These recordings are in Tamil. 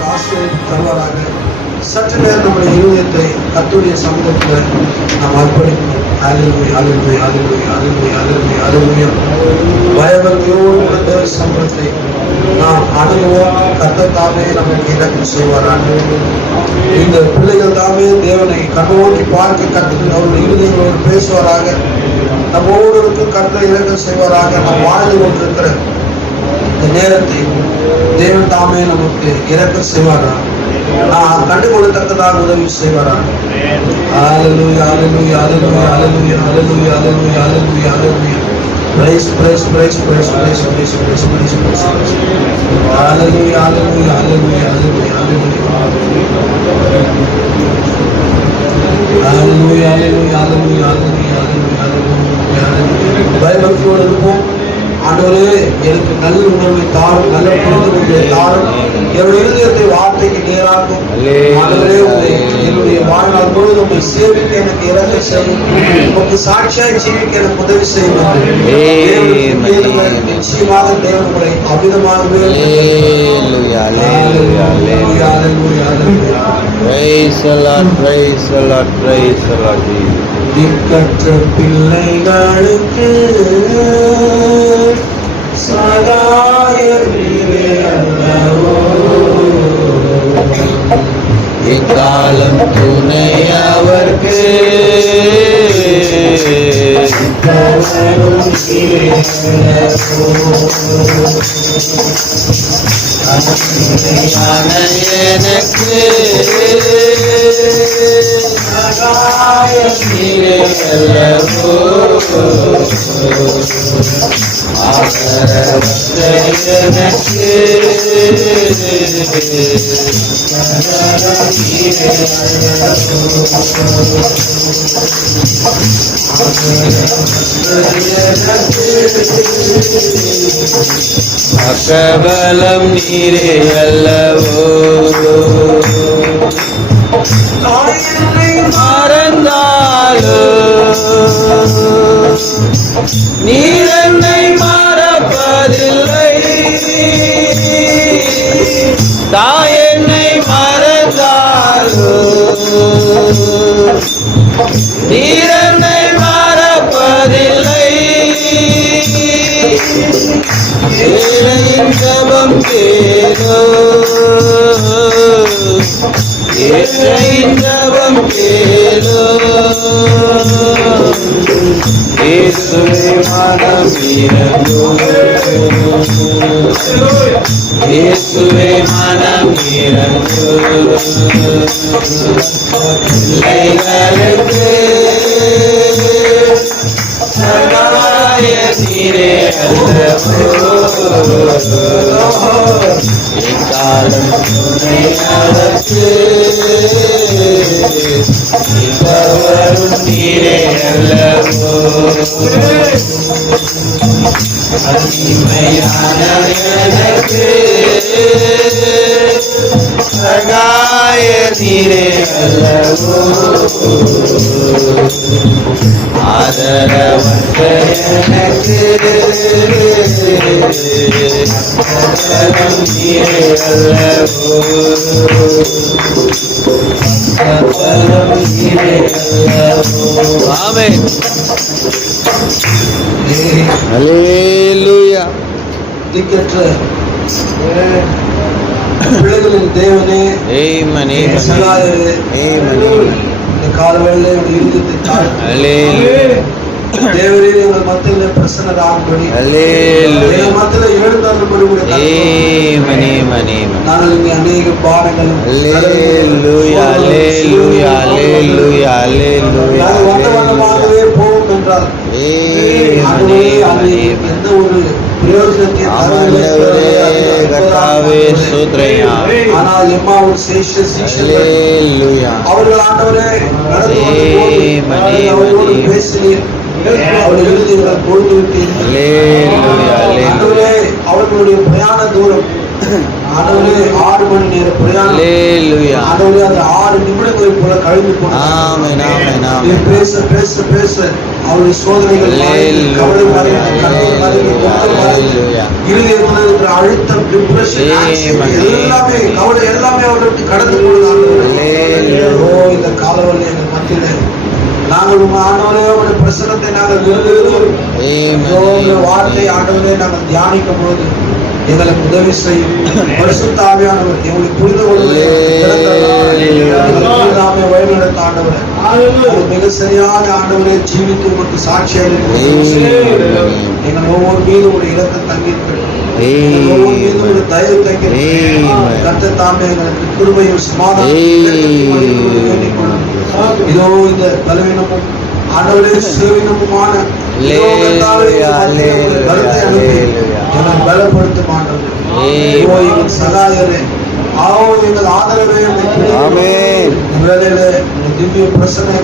நமக்கு ஆசீர்வதித்து தருவாராக. சற்று நேரம் நம்முடைய இருதயத்தை கர்த்தருடைய சமூகத்தில் நாம் அர்ப்பணிப்போம். ஹல்லேலூயா, ஹல்லேலூயா, ஹல்லேலூயா, ஹல்லேலூயா, ஹல்லேலூயா. பயபக்தியோடு கூட தேவ சமூகத்தை நாம் அணுகுவோம். கர்த்தர் தாமே நமக்கு இரக்கம் செய்வாராக. இந்த பிள்ளைகள் தாமே தேவனை கண்ணோக்கி பார்க்க கர்த்தர் அவருடைய இருதயங்களோடு பேசுவாராக. நம்ம ஒவ்வொருவருக்கும் கர்த்தர் இரக்கம் செய்வாராக. நாம் வாழ்ந்து கொண்டிருக்கிற இந்த நேரத்தை தேவன் தாமே நமக்கு இரக்கம் செய்வாராக. நான் கண்டுகொள்ளத்தக்கதாக உதவி செய்வாராக. ஹல்லேலூயா, ஹல்லேலூயா, ஹல்லேலூயா, ஹல்லேலூயா, ஹல்லேலூயா, ஹல்லேலூயா, ஹல்லேலூயா, ஹல்லேலூயா. Praise, praise, praise, praise, praise, praise, praise, praise, praise, praise. Hallelujah, hallelujah, hallelujah, hallelujah, hallelujah. Hallelujah, hallelujah, hallelujah, hallelujah, hallelujah, hallelujah. பயபக்தியோடு இருப்போம். ஆண்டவரே, எனக்கு நல்ல உணர்வை தாரும், நல்ல புரிந்துணர்வை தாரும், என்னுடைய இருதயத்தை வார்த்தைக்கு நேராகும். ஆண்டவரே, என்னுடைய வாழ்நாள் முழுவதும் உம்மை சேவிக்க எனக்கு இரக்கம் செய்யும். உமக்கு சாட்சியாய் ஜீவிக்க எனக்கு உதவி செய்யும். நிச்சயமாக தேவன் உங்களை அமிதமாகவே திக்கற்ற பிள்ளைகளுக்கு சகாயம் நீரே அல்லவோ, இக்காலம் துணை அவர்க்கு எனக்கு சகாயம் நீரே அல்லவோ, அகபலம் நீரே அல்லவோ, மறந்தாலோ நீர் என்னை மறப்பதில்லை, தாய் என்னை மறந்தாலோ நீர் என்னை மறப்பதில்லை, ஏழையின் ஜெபம் கேளோ, ஏழையின் ஜெபம் கேளோ, இயேசுவே மனம் இரங்கும், இயேசுவே மனம் இரங்கும், பிள்ளைகளுக்கு சகாய நீரே அல்லவோ, இக்காலம் துணை அவர்க்கு இப்பவரும் நீரே அல்லவோ, அடிமையான எனக்கு சகாய நீரே அல்லவோ, ஆதரவற்ற எனக்கு சகலம் நீரே அல்லவோ, சகலம் நீரே அல்லவோ. ஆமென். ஹல்லேலூயா. திக்கற்ற பிள்ளைகளின் தேவனே, ஆமென், ஆமென், ஆமென். இந்த காலவேளையில் இருதயத்தை தாழ்த்தி தேவரே உங்கள் மத்தியில் பிரசன்னராகும்படி, எங்கள் மத்தியில் எழுந்தருளும்படி நாங்கள் இங்கே அநேக பாடங்களும் வண்ண வண்ணமாகவே போவோம் என்றால் எந்த ஒரு பிரயோஜனத்தை ஆனால் எம்மாவும் அவர்கள் ஆண்டவரே அவர்களோடு பேசினீர், அவர்கள் பொழுது அவர்களுடைய பிரயாண தூரம் ஆண்டவரே 6 மணி நேர பிரயாணம், ஆண்டவரே அது 6 நிமிடங்களை போல கழிந்து போனது. பேச பேச பேச அவருடைய சோதனைகள் மறைந்து, கவலை மறைந்து, கண்ணீர் மறைந்து, துக்கம் மறைந்து, இருதயத்தில் இருக்கிற அழுத்தம், டிப்ரெஷன், எல்லாமே கவலை எல்லாமே அவருக்கு கடந்து கொள்ளுதாங்க. இந்த காலவழி எங்கள் மத்தியில நாங்கள் உங்க ஆண்டவரே உடைய பிரசனத்தை நாங்கள் விரும்புகிறோம். வார்த்தை ஆண்டவரே நாங்கள் தியானிக்கும் போது எங்களுக்கு உதவி செய்யும். பரிசுத்த ஆவியானவர் எங்களுக்கு புரிந்து கொள்வதை வழிநடத்த ஆண்டவரே, மிக சரியான ஆண்டவரே ஜீவித்து உங்களுக்கு சாட்சியாக எங்கள் ஒவ்வொரு மீது ஒரு இடத்தை தங்கியிருக்கிறோம். ஒவ்வொரு மீது ஒரு தயவு தங்கியிருக்கிறோம். கர்த்தர் தாமே எங்களுக்கு கிருபையும் சமாதானம் வேண்டிக் கொள்ளும். இதோ இந்த பலவீனமும் ஆண்டவரே சுயவீனமுமான பலப்படுத்தும் ஆண்டவரே, எங்கள் சகாயரே, எங்கள் ஆதரவே, வேலையில திவ்ய பிரசனை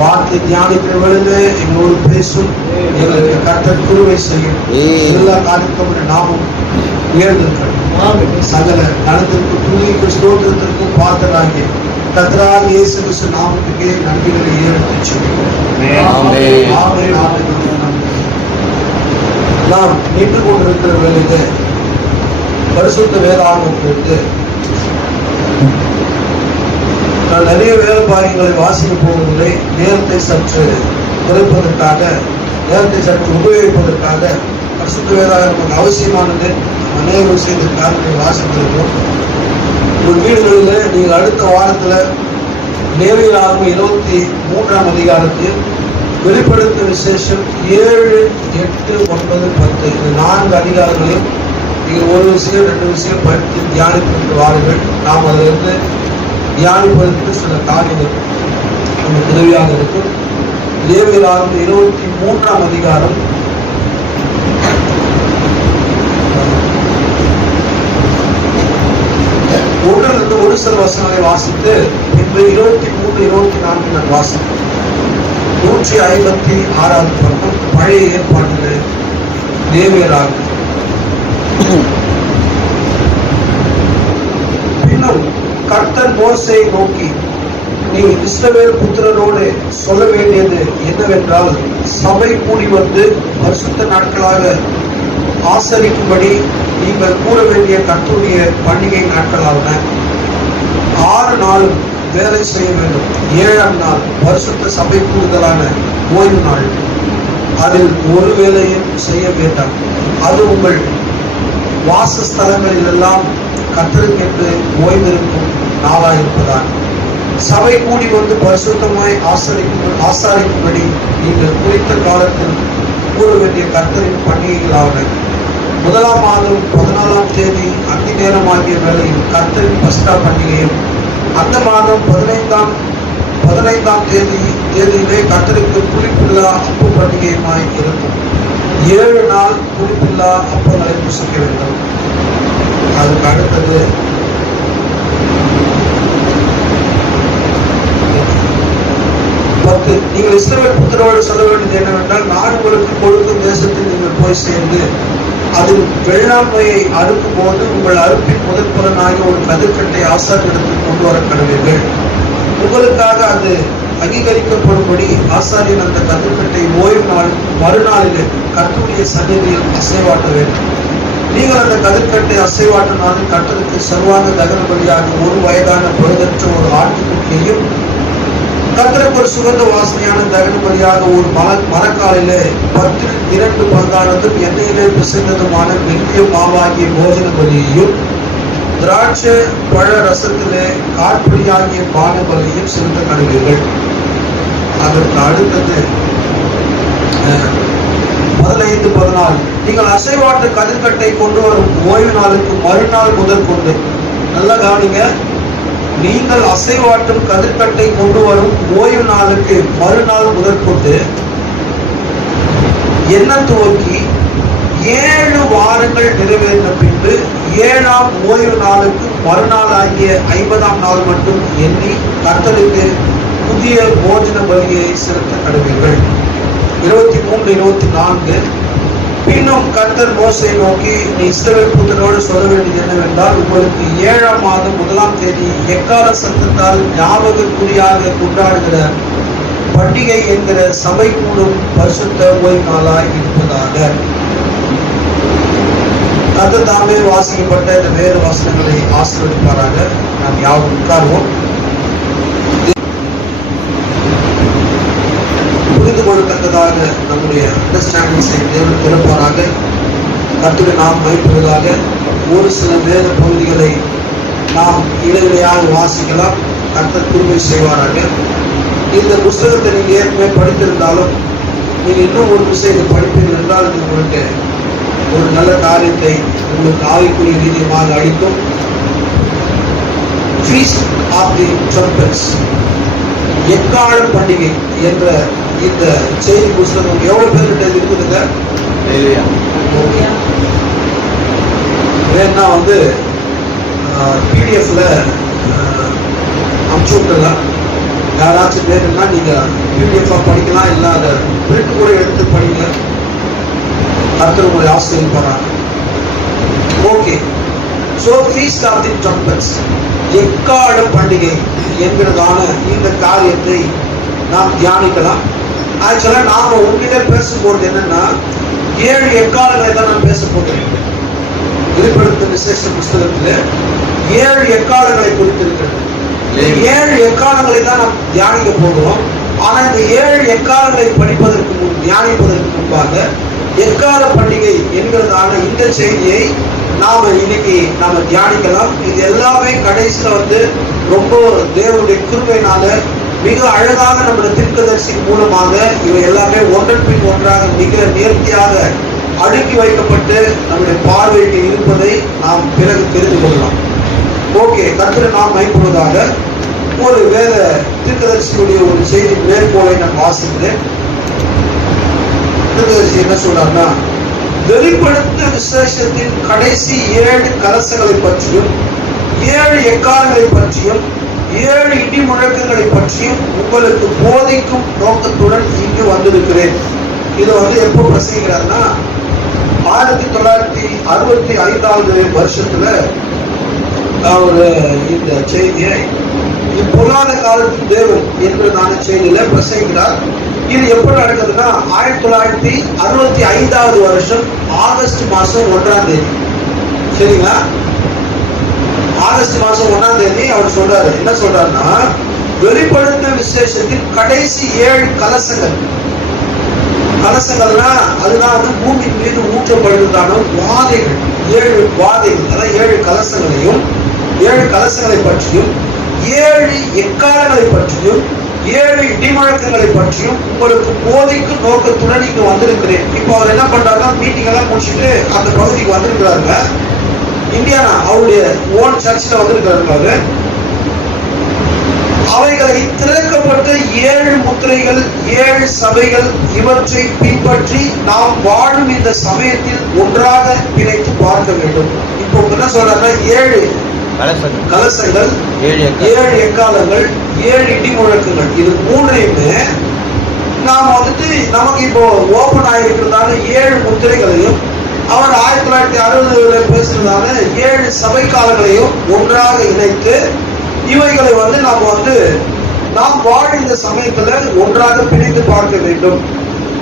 வார்த்தை தியானிக்கிற வேளையிலே எங்களோடு பேசும். எங்களுக்கு கர்த்தர் கிருபை செய்யும். எல்லா காரியத்துக்கும் நாமும் உயர்ந்திருக்கிறோம். சகல நலத்திற்கும் துணிக்கும் ஸ்தோத்திரத்திற்கும் பாத்திரராகிய கர்த்தராகிய இயேசு கிறிஸ்து நாமத்துக்கே நன்றிகளை ஏறெடுத்துச் சொல்கிறோம். நாம் நின்று கொண்டிருக்கிற வேளையிலே பரிசுத்த வேதாகமத்திலிருந்து நான் நிறைய வேத பாரியங்களை வாசிக்க போவதில்லை. நேரத்தை சற்று குறைப்பதற்காக, நேரத்தை சற்று உபயோகிப்பதற்காக பரிசுத்த வேதாகமம் அவசியமானது. அநேக விஷயத்திற்காக வாசிக்கிறோம். உங்கள் வீடுகளில் நீங்கள் அடுத்த வாரத்தில் லேவியராகமம் 23ஆம் அதிகாரத்தில் வெளிப்படுத்தும் விசேஷம் 7, 8, 9, 10 இந்த 4 அதிகாரங்களையும் நீங்கள் ஒரு விஷயம் 2 விஷயம் படித்து தியானித்து வாருங்கள். நாம் அதிலிருந்து தியானிப்பதற்கு சில காரியங்கள் நமக்கு உதவியாக இருக்கும். லேவியராகமம் 23ஆம் அதிகாரம் 1 ஒரு சில வசனங்களை வாசித்து பின்பு 23, 24 நான் வாசிப்பேன். 156வது பக்கம் பழைய ஏற்பாட்டில் லேவியராகமம். பின்னும் கர்த்தர் மோசேயை நோக்கி, நீ இஸ்ரவேல் புத்திரரோடு சொல்ல வேண்டியது என்னவென்றால், சபை கூடி வந்து பரிசுத்த நாட்களாக ஆசரிக்கும்படி நீங்கள் கூற வேண்டிய கர்த்தருடைய பண்டிகை நாட்களான 6 நாளும் வேலை செய்ய வேண்டும். 7ஆம் நாள் பரிசுத்த சபை கூடுதலான ஓய்வு நாள். அதில் ஒரு வேலையும் செய்ய வேண்டாம். அது உங்கள் வாசஸ்தலங்களில் எல்லாம் கர்த்தருக்கென்று ஓய்ந்திருக்கும் நாளாயிருப்பதால் சபை கூடி வந்து பரிசுத்தமாய் ஆசாரிக்கும்படி நீங்கள் குறித்த காலத்தில் கூற வேண்டிய கர்த்தரின் பண்டிகைகளான 1ஆம் மாதம் 14ஆம் தேதி அந்தி நேரமாகிய வேளையில் கர்த்தரின் பஸ்கா பண்டிகையும், அந்த மாதம் 15ஆம் தேதியிலே கர்த்தருக்கு புளிப்புள்ளா அப்ப பண்டிகையுமாய் இருக்கும். 7 நாள் புளிப்புள்ளா அப்பங்களை புசிக்க வேண்டும். அதுக்கு அடுத்தது 10 நீங்கள் இஸ்ரவேல் புத்திரரோடு சொல்ல வேண்டியது என்னவென்றால், நான் உங்களுக்கு கொடுக்கும் தேசத்தில் நீங்கள் போய் சேர்ந்து அதில் வெள்ளாண்மையை அறுக்கும் போது உங்கள் அறுப்பின் முதல் பலனாக ஒரு கதிர்கட்டை ஆசாரியனிடத்தில் கொண்டு வர கடவீர்கள். உங்களுக்காக அது அங்கீகரிக்கப்படும்படி ஆசாரியன் அந்த கதிர்கட்டை ஓய்வு நாள் மறுநாளிலே கர்த்தருடைய சந்நிதியில் அசைவாட்ட வேண்டும். நீங்கள் அந்த கதிர்கட்டை அசைவாட்டினாலும் கர்த்தருக்கு சர்வாங்க தகன பலியாக ஒரு வயதான பழுதற்ற ஒரு ஆட்டுக்குட்டியையும், கர்த்தருக்கு ஒரு சுகந்த வாசனையான தகன பலியாக ஒரு மரக்காலிலே 10 பங்கானதும் எண்ணெயிலே பிசைந்ததுமான மெல்லிய மாவாகிய போஜன பலியையும், திராட்சை பழ ரசத்திலே காற்படியாகிய பான பலியையும் செலுத்த கடவீர்கள். அதற்கு அடுத்தது 15, 14 நீங்கள் அசைவாட்டு கதிர்கட்டை கொண்டு வரும் ஓய்வு நாளுக்கு மறுநாள் முதல் கொண்டு, நல்லா கவனிங்க, நீங்கள் அசைவாட்டும் கதிர்கட்டை கொண்டு வரும் ஓய்வு நாளுக்கு மறுநாள் முதற்கொண்டு என்ன துவக்கி 7 வாரங்கள் நிறைவேறின பின்பு 7ஆம் ஓய்வு நாளுக்கு மறுநாள் ஆகிய 50ஆம் நாள் மட்டும் எண்ணி கர்த்தருக்கு புதிய போஜன பலியை செலுத்த கடவீர்கள். 23, 24 பின்னும் கர்த்தர் மோசேயை நோக்கி, நீ இஸ்ரவேல் புத்திரரோடு சொல்ல வேண்டியது என்னவென்றால், உங்களுக்கு 7ஆம் மாதம் 1ஆம் தேதி எக்கால சத்தத்தால் ஞாபகக்குறியாக கொண்டாடுகிற பண்டிகை என்கிற சபை கூடும் பரிசுத்த ஓய்வு நாளாய் இருப்பதாக. கர்த்தர் தாமே வாசிக்கப்பட்ட இந்த வேறு வசனங்களை ஆசீர்வதிப்பாராக. நாம் யாரும் உட்கார்வோம். புரிந்து கொள்ளத்தக்கதாக நம்முடைய அண்டர்ஸ்டாண்டிங்ஸை தேவன் திறப்பாராக. கர்த்தரை நாம் மகிழ்வதாக. ஒரு சில வேத பகுதிகளை நாம் இடைவெளியாக வாசிக்கலாம். கர்த்தர் கிருபை செய்வாராக. இந்த புஸ்தகத்தை நீங்கள் ஏற்கனவே படித்திருந்தாலும் நீங்கள் இன்னும் ஒரு விஷயத்தை படிப்பீர்கள் என்றால் இது உங்களுக்கு ஒரு நல்ல காரியத்தை உங்களுக்கு ஆவிக்குரிய ரீதியமாக அளிக்கும். ஃபீஸ்ட் ஆஃப் தி ட்ரம்பட்ஸ், எக்கால பண்டிகை என்ற இந்த செய்தி புஸ்தகம் எவ்வளவு பேர்கிட்ட இருக்குதுங்க? வேணா பிடிஎஃப்ல அனுப்பிச்சு விட்டுலாம். யாராச்சும் வேணும்னா நீங்க பிடிஎஃப் படிக்கலாம், இல்லை அதை பிரிண்ட் கூட எடுத்து படிங்க. கர்த்தர் உங்களை ஆசீர்வதிப்பாராக. Okay, so feast of the trumpets, எக்கால பண்டிகை என்கிறதான இந்த காரியத்தை நாம் தியானிக்கலாம். ஆக்சுவலா நாம உண்மையிலே பேசும்போது என்னன்னா 7 எக்காலங்களை தான் நான் பேச போகிறேன். வெளிப்படுத்தும் விசேஷ புஸ்தகத்தில் 7 எக்காலங்களை குறித்திருக்கிறது. 7 எக்காலங்களை தான் நாம் தியானிக்க போகிறோம். ஆனா இந்த 7 எக்காலங்களை படிப்பதற்கு தியானிப்பதற்கு முன்பாக எக்கால பண்டிகை என்கிறதான இந்த செய்தியை நாம இன்னைக்கு தியானிக்கலாம். இது எல்லாமே கடைசியில ரொம்ப தேவனுடைய கிருபையினால மிக அழகாக நம்முடைய தீர்க்கதரிசி மூலமாக இவை எல்லாமே ஒன்றன் பின் ஒன்றாக மிக நேர்த்தியாக அடுக்கி வைக்கப்பட்டு நம்முடைய பார்வைக்கு இருப்பதை நாம் பிறகு தெரிந்து கொள்ளலாம். ஓகே, கர்த்தரை நாம் மகிழ்வதாக. ஒரு வேத தீர்க்கதரிசியுடைய ஒரு செய்தி மேற்கோளை நான் வாசிக்கிறேன். தீர்க்கதரிசி என்ன சொல்றாருன்னா, வெளிப்படுத்த விசேஷத்தின் கடைசி 7 கலசங்களை பற்றியும் 7 எக்காலங்களை பற்றியும் 7 இடி முழக்கங்களை பற்றியும் உங்களுக்கு போதிக்கும் நோக்கத்துடன் இங்கு வந்திருக்கிறேன். இது எப்போ பிரசங்கிக்கிறார்னா 1965 வருஷத்துல அவர் இந்த செய்தியை பொல்லாத காலத்தில் தேவன் என்பதான செய்தியில பிரசங்கிக்கிறார். இது எப்படி நடக்குதுன்னா 1965 வருஷம் ஆகஸ்ட் மாசம் 1ஆம் தேதி. சரிங்களா? ஆகஸ்ட் மாசம் 1ஆம் தேதி அவர் சொல்றாரு. என்ன சொல்றாருன்னா, வெளிப்படுத்த விசேஷத்தில் கடைசி 7 கலசங்கள். கலசங்கள்னா அதுதான் பூமியின் மீது ஊற்றப்படுவதான வாதைகள், 7 வாதைகள். அதாவது 7 கலசங்களையும் 7 கலசங்களை பற்றியும் 7 எக்காலங்களை பற்றியும் 7 இடிமுழக்கங்களை பற்றியும் உங்களுக்கு போதிக்கும் நோக்கத்துடன் இங்க வந்திருக்கிறேன். இப்போ அவர் என்ன பண்றாருன்னா, மீட்டிங் எல்லாம் முடிச்சுட்டு அந்த பகுதிக்கு வந்திருக்கிறாருங்க. இந்தியானா அவருடைய ஓன் சர்ச்சில் வந்திருக்கிறாரு. அவைகளை திறக்கப்பட்ட 7 முத்திரைகள் 7 சபைகள் இவற்றை பின்பற்றி நாம் வாழும் இந்த சமயத்தில் ஒன்றாக பிணைத்து பார்க்க வேண்டும். இப்போ என்ன சொல்றாங்க, 7 கலசங்கள் 7 எக்காலங்கள் 7 இடி முழக்கங்கள். இது மூன்றையுமே நாம் நமக்கு இப்போ ஓபன் ஆகிருக்கிறதான 7 முத்திரைகளையும் அவர் 1960 பேசுறதான 7 சபை காலங்களையும் ஒன்றாக இணைத்து இவைகளை நாம் வாழும் இந்த சமயத்துல ஒன்றாக பிணைத்து பார்க்க வேண்டும்.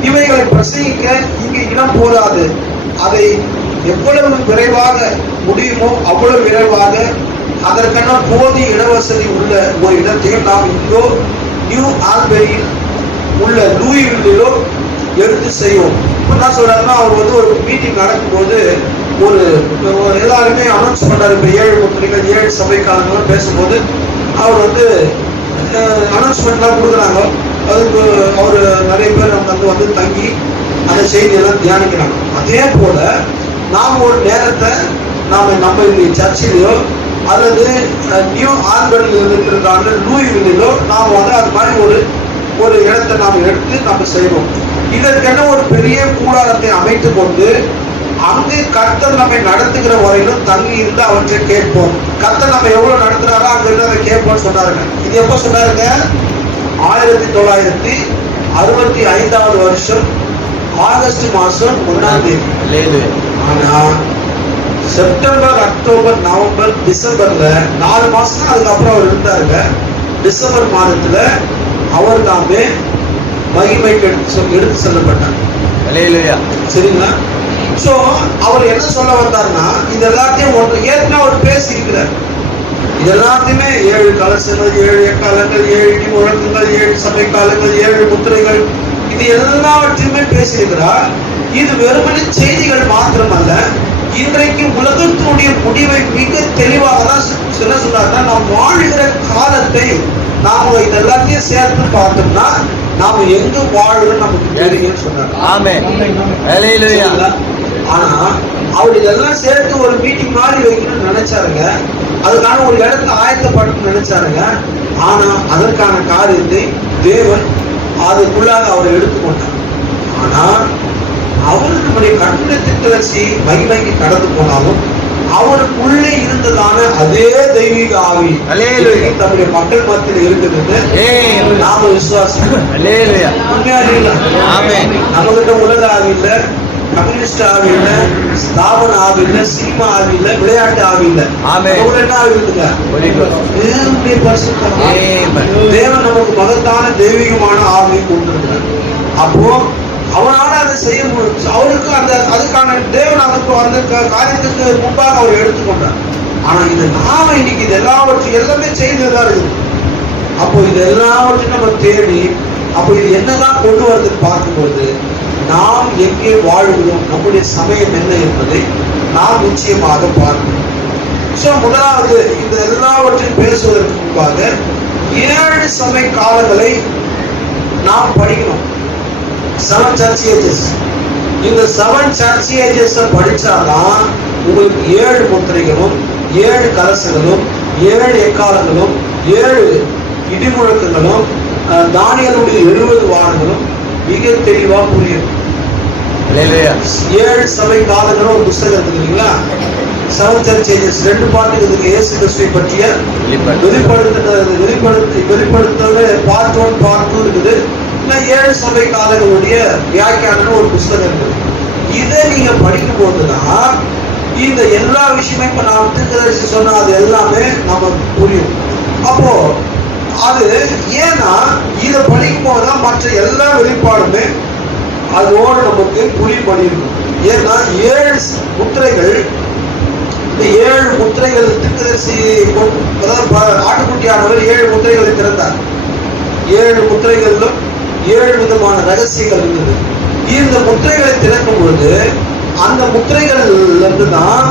இவைகளை பிரசங்கிக்க இங்கு இடம் போதாது. அதை எவ்வளவு விரைவாக முடியுமோ அவ்வளவு விரைவாக அதற்கென போதிய இடவசதி உள்ள ஒரு இடத்தையும் நாம் இங்கோ நியூ ஆல்பரியில் உள்ள லூயிவில்லோ எடுத்து செய்வோம். என்ன சொல்றாருன்னா, அவர் ஒரு மீட்டிங் நடக்கும்போது ஒரு எல்லாருமே அனௌன்ஸ் பண்றாரு. இப்ப 7 முத்திரைகள் 7 சபைக்காரங்களும் பேசும்போது அவர் அனௌன்ஸ்மெண்ட்லாம் கொடுக்குறாங்க. அதுக்கு அவர் நிறைய பேர் தங்கி அந்த செய்தியெல்லாம் தியானிக்கிறாங்க. அதே போல நாம் ஒரு நேரத்தை நம்ம சர்ச்சிலேயோ அல்லது நியூ ஆல்பரியில் இருக்கிறதான லூயிவில்லோ நாம் அது மாதிரி ஒரு இடத்தை நாம் எடுத்து நம்ம செய்வோம். இதற்கென ஒரு பெரிய கூடாரத்தை அமைத்து கொண்டு அங்கு கர்த்தர் நம்மை நடத்துகிற வரையிலும் தங்கி இருந்து அவற்றை கேட்போம். கர்த்தர் நம்ம எவ்வளவு நடத்துறாரோ அங்க இருந்து அதை கேட்போம்னு சொன்னாருங்க. இது எப்ப சொன்னாருங்க? 1965 வருஷம் ஆகஸ்ட் மாசம் 1ஆம் தேதி. ஆனா செப்டம்பர், அக்டோபர், நவம்பர், டிசம்பர்ல 4 மாசம் அதுக்கப்புறம் அவர் இருந்தாருங்க. டிசம்பர் மாதத்துல அவர் தாமே மகிமைக்கு எடுத்து செல்லப்பட்டார். சரிங்களா? சோ அவர் என்ன சொல்ல வந்தார்னா, இது எல்லாத்தையும் ஏற்கனவே அவர் பேசி இருக்கிறார். இது எல்லாத்தையுமே 7 கலசங்கள், 7 எக்காலங்கள், 7 இடி முழக்கங்கள், 7 சபை காலங்கள், 7 முத்திரைகள், இது எல்லாவற்றையுமே பேசியிருக்கிறார். இது வெறுமனே செய்திகள் மாத்திரமல்ல, இன்றைக்கு உலகத்தினுடைய முடிவை மிக தெளிவாக தான் சொல்ல சொன்னார்னா, நாம் வாழ்கிற காலத்தை நாம இது எல்லாத்தையும் சேர்த்து பார்த்தோம்னா நாம எங்க வாழ்றோம் நமக்கு தெரியும்னு சொன்னார். ஆனா அவர் இதெல்லாம் சேர்த்து ஒரு மீட்டிங் மாதிரி வைக்கணும்னு நினைச்சாருங்க. அதுக்கான ஒரு இடத்தை ஆயத்தப்பட்டு நினைச்சாருங்க. ஆனா அதற்கான காரியத்தை தேவன் அதுக்குள்ளாக அவர் எடுத்துக்கொண்டார். ஆனா அவர் நம்முடைய கண்ணுடைய திட்டவரிசி மகிமைக்கு கடந்து போனாலும் அவருக்குள்ளே இருந்ததான அதே தெய்வீக ஆவி நம்முடைய மக்கள் மத்தியில் இருக்குது. நாம விசுவாசம் நம்ம கிட்ட உலக ஆவி இல்ல, கம்யூனிஸ்ட் ஆவி இல்ல, ஸ்தாபன ஆவி இல்ல, சினிமா ஆவி இல்ல, விளையாட்டு ஆவி இல்ல. என்ன ஆவி இருக்குங்க? தேவனுடைய பரிசுத்தம். தேவன் நமக்கு மகத்தான தெய்வீகமான ஆவியை கொண்டிருக்கிறார். அப்போ அவனால அதை செய்ய முடியும். அவருக்கு அதுக்கான தேவன் அந்த காரியத்துக்கு முன்பாக அவர் எடுத்துக்கொண்டார். ஆனா இது நாம இன்னைக்கு இது எல்லாமே செய்ததா இருக்குது. அப்போ இது எல்லாவற்றையும் நம்ம தேடி அப்போ இது என்னதான் கொண்டு வரதுன்னு பார்க்கும்போது நாம் எங்கே வாழ்கிறோம், நம்முடைய சமயம் என்ன என்பதை நாம் நிச்சயமாக பார்க்கணும். சோ முதலாவது இந்த எல்லாவற்றையும் பேசுவதற்கு முன்பாக 7 சபை காலங்களை நாம் படிக்கணும். 7 church ages. இந்த 7 church ages படிச்சாதான் உங்களுக்கு 7 முத்திரைகளும் 7 கலசங்களும் 7 எக்காலங்களும் 7 இடிமுழக்கங்களும் தானியேலுடைய 70 வாரங்களும் மிக தெளிவா புரியும். 7 சபை காலங்களும் ஒரு புத்தகம் இருக்குது இல்லைங்களா? 7 church ages 2 பாட்டு இதுக்கு இயேசு கிறிஸ்துவை பற்றிய வெளிப்படுத்துறது பார்ட் 1 பார்ட் 2 இருக்குது. 7 சபை காலங்களுடைய வியாக்கியானம் ஒரு புத்தகம் இருக்குது. இதை நீங்க படிக்கும் போதுதான் இந்த எல்லா விஷயமே இப்ப நான் திருக்கதரிசி சொன்ன அது எல்லாமே நமக்கு புரியும். அப்போ அது ஏன்னா இதை படிக்கும் போதுதான் மற்ற எல்லா வெளிப்பாடுமே அதோடு நமக்கு புரியும். ஏன்னா 7 முத்திரைகள், இந்த 7 முத்திரைகள் திருக்கதரிசி ஆட்டுக்குட்டியானவர் 7 முத்திரைகளை திறந்தார். 7 முத்திரைகளிலும் 7 விதமான ரகசியங்கள் இருந்தது. இந்த முத்திரைகளை திறக்கும் பொழுது அந்த முத்திரைகள் இருந்துதான்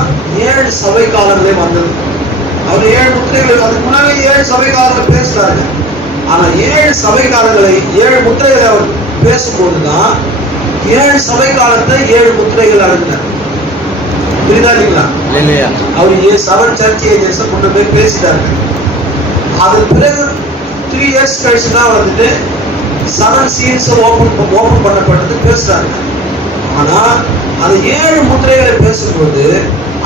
7 சபை காலங்களே வந்தது. அவர் 7 முத்திரைகள் அதுக்கு முன்னாடி 7 சபை காலங்கள் பேசுறாரு. ஆனா 7 சபை காலங்களை 7 முத்திரைகளை அவர் பேசும்போதுதான் 7 சபை காலத்தை 7 முத்திரைகள் அடங்கினார். புரியுதா இல்லைங்களா? அவர் 7 church ages கொண்டு போய் பேசிட்டாரு. அதன் பிறகு 3 years கழிச்சுதான் வந்துட்டு 7 seals ஓபன் பண்ணப்பட்டது பேசுறாங்க. ஆனா அந்த 7 முத்திரைகளை பேசும்போது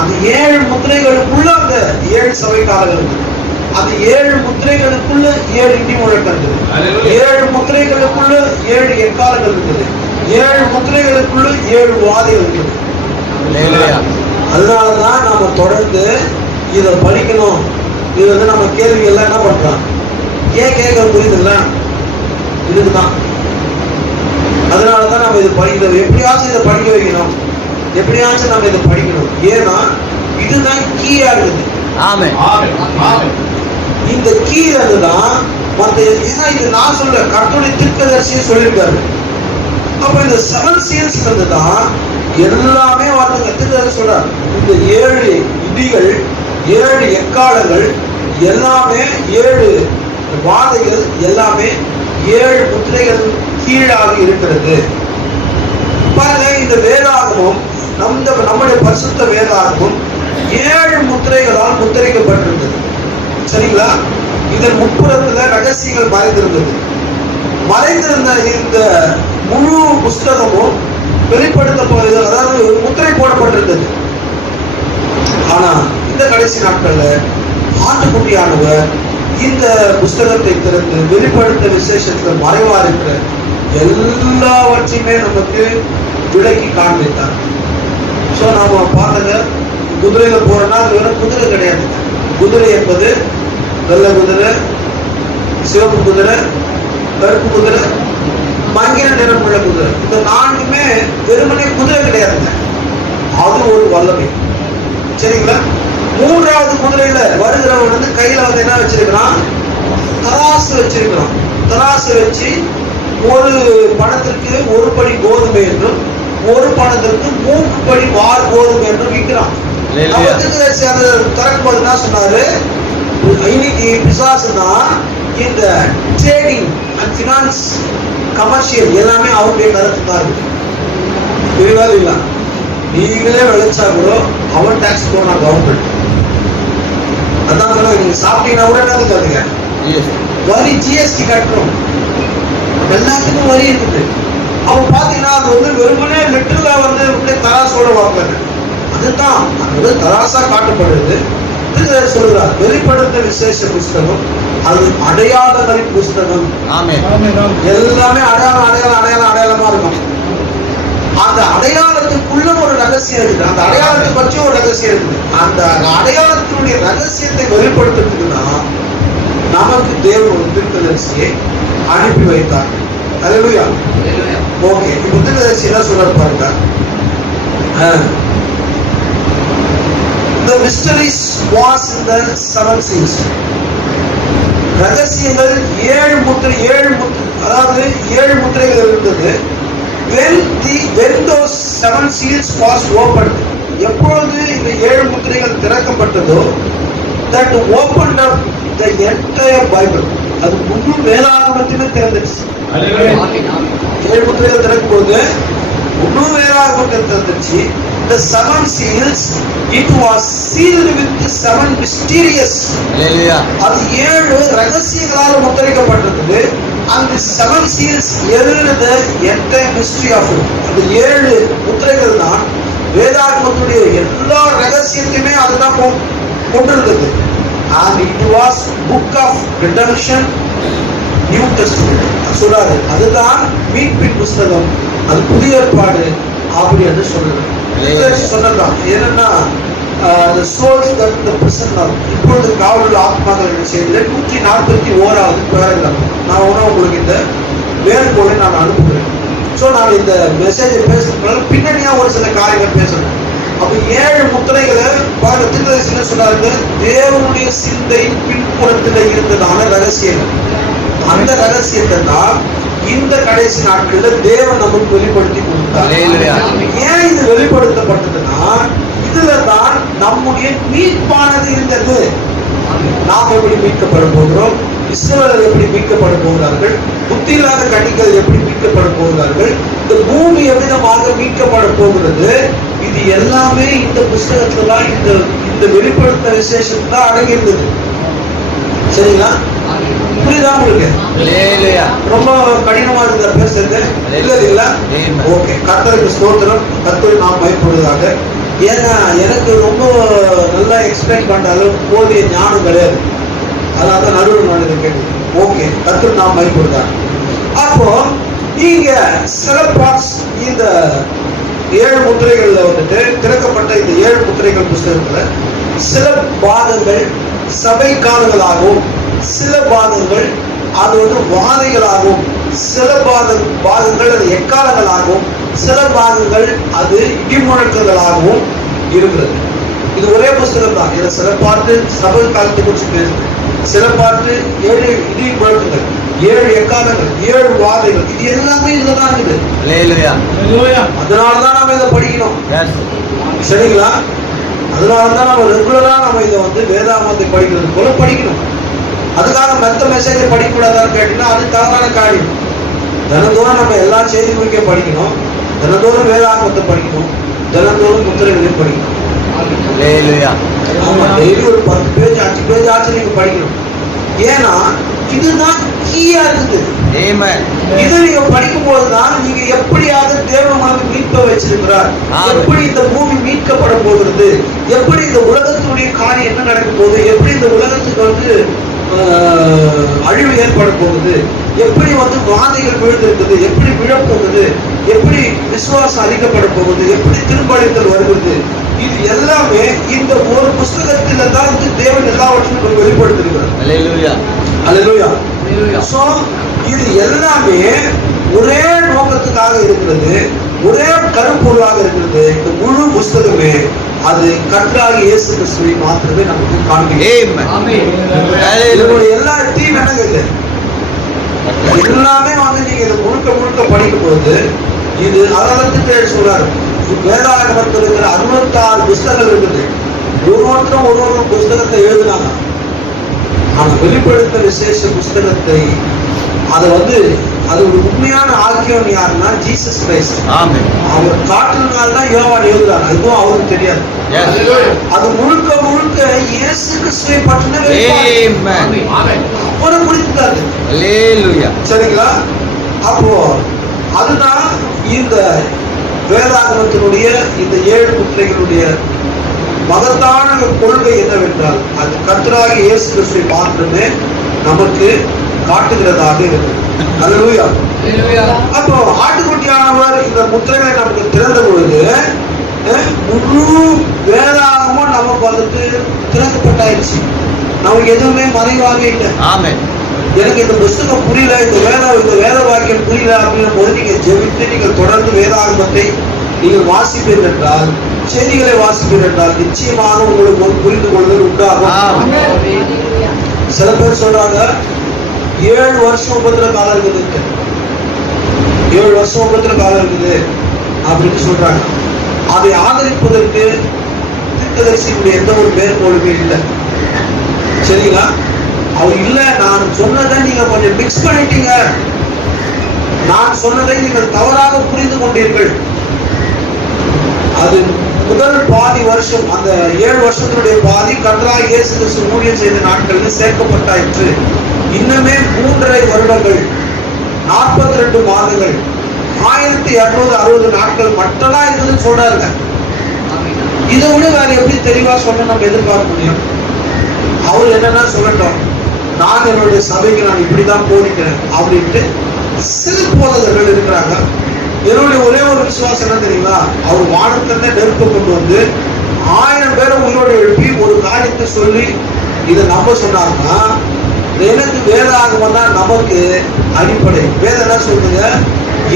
அந்த 7 முத்திரைகளுக்குள்ள அந்த 7 சபை காலங்கள் இருக்குது. அந்த 7 முத்திரைகளுக்குள்ள 7 இடி முழக்கம் இருக்குது. 7 முத்திரைகளுக்குள்ள 7 எக்காலங்கள் இருக்குது. 7 முத்திரைகளுக்குள்ள 7 வாதைகள் இருக்குது. அதனாலதான் நாம தொடர்ந்து இதை படிக்கணும். இது வந்து நம்ம கேள்வி எல்லாம் என்ன பண்றோம், ஏன் கேட்க புரியுதுல்ல? இதுக்குதான். அதனாலதான் நம்ம இது படிக்கணும். எப்படியாச்சும் இதை படிக்க வைக்கணும், எப்படியாச்சும் நம்ம இதை படிக்கணும். ஏன்னா இதுதான் கீயா இருக்குது. இந்த கீ அதுதான் மற்ற இது நான் சொல்ல கர்த்தருடைய தீர்க்கதரிசியே சொல்லியிருக்காரு. அப்ப இந்த 7 seals தான் எல்லாமே வார்த்தைங்க தீர்க்கதரிசி சொல்றார். இந்த 7 இடிகள் 7 எக்காலங்கள் எல்லாமே 7 வாதைகள் எல்லாமே 7 முத்திரைகள் கீழாக இருக்கிறது. பாருங்க, இந்த வேதாகமும் நம்முடைய பரிசுத்த வேதாகமும் 7 முத்திரைகளால் முத்திரைக்கப்பட்டிருந்தது. சரிங்களா? இதன் முப்புறத்துல ரகசியங்கள் மறைந்திருந்த இந்த முழு புஸ்தகமும் வெளிப்படுத்தப்படுது, அதாவது முத்திரை போடப்பட்டிருந்தது. ஆனா இந்த கடைசி நாட்கள்ல ஆட்டுக்குட்டியானவர் இந்த புஸ்தகத்தை திறந்து வெளிப்படுத்த விசேஷத்துல மறைவா இருக்கிற எல்லாவற்றையுமே நமக்கு விளக்கி காண்பித்தார். சோ நாம பார்த்தத குதிரையில போறோம்னா அது வெறும் குதிரை கிடையாது. குதிரை என்பது வெள்ளை குதிரை, சிவப்பு குதிரை, கருப்பு குதிரை, மங்கின நிறமுள்ள குதிரை. இந்த நான்குமே வெறுமனே குதிரை கிடையாதுங்க, அது ஒரு வல்லமை. சரிங்களா? மூன்றாவது குதிரையில வருகிறவன் வந்து கையில வந்து என்ன வச்சிருக்கிறான்? தராசு வச்சிருக்கிறான். தராசு வச்சு ஒரு பணத்திற்கு ஒரு படி கோதுமை என்றும் ஒரு பணத்திற்கு 3 படி வார் கோதுமை என்றும் விற்கிறான். திறக்கும் போது என்ன சொன்னாரு? இன்னைக்கு பிசாசு தான் இந்த ட்ரேடிங் அண்ட் பினான்ஸ் கமர்ஷியல் எல்லாமே அவருடைய கருத்து தான் இருக்கு. புரியுதா இல்லையா? நீங்களே விளைச்சா கூட அவன் டாக்ஸ் போனா கவர்மெண்ட். அதான் சொல்ல, நீங்க சாப்பிட்டீங்கன்னா கூட என்ன கருதுங்க, வரி ஜிஎஸ்டி கட்டணும், எல்லாத்துக்கும் வரி இருக்குது. அவன் பாத்தீங்கன்னா அது வந்து வெறுமனே லிட்டரலா வந்து தராசோட வாக்குறது, அதுதான் அது தராசா காட்டப்படுறது. சொல்றார் வெளிப்படுத்த விசேஷ புஸ்தகம், அது அடையாளங்களின் புஸ்தகம். எல்லாமே அடையாளம் அடையாளம் அடையாளம் அடையாளமா இருக்கும். அந்த அடையாளத்துக்குள்ள ஒரு ரகசியம் இருக்குது, அந்த அடையாளத்தை பற்றி ஒரு ரகசியம் இருக்குது. அந்த அடையாளத்தினுடைய ரகசியத்தை வெளிப்படுத்துறதுக்கு தான் நமக்கு தேவன் ஒரு தீர்க்கதரிசியை அனுப்பி வைத்தார். அல்லேலூயா. ஓகே, இப்போ தீர்க்கதரிசி என்ன சொல்றாரு பாருங்க. The mysteries was in the 7 seals. ரகசியங்கள் 7 முத்திரை, அதாவது 7 முத்திரைகள் இருந்தது. When those 7 seals was opened, எப்பொழுது இந்த 7 முத்திரைகள் திறக்கப்பட்டதோ, that opened up the entire Bible, அது முழு வேதாகமத்தையுமே திறந்துச்சு. 7 முத்திரைகள் திறக்கும் போது முழு வேதாகமத்தை திறந்துச்சு. The 7 seals, it was sealed with 7 mysterious. அது 7 ரகசியங்களால் முத்திரைக்கப்பட்டிருந்தது. அந்த 7 seals எழுதுறது entire mystery of it. அந்த 7 முத்திரைகள் தான் வேதாகமத்துடைய எல்லா ரகசியத்தையுமே அதுதான் கொண்டிருந்தது. And it was book of redemption, New Testament. சொல்றாரு அதுதான் மீட்பின் புஸ்தகம், அது புதிய ஏற்பாடு அப்படி என்று சொல்றது. சொன்னதான் என்னன்னா, the souls that the prison of, இப்பொழுது காவலுள்ள ஆத்மாக்கள் செய்தில 141வது பேராகிராஃப். நான் உங்களுக்கு இந்த வேறுகோளை நான் அனுப்புகிறேன். ஸோ நான் இந்த மெசேஜை பேசுறதுனால பின்னணியா ஒரு சில காரியங்கள் பேசணும். அப்ப 7 முத்திரைகளை என்ன சொன்னாரு? தேவனுடைய சிந்தை பின்புறத்தில் இருந்ததான ரகசியங்கள். அந்த ரகசியத்தை தான் இந்த கடைசி நாட்கள்ல தேவன் நமக்கு வெளிப்படுத்தி கொடுத்தார். ஏன் இது வெளிப்படுத்தப்பட்டதுன்னா, இதுல தான் நம்முடைய மீட்பானது இருந்தது. நாம் எப்படி மீட்கப்பட போகிறோம், இஸ்ரவேலர் எப்படி மீட்கப்பட போகிறார்கள், புத்தியில்லாத கனிகள் எப்படி மீட்கப்பட போகிறார்கள், இந்த பூமி எவ்விதமாக மீட்கப்பட போகிறது, இது எல்லாமே இந்த புஸ்தகத்துல தான், இந்த வெளிப்படுத்த விசேஷத்துல தான் அடங்கியிருந்தது. சரிங்களா? புரியுதா உங்களுக்கு? ரொம்ப கடினமா இருந்த பேசுறது இல்ல. ஓகே, கர்த்தருக்கு ஸ்தோத்திரம், கர்த்தரை நாம் பயப்படுவதாக. ஏன்னா எனக்கு ரொம்ப நல்லா எக்ஸ்பிளைன் பண்ற அளவுக்கு போதிய ஞானம் கிடையாது, அதனால நடுவில் நான் கேட்டு. ஓகே, கர்த்தர் நாம் பயப்படுவதாக. அப்போ நீங்க சில பார்ட்ஸ் இந்த 7 முத்திரைகள்ல வந்துட்டு திறக்கப்பட்ட இந்த 7 முத்திரைகள் புஸ்தகத்துல சில பாகங்கள் சபைக்காரர்களாகவும், சில பாகங்கள் அது வாதைகளாகவும், சில பாகங்கள் அது எக்காலங்களாகவும், சில பாகங்கள் அது இடிமுழக்கங்களாகவும் இருக்கிறது. இது ஒரே புஸ்தகம் தான். இதுல சில பாட்டு சபை காலத்தை குறித்து பேசுது, சில பாட்டு 7 இடி முழக்கங்கள், 7 எக்காலங்கள், 7 வாதைகள், இது எல்லாமே இதுலதான் இருக்குது. அதனாலதான் நம்ம இதை படிக்கணும். சரிங்களா? அதனாலதான் நம்ம ரெகுலரா நம்ம இதை வேதாகமத்தை படிக்கிறது போல படிக்கணும். அதுக்காக மற்ற மெசேஜை படிக்கக்கூடாதான்னு கேட்டீங்கன்னா அது தவறான காரியம். தினந்தோறும் நம்ம எல்லா செய்தி குறிக்க படிக்கணும், தினந்தோறும் வேதாகமத்தை படிக்கணும், தினந்தோறும் முத்திரைகளையும் படிக்கணும். ஆமா, டெய்லி ஒரு 10 பேஜ் 5 பேஜ் ஆச்சு நீங்க படிக்கணும். ஏன்னா இதுதான் கீயா இருக்குது. இதை நீங்க படிக்கும் போதுதான் நீங்க எப்படியாக தேவன் நமக்கு மீட்ப வச்சிருக்கிறார், எப்படி இந்த பூமி மீட்கப்பட போகிறது, எப்படி இந்த உலகத்துடைய காரியம் என்ன நடக்க போகுது, எப்படி இந்த உலகத்துக்கு அழிவு ஏற்பட போகுது, எப்படி வாதைகள் விழுந்திருக்குது, எப்படி விழப்போகுது, எப்படி விசுவாசம் அளிக்கப்பட போகுது, எப்படி திரும்படித்தல் வருகிறது, இது எல்லாமே இந்த ஒரு புஸ்தகத்தில தான் தேவன் எல்லாவற்றையும் வெளிப்படுத்திருக்கிறார். அல்லேலூயா. அல்லேலூயா. சோ இது எல்லாமே ஒரே நோக்கத்துக்காக இருக்கிறது, ஒரே கருப்பொருளாக இருக்கிறது. இந்த முழு புஸ்தகமே அது கர்த்தராகிய இயேசு கிறிஸ்துவை மாத்திரமே நமக்கு காண்பிக்கும். இதனுடைய எல்லா தீம் என்னங்க? எல்லாமே நீங்க இதை முழுக்க முழுக்க படிக்கும் போது இது அதற்கு சொல்றாரு. வேதாகமத்தில் இருக்கிற 66 புஸ்தகங்கள் இருக்குது. ஒவ்வொருத்தரும் ஒரு புஸ்தகத்தை எழுதினாங்க. ஆனா வெளிப்படுத்த விசேஷ புஸ்தகத்தை அதை அது ஒரு உண்மையான ஆக்கியம் யாருன்னா ஜீசஸ் கிரைஸ்ட். அவர் காட்டுனால்தான் யோவான் எழுதுறாங்க. அதுவும் அவருக்கு தெரியாது. அது முழுக்க முழுக்க இயேசு கிறிஸ்துவை பற்றின அப்புறம் குறித்தாரு. சரிங்களா? அப்போ அதுதான் இந்த வேதாகமத்தினுடைய இந்த 7 முத்திரைகளுடைய மகத்தான கொள்கை என்னவென்றால் அது கர்த்தராகிய இயேசு கிறிஸ்துவை மாத்திரமே நமக்கு காட்டுகிறதாக இருக்கு. அல்லேலூயா. அப்போ ஆட்டுக்குட்டியானவர் இந்த முத்திரைகளை நமக்கு திறந்த பொழுது முழு வேதாகமும் நமக்கு திறக்கப்பட்டாயிடுச்சு. நமக்கு எதுவுமே மறைவாக இல்லை. எனக்கு இந்த புஸ்தகம் புரியல, இந்த வேத வாக்கியம் புரியல அப்படின்னும் போது நீங்க ஜெபித்து நீங்கள் தொடர்ந்து வேதாகமத்தை நீங்கள் வாசிப்பீர்கள் என்றால், செய்திகளை வாசிப்பீர்கள் என்றால் நிச்சயமாக உங்களுக்கு ஒரு புரிந்து கொள்ளுதல் உண்டாகும். சில பேர் சொல்றாங்க 7 வருஷம் உபத்திர காலம் இருக்குது, 7 வருஷம் உபத்திர காலம் இருக்குது அப்படின்னு சொல்றாங்க. அதை ஆதரிப்பதற்கு தீர்க்கதரிசியினுடைய எந்த ஒரு மேற்கோளுமே இல்லை. சரிங்களா? அவர் இல்ல, நான் சொன்னதை நீங்க கொஞ்சம் மிக்ஸ் பண்ணிட்டீங்க, நான் சொன்னதை நீங்கள் தவறாக புரிந்து கொண்டீர்கள். அது முதல் பாதி வருஷம், அந்த 7 வருஷத்தினுடைய பாதி கர்த்தராகிய இயேசு கிறிஸ்து ஊழியம் செய்த நாட்களில் சேர்க்கப்பட்டாயிற்று. இன்னுமே 3.5 வருடங்கள், 42 மாதங்கள், 1260 நாட்கள் மட்டும்தான் இருக்குதுன்னு சொல்றாருங்க. இதை விட வேற எப்படி தெளிவா சொன்ன நம்ம எதிர்பார்க்க முடியும்? அவர் என்னன்னா சொல்லட்டும், நான் என்னுடைய சபைக்கு நான் இப்படிதான் போதிக்கிறேன் அப்படின்ட்டு சில போதகர்கள் இருக்கிறாங்க. என்னுடைய ஒரே ஒரு விசுவாசம் என்ன தெரியுங்களா? அவர் வானத்திலிருந்தே நெருப்பை கொண்டு வந்து 1000 பேரை உயிரோடு எழுப்பி ஒரு காரியத்தை சொல்லி இதை நம்ப சொன்னாங்கன்னா, எனக்கு வேதாகமம் தான் நமக்கு அடிப்படை. வேதம் என்ன சொல்லுங்க?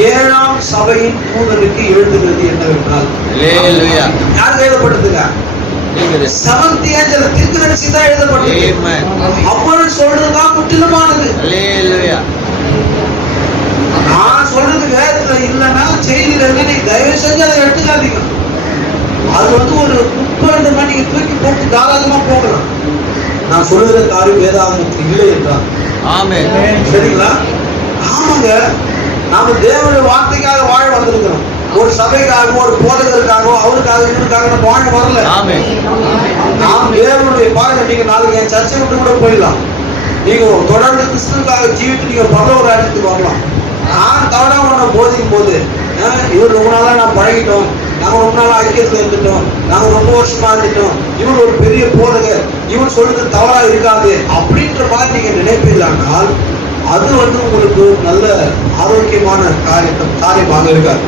7ஆம் சபையின் தூதனுக்கு எழுதுகிறது என்னவென்றால், யார் எழுதப்பட்டதுங்க? 7th angel தீர்க்கதரிசி தான் எழுதப்பட்டது. அப்பொழுது சொல்றதுதான் முற்றிலுமானது. நான் சொல்றது வேதத்துல இல்லைன்னா செய்தியில இருந்து நீ தயவு செஞ்சு அதை எடுத்துக்காதீங்க. அது ஒரு 32 மணி தூக்கி போட்டு தாராளமா போகலாம். நான் சொல்லுகிற காரியம் வேதாகமத்தில் இல்லை என்றால். சரிங்களா? ஆமாங்க, நாம தேவனுடைய வார்த்தைக்காக வாழ வந்திருக்கிறோம். ஒரு சபைக்காகவோ ஒரு போதகருக்காகவோ அவருக்காக இவருக்காக நம்ம வாழ வரல. நாம் தேவனுடைய பாருங்க, நீங்க நாளைக்கு என் சர்ச்சை விட்டு கூட போயிடலாம். நீங்க தொடர்ந்து கிறிஸ்துவுக்காக ஜீவித்து நீங்க பரலோக ராஜ்யத்துக்கு வரலாம். நான் தவறா உன்னை போதிக்கும் போது, இவர் ரொம்ப நாளா நான் பழகிட்டோம், நாங்க ரொம்ப நாளா ஐக்கியத்துல இருந்துட்டோம், நாங்க ரொம்ப வருஷமா இருந்துட்டோம், இவர் ஒரு பெரிய போதகர், இவர் சொல்றது தவறா இருக்காது அப்படின்ற மாதிரி நீங்க நினைப்பீர்களானால் அது உங்களுக்கு நல்ல ஆரோக்கியமான காரியமாக இருக்காது.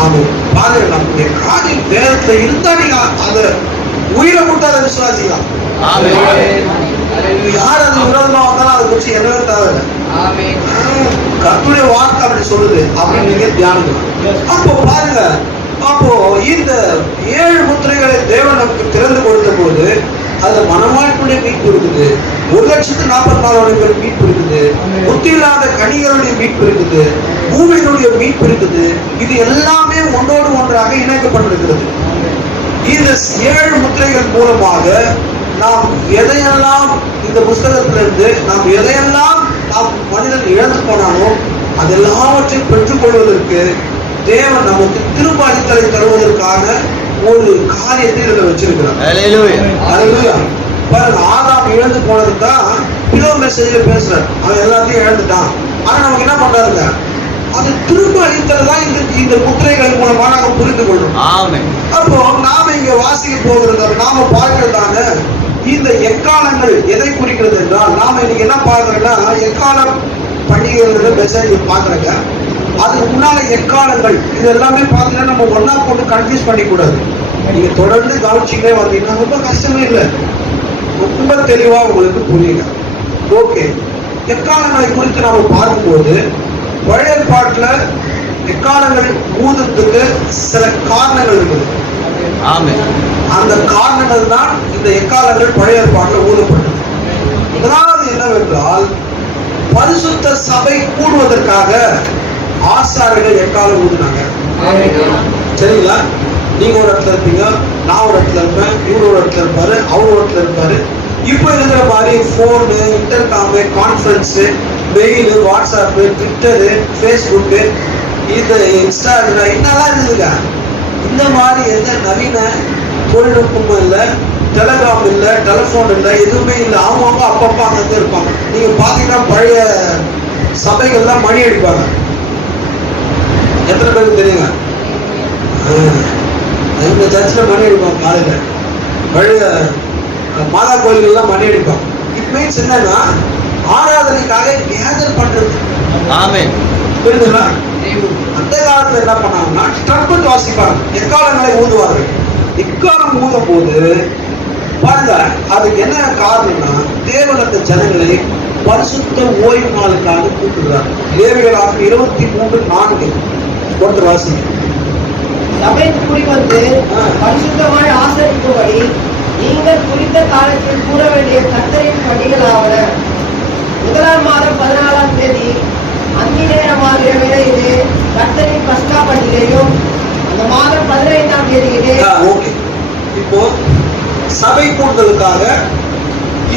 ஆமா, பாருங்க, நம்முடைய காரியம் வேதத்துல இருந்தா நீங்க அதை உயிரை கொடுத்து அதை விசுவாசிக்கலாம். யார் அது விரோதமா வந்தாலும் அதை குறிச்சு என்னவே தேவை. கர்த்தருடைய வார்த்தை அப்படி சொல்லுது அப்படின்னு நீங்க தியானிக்கலாம். அப்போ பாருங்க, அப்போ இந்த 7 முத்திரைகளை தேவன் நமக்கு திறந்து கொடுத்த போது அது மனவாழ்வுடைய மீட்பு இருக்குது, 1,44,000 மீட்பு இருக்குது, புத்தி இல்லாத கனிகளுடைய மீட்பு இருக்குது, பூமியினுடைய மீட்பு இருக்குது. இது எல்லாமே ஒன்றோடு ஒன்றாக இணைக்கப்பட்டிருக்கிறது. இந்த 7 முத்திரைகள் மூலமாக நாம் எதையெல்லாம் இந்த புஸ்தகத்திலிருந்து நாம் எதையெல்லாம் நாம் மனிதன் இழந்து போனாலும் அதெல்லாவற்றையும் பெற்றுக் கொள்வதற்கு தேவன் நமக்கு திரும்ப அளித்தலை தருவதற்கான ஒரு காரியத்தை இதுல வச்சிருக்கிறார். ஆதாம் இழந்து போனதுதான் பிலோ மெசேஜ்ல பேசுறார். அவன் எல்லாத்தையும் இழந்துட்டான். ஆனா நமக்கு என்ன பண்றாருங்க? அது திரும்ப அளித்ததான் இந்த முத்திரைகள் மூலமா நாம புரிந்து கொள்றோம். அப்போ நாம இங்க வாசிக்க போகிறது, நாம பார்க்கிறதான இந்த எக்காலங்கள் எதை குறிக்கிறது என்றால், நாம இன்னைக்கு என்ன பார்க்கிறோம்னா எக்காலம் பண்டிகைகளோட மெசேஜ் பார்க்கறங்க. அதுக்கு முன்னால எக்காலங்கள் இது எல்லாமே பார்த்தீங்கன்னா நம்ம ஒன்னா போட்டு கன்ஃபியூஸ் பண்ணிக்கூடாது. நீங்க தொடர்ந்து கவனிச்சுட்டே வந்தீங்கன்னா ரொம்ப கஷ்டமே இல்லை, ரொம்ப தெளிவா உங்களுக்கு புரியுங்க. ஓகே, எக்காலங்களை குறித்து நாம பார்க்கும்போது பழைய ஏற்பாட்டுல எக்காலங்கள் ஊதுறதுக்கு சில காரணங்கள் இருக்குது. அந்த காரணங்கள் தான் இந்த எக்காலங்கள் பழைய ஏற்பாட்டுல ஊதப்பட்டது. முதலாவது என்னவென்றால், பரிசுத்த சபை கூடுவதற்காக ஆசாரியர்கள் எக்காலம் ஊதுனாங்க. சரிங்களா? நீங்க ஒரு இடத்துல இருப்பீங்க, நான் ஒரு இடத்துல இருப்பேன், இவரு ஒரு இடத்துல இருப்பாரு, அவர் ஒரு இடத்துல இருப்பாரு. இப்ப இருக்கிற மாதிரி phone, intercom, conference, mail, WhatsApp, Twitter, Facebook, இது இன்ஸ்டாகிராம் என்னெல்லாம் இருக்குதுங்க. இந்த மாதிரி எந்த நவீன தொழில்நுட்பமும் இல்லை, டெலிகிராம் இல்லை, டெலிஃபோன் இல்லை, எதுவுமே இல்லை. அவங்க அப்பப்போ அங்கே இருப்பாங்க. நீங்க பாத்தீங்கன்னா பழைய சபைகள்லாம் மணி அடிப்பாங்க. எத்தனை பேருக்கு தெரியுங்க? இந்த சர்ச்சில் மணி அடிப்பாங்க. காலையில பழைய மாதா கோயில்கள்லாம் மணி அடிப்பாங்க. இட் மீன்ஸ் என்னன்னா ஆராதனைக்காக கேதர் பண்றது. புரியுதுங்களா? அந்த காலத்துல என்ன பண்ணாங்கன்னா ட்ரம்பட் வாசிப்பாங்க, எக்காலங்களை ஊதுவார்கள். எக்காலம் ஊதும் போது பாருங்க, அதுக்கு என்ன காரணம்னா தேவன் அந்த ஜனங்களை பரிசுத்த ஓய்வு நாளுக்காக கூப்பிடுறார். லேவியராகமம் 23:4 ஒருத்தர் வாசிங்க. சபை கூடி வந்து பரிசுத்தமாய் ஆசரிக்கும்படி நீங்கள் குறித்த காலத்தில் கூற வேண்டிய கர்த்தரின் பண்டிகைகளாவன: முதலாம் மாதம் 14ஆம் தேதி அந்தி நேரமாகிற வேளையிலே கர்த்தரின் பஸ்கா பண்டிகையும், அந்த மாதம் 15ஆம் தேதியிலே. ஓகே, இப்போ சபை கூடுதலுக்காக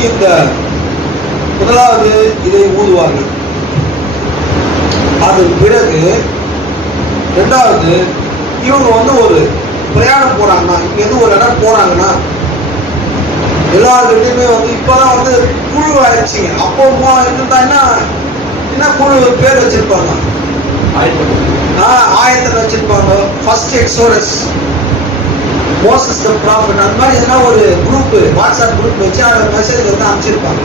இந்த முதலாவது இதை ஊதுவார்கள். அதன் பிறகு இரண்டாவது, இவங்க வந்து ஒரு பிரயாணம் போறாங்கன்னா, இங்க இருந்து ஒரு இடம் போறாங்கன்னா எல்லாருக்கிட்டையுமே வந்து இப்பதான் வந்து குழு ஆயிடுச்சுங்க. அப்போ இருந்தா என்ன குழு பேர் வச்சிருப்பாங்க, ஆயத்தம் வச்சிருப்பாங்க. ஃபர்ஸ்ட் எக்ஸோடஸ், மோசஸ் தி ப்ராஃபட், அந்த மாதிரி எதனா ஒரு குரூப், வாட்ஸ்அப் குரூப் வச்சு அந்த மெசேஜ் வந்து அனுப்பிச்சிருப்பாங்க.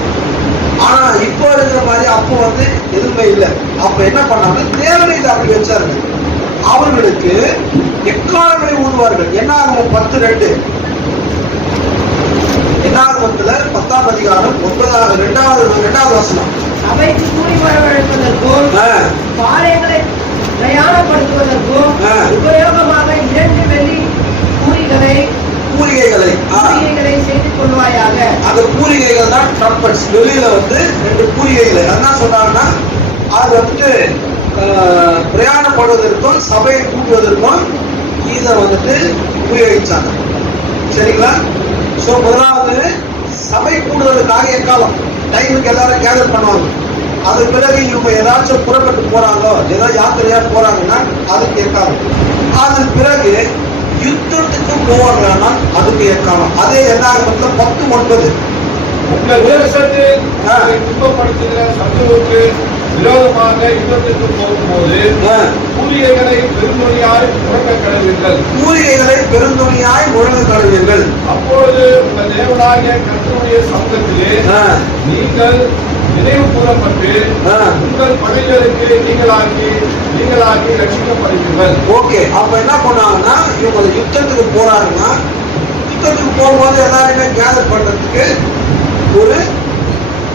ஆனா இப்போ இருக்கிற மாதிரி அப்போ வந்து எதுவுமே இல்லை. அப்ப என்ன பண்ணாங்க, தேவனை இதை அப்படி வச்சாரு. அவர்களுக்கு எக்காலங்களை ஊதுவார்கள். என்னாகும் 10:2, என்னாகமத்துல 10ஆம் அதிகாரம் 2வது வசனம். சபைக்கு கூடி வரவழைப்பதற்கும் பாளையங்களை பிரயாணப்படுத்துவதற்கும் உபயோகமாக 2 வெள்ளி பூரிகைகளை செய்து கொள்வாயாக. அந்த பூரிகைகள் தான் ட்ரம்பட்ஸ். வெளியில வந்து 2 பூரிகைகளை என்ன சொன்னாங்கன்னா, அது வந்துட்டு பிரயாணப்படுவதற்கும் சபையை கூட்டுவதற்கும் இதை வந்துட்டு உபயோகிச்சாங்க. சரிங்களா? சோ முதலாவது சபை கூடுவதற்காக எக்காலம் டைமுக்கு எல்லாரும் கேதர் பண்ணுவாங்க. அது பிறகு இவங்க ஏதாச்சும் புறப்பட்டு போறாங்க, ஏதாவது யாத்திரையா போறாங்கன்னா அதுக்கு எக்காலம். அதன் பிறகு யுத்தத்துக்கு போவாங்கன்னா அதுக்கு எக்காலம். அதே என்னாகமத்துல 10:9. உங்கள் தேசத்தில் துன்பப்படுத்துகிற சத்துருவுக்கு விரோதமாக யுத்தத்திற்கு போகும்போது பூரிகைகளை பெருந்தொழியாய் முழங்க கடவீர்கள். பூரிகைகளை பெருந்தொழியாய் முழங்க கடவீர்கள். அப்பொழுது உங்கள் தேவனாகிய கர்த்தருடைய சமூகத்திலே நீங்கள் நினைவு கூறப்பட்டு உங்கள் பகைகளுக்கு நீங்களாக்கி ரட்சிக்கப்படுவீர்கள். ஓகே, அப்ப என்ன பண்ணாங்கன்னா, இவங்க யுத்தத்துக்கு போறாங்கன்னா, யுத்தத்துக்கு போகும்போது எல்லாருமே கேதர் பண்றதுக்கு ஒரு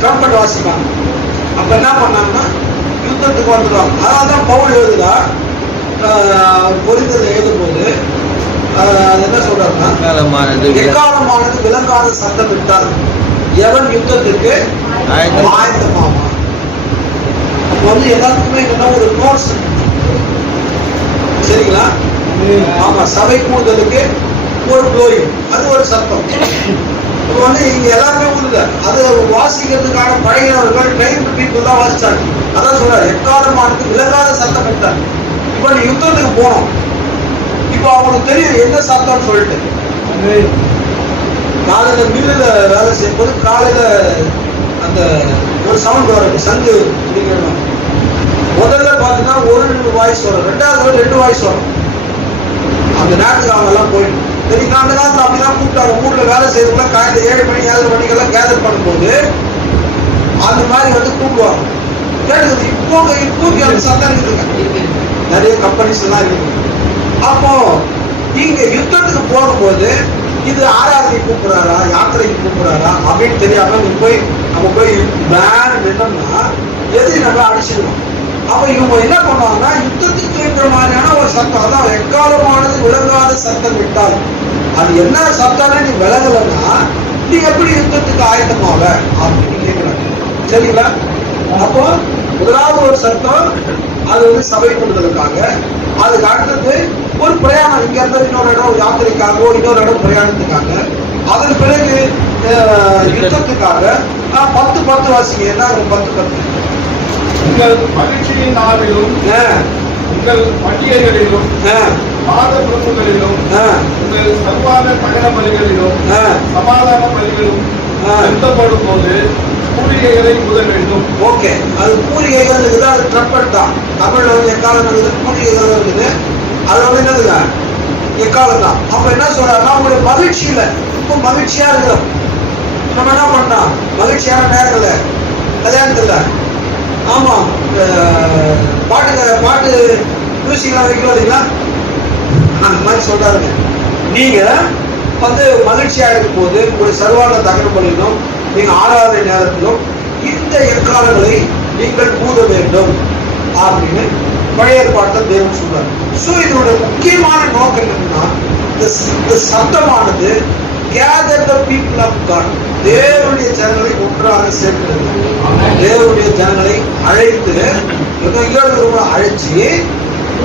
ட்ரம்பட் வாசிப்பாங்க. அப்ப என்ன பண்ணாங்கன்னா யுத்தத்துக்கு வந்துடுவாங்க. அதனால்தான் பவுல் எழுதுதா பொறிந்ததை எழுதும் போது அது என்ன சொல்றாருன்னா, எக்காலமானது விளங்காத சத்தம் விட்டால் எவன் யுத்தத்துக்கு ஆயத்தமாமா. அப்ப வந்து எல்லாத்துக்குமே என்ன ஒரு நோட்ஸ். சரிங்களா? ஆமா, சபை கூடுதலுக்கு ஒரு ப்ளோயிங், அது ஒரு சத்தம். இப்போ வந்து இங்க எல்லாருமே ஊதுல அது வாசிக்கிறதுக்கான பழகினவர்கள் ட்ரெயின் பீப்புள் தான் வாசிச்சாங்க. அதான் சொல்றாரு, எக்காலமானது விளங்காத சத்தம் விட்டார். இப்ப நீ யுத்தத்துக்கு போனோம், இப்போ அவங்களுக்கு தெரியும் என்ன சத்தம்னு சொல்லிட்டு. காலையில மில்லுல வேலை செய்யும் போது காலையில அந்த ஒரு சவுண்ட் வரும், சங்கு பிடிக்கணும். முதல்ல பாத்தீங்கன்னா ஒரு வாய்ஸ் வரும், 2வது 2 வாய்ஸ் வரும். அந்த நேரத்துக்கு அவங்க எல்லாம் போயிட்டு தெரியும். அந்த காலத்துல அப்படிதான் கூப்பிட்டாங்க. ஊர்ல வேலை செய்யறதுக்குள்ள காலையில 7 மணி 7:30 மணிக்கெல்லாம் கேதர் பண்ணும்போது அந்த மாதிரி வந்து கூப்பிடுவாங்க. கேட்டுக்குது. இப்போ அந்த சத்தம் இருக்குதுங்க, நிறைய கம்பெனிஸ் எல்லாம் இருக்குது. அப்போ இங்க யுத்தத்துக்கு போகும்போது இது ஆராதனை கூப்பிடுறாரா, யாத்திரைக்கு கூப்பிடுறாரா அப்படின்னு தெரியாம நம்ம போய் பேன் நின்னோம்னா எதிரி நம்ம அடிச்சிடுவோம். அப்ப இவங்க என்ன பண்ணுவாங்கன்னா யுத்தத்துக்கு இருக்கிற மாதிரியான ஒரு சத்தம், அதான் எக்காலமானது விளங்காத சத்தம் விட்டால், அது என்ன சத்தம்னா நீ விளங்கலன்னா நீ எப்படி யுத்தத்துக்கு ஆயத்தமாக அப்படின்னு கேட்கிறாங்க. சரிங்களா? அப்போ முதலாவது ஒரு சத்தம் அது வந்து சபை கூடுதலுக்காக, அதுக்கு அடுத்தது ஒரு பிரயாணம், இங்க இருந்து இன்னொரு இடம் யாத்திரைக்காகவோ இன்னொரு இடம் பிரயாணத்துக்காக, அதன் பிறகு யுத்தத்துக்காக. 10 வாசிங்க. என்ன 10 உங்கள் மகிழ்ச்சியின் நாளிலும் உங்கள் பண்டிகைகளிலும் மாத பிரபுகளிலும் உங்கள் சர்வான பயண பலிகளிலும் சமாதான பலிகளும் செலுத்தப்படும் போது பூரிகைகளை ஊத வேண்டும். ஓகே, அது பூரிகைகள் இருக்குது, அது ட்ரம்பட் தான். தமிழ்ல வந்து எக்காலம் இருக்குது, பூரிகைகள் இருக்குது, அது வந்து என்னதுங்க எக்காலம் தான். அப்ப என்ன சொல்றாங்கன்னா உங்களுடைய மகிழ்ச்சியில இப்போ மகிழ்ச்சியா இருக்கிறோம். நம்ம என்ன பண்ணோம் மகிழ்ச்சியான நேரத்துல கல்யாணத்துல, ஆமா பாட்டு மியூசிக்லாம் வைக்கிறோம் இல்லைங்களா, அந்த மாதிரி சொல்றாருங்க. நீங்க வந்து மகிழ்ச்சியா இருக்கும் போது ஒரு சர்வான தகனம் பண்ணிடணும். நீங்க ஆராதனை நேரத்திலும் இந்த எக்காலங்களை நீங்கள் ஊத வேண்டும் அப்படின்னு பழைய ஏற்பாட்டில் தேவன் சொல்றாரு. ஸோ இதனுடைய முக்கியமான நோக்கம் என்னன்னா இந்த சத்தமானது gather the people of God, தேவனுடைய ஜனங்களை ஒன்றாக சேர்க்கிறது. தேவனுடைய ஜனங்களை அழைத்து அழைச்சி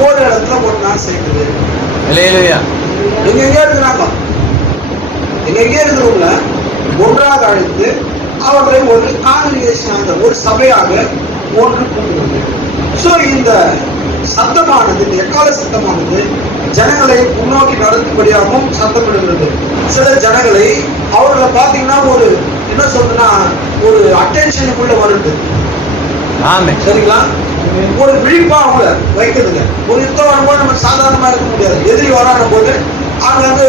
ஒரு இடத்துல ஒன்றா சேர்க்குது. எங்க இருக்கிறாங்க, எங்க இருக்கிறவங்கள ஒன்றாக அழைத்து அவர்களை ஒரு காங்கிரிகேஷனாக ஒரு சபையாக ஒன்று கூட்டுகிறது. ஸோ இந்த சத்தமானது, இந்த எக்கால சத்தமானது ஜனங்களை முன்னோக்கி நடத்தும்படியாகவும் சத்தமிடுகிறது. சில ஜனங்களை அவர்களை பார்த்தீங்கன்னா ஒரு என்ன சொல்றதுன்னா ஒரு அட்டென்ஷனுக்குள்ள வருது. சரிங்களா? ஒரு விழிப்பா அவங்கள வைக்கிறதுங்க. ஒரு யுத்தம் வரும்போது நம்ம சாதாரணமா இருக்க முடியாது. எதிரி வரான போது அவங்க வந்து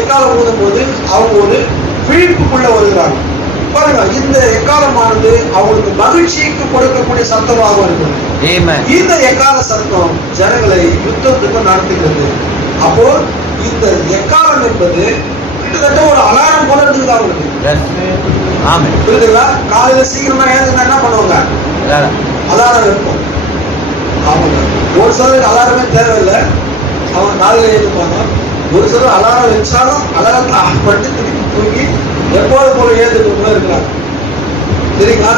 எக்காலம் ஊதும் போது அவங்க ஒரு விழிப்புக்குள்ள வருகிறாங்க. பாருங்க, இந்த எக்காலமானது அவங்களுக்கு மகிழ்ச்சிக்கு கொடுக்கக்கூடிய சத்தமாக இருக்கிறது. இந்த எக்கால சத்தம் ஜனங்களை யுத்தத்துக்கு நடத்துகிறது. அப்போ இந்த எக்காலம் என்பது கிட்டத்தட்ட ஒரு அலாரம் போல இருக்குது அவங்களுக்கு. புரியுதுங்களா? காலையில சீக்கிரமா ஏழுங்க என்ன பண்ணுவாங்க, அலாரம் இருக்கும். அவங்க ஒரு சிலருக்கு அலாரமே தேவையில்லை, அவங்க காலையில எழுந்துப்பாங்க. ஒரு சிலர் அலாரம் வச்சாலும் அலாரத்தை ஆஃப் பண்ணிட்டு திருப்பி தூங்கி எப்போது போல ஏழுதுக்குள்ள இருக்கிறாங்க. சரிங்களா?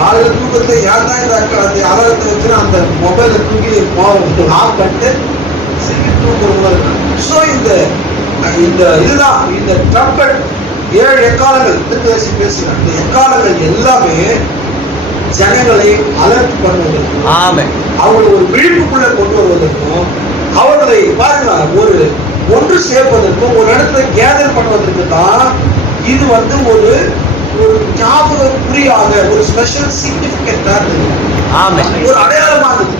காலையில தூக்கத்துல யாருதான் அந்த அலாரத்தை வச்சுன்னா அந்த மொபைலை தூக்கி ஆஃப் பண்ணிட்டு சீக்கிரம் தூங்குறவங்க இருக்காங்க. ஸோ இந்த இதுதான் இந்த ட்ரம்பட் 7 எக்காலங்கள் பேசுகிறாங்க. இந்த எக்காலங்கள் எல்லாமே ஜனங்களை அலர்ட் பண்ணுவதற்கும் அவங்களை ஒரு விழிப்புக்குள்ள கொண்டு வருவதற்கும் அவர்களை பாருங்க ஒரு ஒன்று சேர்ப்பதற்கும் ஒரு இடத்துல கேதர் பண்ணுவதற்கு தான் இது வந்து ஒரு ஞாபக குறியாக ஒரு ஸ்பெஷல் சிக்னிபிகண்டா இருக்கு. ஒரு அடையாளமா இருக்கு.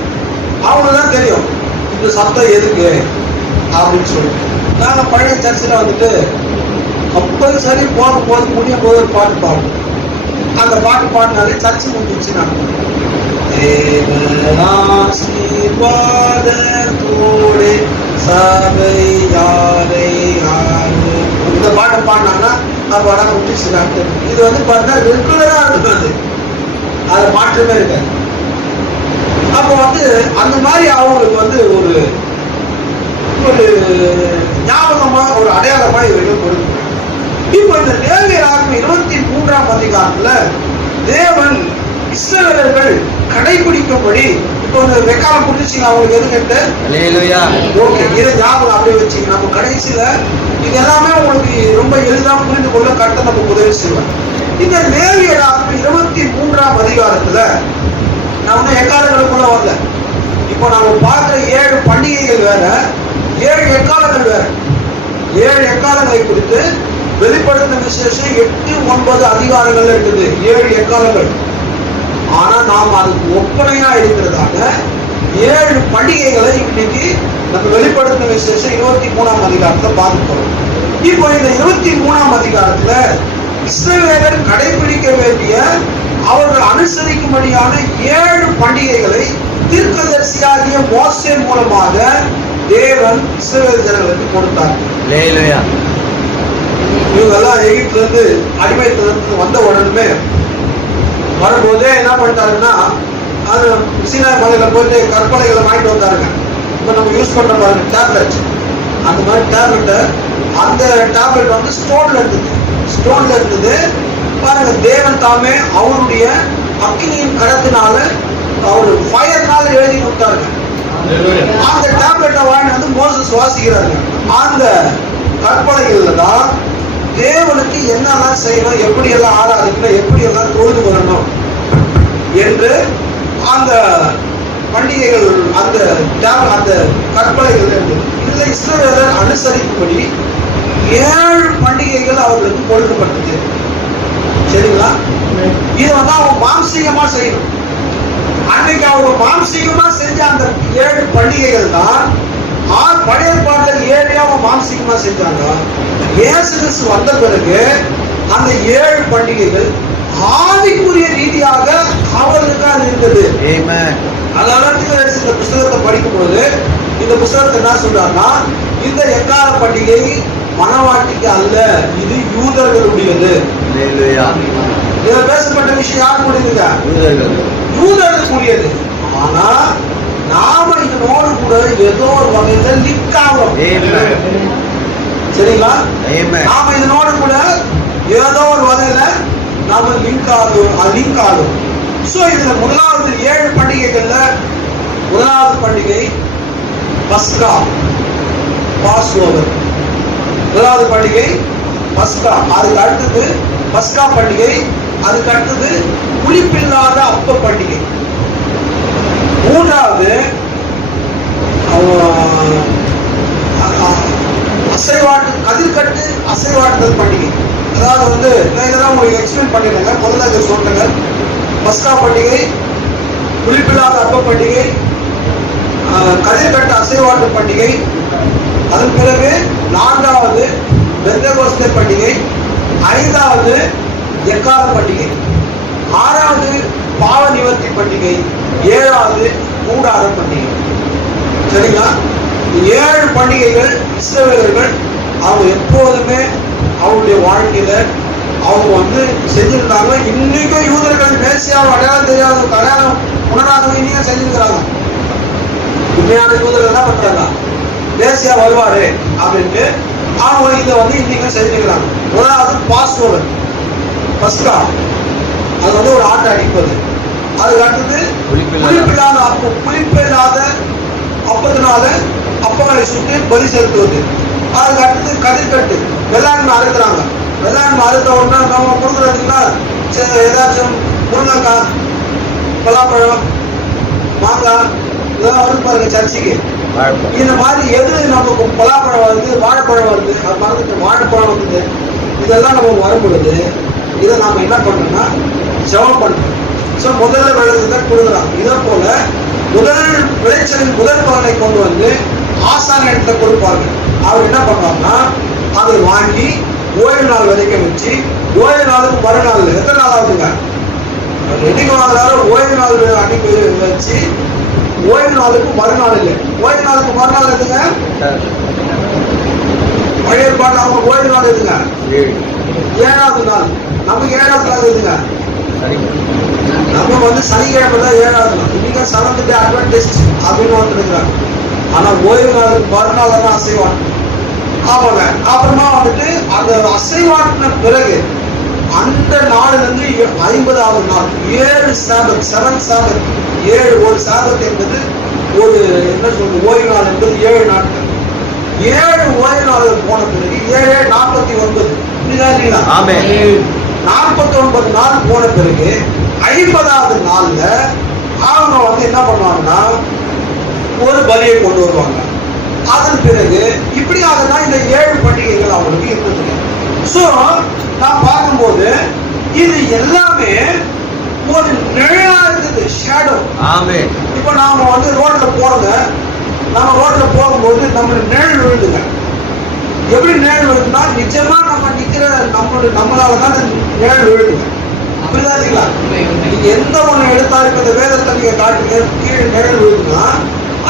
அவங்களுக்குதான் தெரியும் இந்த சத்தம் எதுக்கு அப்படின்னு சொல்லிட்டு. நாங்க பழைய சர்ச்சில் வந்துட்டு கம்பல்சரி போது முடியும் போது ஒரு பாட்டு பாடுவோம். அந்த பாட்டு பாடினாலே சர்ச்சு முடிஞ்சிச்சு. நாங்கள் சபை யாரை இந்த பாட்டை பாடினாங்கன்னா அப்ப முடிச்சு. இது வந்து பார்த்தா ரெகுலரா இருக்காது, அது மாற்றமே இருக்காது. அப்போ வந்து அந்த மாதிரி அவங்களுக்கு வந்து ஒரு ஞாபகமா ஒரு அடையாளமா இவர்கள் கொடுக்கும். இப்ப இந்த லேவியராகமம் 23ஆம் அதிகாரத்துல தேவன் இஸ்ரவேலர்கள் கடைபிடிக்கும்படி இப்போ இந்த வெக்காலம் புரிஞ்சுச்சிங்க அவங்களுக்கு எது கேட்டு ஓகே இதை ஞாபகம் அப்படியே வச்சுங்க. நம்ம கடைசியில இது எல்லாமே உங்களுக்கு ரொம்ப எளிதாக புரிந்து கொள்ள கட்ட நம்ம உதவி செய்வோம். இந்த லேவியராகமம் 23ஆம் அதிகாரத்துல நம்ம எக்காலங்களுக்குள்ள வரல. இப்போ நம்ம பார்க்கிற 7 பண்டிகைகள் வேற, 7 எக்காலங்கள் வேற. 7 எக்காலங்களை குறித்து வெளிப்படுத்தின விசேஷம் 8, 9 அதிகாரங்கள் இருக்குது. 7 எக்காலங்கள். ஆனா நாம் அதுக்கு ஒப்பனையா இருக்கிறதாக 7 பண்டிகைகளை இன்னைக்கு நம்ம வெளிப்படுத்தின விசேஷம் 23ஆம் அதிகாரத்தை பார்க்க போறோம். இப்போ இந்த 23ஆம் அதிகாரத்துல இஸ்ரவேலர் கடைபிடிக்க வேண்டிய அவர்கள் அனுசரிக்கும்படியான 7 பண்டிகைகளை தீர்க்கதரிசியாகிய மோசே மூலமாக தேவன் இஸ்ரவேல் ஜனங்களுக்கு கொடுத்தார். இவங்கெல்லாம் எகிப்துல இருந்து அடிமைத்தனத்துக்கு வந்த உடனே வரும்போதே என்ன பண்ணிட்டாருன்னா அது சீனாய் மலையில போயிட்டு கற்பனைகளை வாங்கிட்டு வந்தாருங்க. இப்ப நம்ம யூஸ் பண்ற பாருங்க டேப்லெட், அந்த மாதிரி டேப்லெட், அந்த டேப்லெட் வந்து ஸ்டோன்ல இருந்தது பாருங்க. தேவன் தாமே அவருடைய அக்னியின் கரத்தினால அவரு ஃபயர்னால எழுதி கொடுத்தாருங்க. அந்த டேப்லெட்டை வாங்கி வந்து மோசஸ் வாசிக்கிறாருங்க. அந்த கற்பனைகள்ல தான் தேவனுக்கு என்னெல்லாம் செய்யணும், எப்படி எல்லாம் ஆராதிக்கணும், எப்படி எல்லாம் தொழுது வரணும் என்று அந்த பண்டிகைகள் அந்த கற்பனைகள் இருந்தது. இதுல இஸ்ரவேலர் அனுசரிக்கும்படி 7 பண்டிகைகள் அவர்களுக்கு கொடுக்கப்பட்டது. சரிங்களா? இது வந்து அவங்க மாம்சீகமா செய்யணும். அன்னைக்கு அவங்க மாம்சீகமா செஞ்ச அந்த 7 பண்டிகைகள் தான் பழைய ஏற்பாட்டில் 7 அவங்க மாம்சீகமா செஞ்சாங்க. இயேசு கிறிஸ்து வந்த பிறகு அந்த 7 பண்டிகைகள் ஆவிக்குரிய ரீதியாக அவர்களுக்கு அது இருந்தது. அதனால இந்த புத்தகத்தை படிக்கும் போது இந்த புத்தகத்தை என்ன சொல்றாருன்னா, இந்த எக்கால பண்டிகை மனவாட்டிக்கு அல்ல, இது யூதர்களுடையது. இதுல பேசப்பட்ட விஷயம் யாருக்கு முடியுதுங்க? யூதர்களுக்குரியது. ஆனா நாம இதனோடு கூட ஏதோ ஒரு வகையில லிங்க் ஆகும். சரிங்களா? நாம இதனோடு கூட ஏதோ ஒரு வகையில நாம லிங்க் ஆகும். சோ இதுல முதலாவது 7 பண்டிகைகள்ல முதலாவது பண்டிகை பஸ்கா, பாஸ்ஓவர். முதலாவது பண்டிகை பஸ்கா, அதுக்கு அடுத்தது பஸ்கா பண்டிகை, அதுக்கு அடுத்தது புளிப்பில்லாத அப்ப பண்டிகை. மூன்றாவது கதிர்கட்டு அசைவாட்டுதல் பண்டிகை. அதாவது வந்து இதெல்லாம் உங்களுக்கு எக்ஸ்பிளைன் பண்ணிடுங்க. முதல்ல இதை சொல்லுங்க. பஸ்கா பண்டிகை, புளிப்பில்லாத அப்ப பண்டிகை, கதிர்கட்டு அசைவாட்டு பண்டிகை, அதன் பிறகு 4வது பெந்தெகோஸ்தே பண்டிகை, 5வது எக்கால பண்டிகை, 6வது பாவ நிவர்த்தி பண்டிகை, 7வது கூடார பண்டிகை. சரிங்களா? 7 பண்டிகைகள் இஸ்ரவேலர்கள் அவங்க எப்போதுமே அவங்களுடைய வாழ்க்கையில அவங்க வந்து செஞ்சிருந்தாங்க. இன்னைக்கும் யூதர்கள் மேசியாவை அடையாளம் தெரியாத கல்யாணம் உணராதவங்க இன்னைக்கும் செஞ்சிருக்கிறாங்க. உண்மையான யூதர்கள் என்ன பண்றாங்க? மேசியா வருவாரு அப்படின்ட்டு அவங்க இதை வந்து இன்னைக்கும் செஞ்சுக்கிறாங்க. முதலாவது பாஸ்ஓவர், பஸ்கா, அது வந்து ஒரு ஆட்டை அடிப்பது. அதுக்கு அடுத்தது புளிப்பில்லாத அப்பம், புளிப்பில்லாத அப்பத்தினால அப்பங்களை சுற்றி பலி செலுத்துவது. அதுக்கு அடுத்தது கதிர்கட்டு, வெள்ளாண்மை அறுக்கிறாங்க. வெள்ளாண்மை அறுத்த உடனே நம்ம கொடுக்குறதுக்குன்னா ஏதாச்சும் முருங்கைக்காய், பலாப்பழம், மாங்காய் இதெல்லாம் வருது பாருங்க சர்ச்சைக்கு. இந்த மாதிரி எது நமக்கு பலாப்பழம் வருது, வாழைப்பழம் வருது, அது மறந்துட்டு வாழைப்பழம் வருது, இதெல்லாம் நம்ம வரும் பொழுது இதை நாம என்ன பண்றோம்னா ஜெபம் பண்றோம். ஸோ முதல்ல விளைச்சதை கொடுக்குறாங்க. இதே போல முதல் விளைச்சலின் முதல் பலனை கொண்டு வந்து ஆசான இடத்துல கொடுப்பாங்க. அவர் என்ன பண்ணுவாங்கன்னா அதை வாங்கி ஓய்வு நாள் வரைக்கும் வச்சு, ஓய்வு நாளுக்கு மறுநாள் எத்தனை நாள் ஆகுதுங்க? என்னைக்கு வாங்குறாலும் ஓய்வு நாள் அன்னைக்கு வச்சு, ஓய்வு நாளுக்கு மறுநாள் இல்லை. ஓய்வு நாளுக்கு மறுநாள் எதுங்க? பழைய ஏற்பாடு அவங்க ஓய்வு நாள் எதுங்க? 7வது நாள். நமக்கு 7வது நாள் எதுங்க? நம்ம வந்து சனிக்கிழமை தான் 7வது நாள். இன்னைக்கு 7th day அட்வென்டிஸ்ட் அப்படின்னு வந்துருக்காங்க. ஆனா ஓய்வு நாளுக்கு மறுநாள் தான் அசைவான். ஆமாங்க. அப்புறமா வந்துட்டு அந்த அசைவாட்டின பிறகு அந்த நாள்ல இருந்து 50வது நாள் 7 சாபத், 7 சாபத், 7 ஒரு சாபத் என்பது ஒரு என்ன சொல்றது ஓய்வு நாள் என்பது 7 நாட்கள். 7 ஓய்வு நாள்கள் போன பிறகு 7 49 இல்லைங்களா? 49 நாள் போன பிறகு 50வது நாள்ல அவங்க வந்து என்ன பண்ணுவாங்கன்னா ஒரு பலியை கொண்டு வருவாங்க. அதன் பிறகு இப்படியாக தான் இந்த 7 பண்டிகைகள் அவங்களுக்கு இருந்தது. சோ நான் பார்க்கும்போது இது எல்லாமே ஒரு நிழலா இருக்குது, ஷேடோ. இப்ப நாம வந்து ரோட்ல போறோங்க, நம்ம ரோட்ல போகும்போது நம்ம நிழல் விழுதுங்க. எப்படி நிழல் விழுதுன்னா நிஜமா நம்ம நிக்கிற நம்மளாலதான் நிழல் விழுதுங்க. புரியுதாங்களா? நீங்க எந்த ஒண்ணு எடுத்தாலும் இப்ப இந்த வேதத்தை நீங்க காட்டுங்க, கீழே நிழல் விழுதுன்னா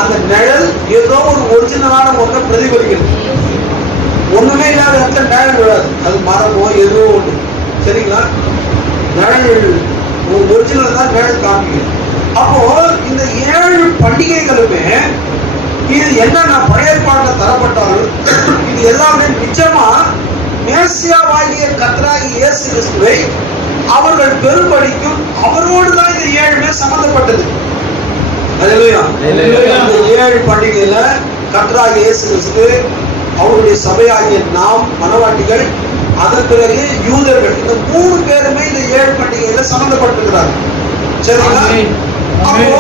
அந்த நிழல் ஏதோ ஒரு ஒரிஜினலான ஒன்றை பிரதிபலிக்கிறது. ஒண்ணுமே இல்லாத இடத்துல நிழல் விழாது. அது மரமோ ஏதோ ஒண்ணு. சரிங்களா? நிழல் ஒரிஜினல் தான் நிழல் காமிக்கிறது. அப்போ இந்த 7 பண்டிகைகளுமே இது என்னன்னா பழைய ஏற்பாட்டில் தரப்பட்டாலும் இது எல்லாமே நிஜமா மேசியாவாகிய கர்த்தராகிய இயேசு கிறிஸ்துவை அவர்கள் பெரும்படிக்கும் அவரோடு தான் இந்த 7மே சம்பந்தப்பட்டது. அல்லேலூயா. இந்த 7 பண்டிகையில கர்த்தராகிய இயேசு கிறிஸ்து, அவருடைய சபையாகிய நாம் மனவாட்டிகள், அதன் பிறகு யூதர்கள், இந்த 3 பேருமே இந்த 7 பண்டிகையில சம்பந்தப்பட்டிருக்கிறார். சரிங்களா? அப்போ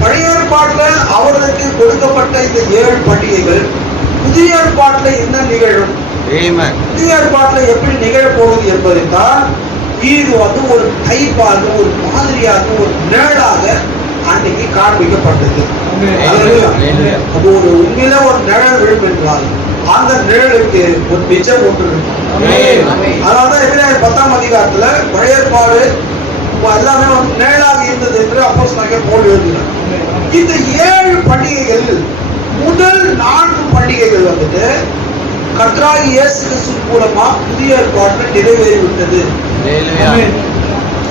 பழைய ஏற்பாட்டுல அவர்களுக்கு கொடுக்கப்பட்ட இந்த 7 பண்டிகைகள் புதிய ஏற்பாட்டுல என்ன நிகழும், புதிய ஏற்பாட்டுல எப்படி நிகழ போகுது என்பதைத்தான் இது ஒரு டைப்பாக, ஒரு மாதிரியாக, ஒரு நிழலாக அன்னைக்கு காண்பிக்கப்பட்டது. அப்போ ஒரு உண்மையில ஒரு நிழல் விழும் என்றால் அந்த நிழலுக்கு ஒரு நிஜம் ஒன்று இருக்கும். அதனாலதான் எபிரேயர் 10ஆம் அதிகாரத்துல பழைய ஏற்பாடு எல்லாமே நிழலாக இருந்தது என்று அப்போஸ்தலனாகிய பவுல் எழுதினார். இந்த 7 பண்டிகைகள், முதல் 4 பண்டிகைகள் வந்துட்டு கர்த்தராகிய இயேசு கிறிஸ்து மூலமா புதிய ஏற்பாட்டில் நிறைவேறி விட்டது.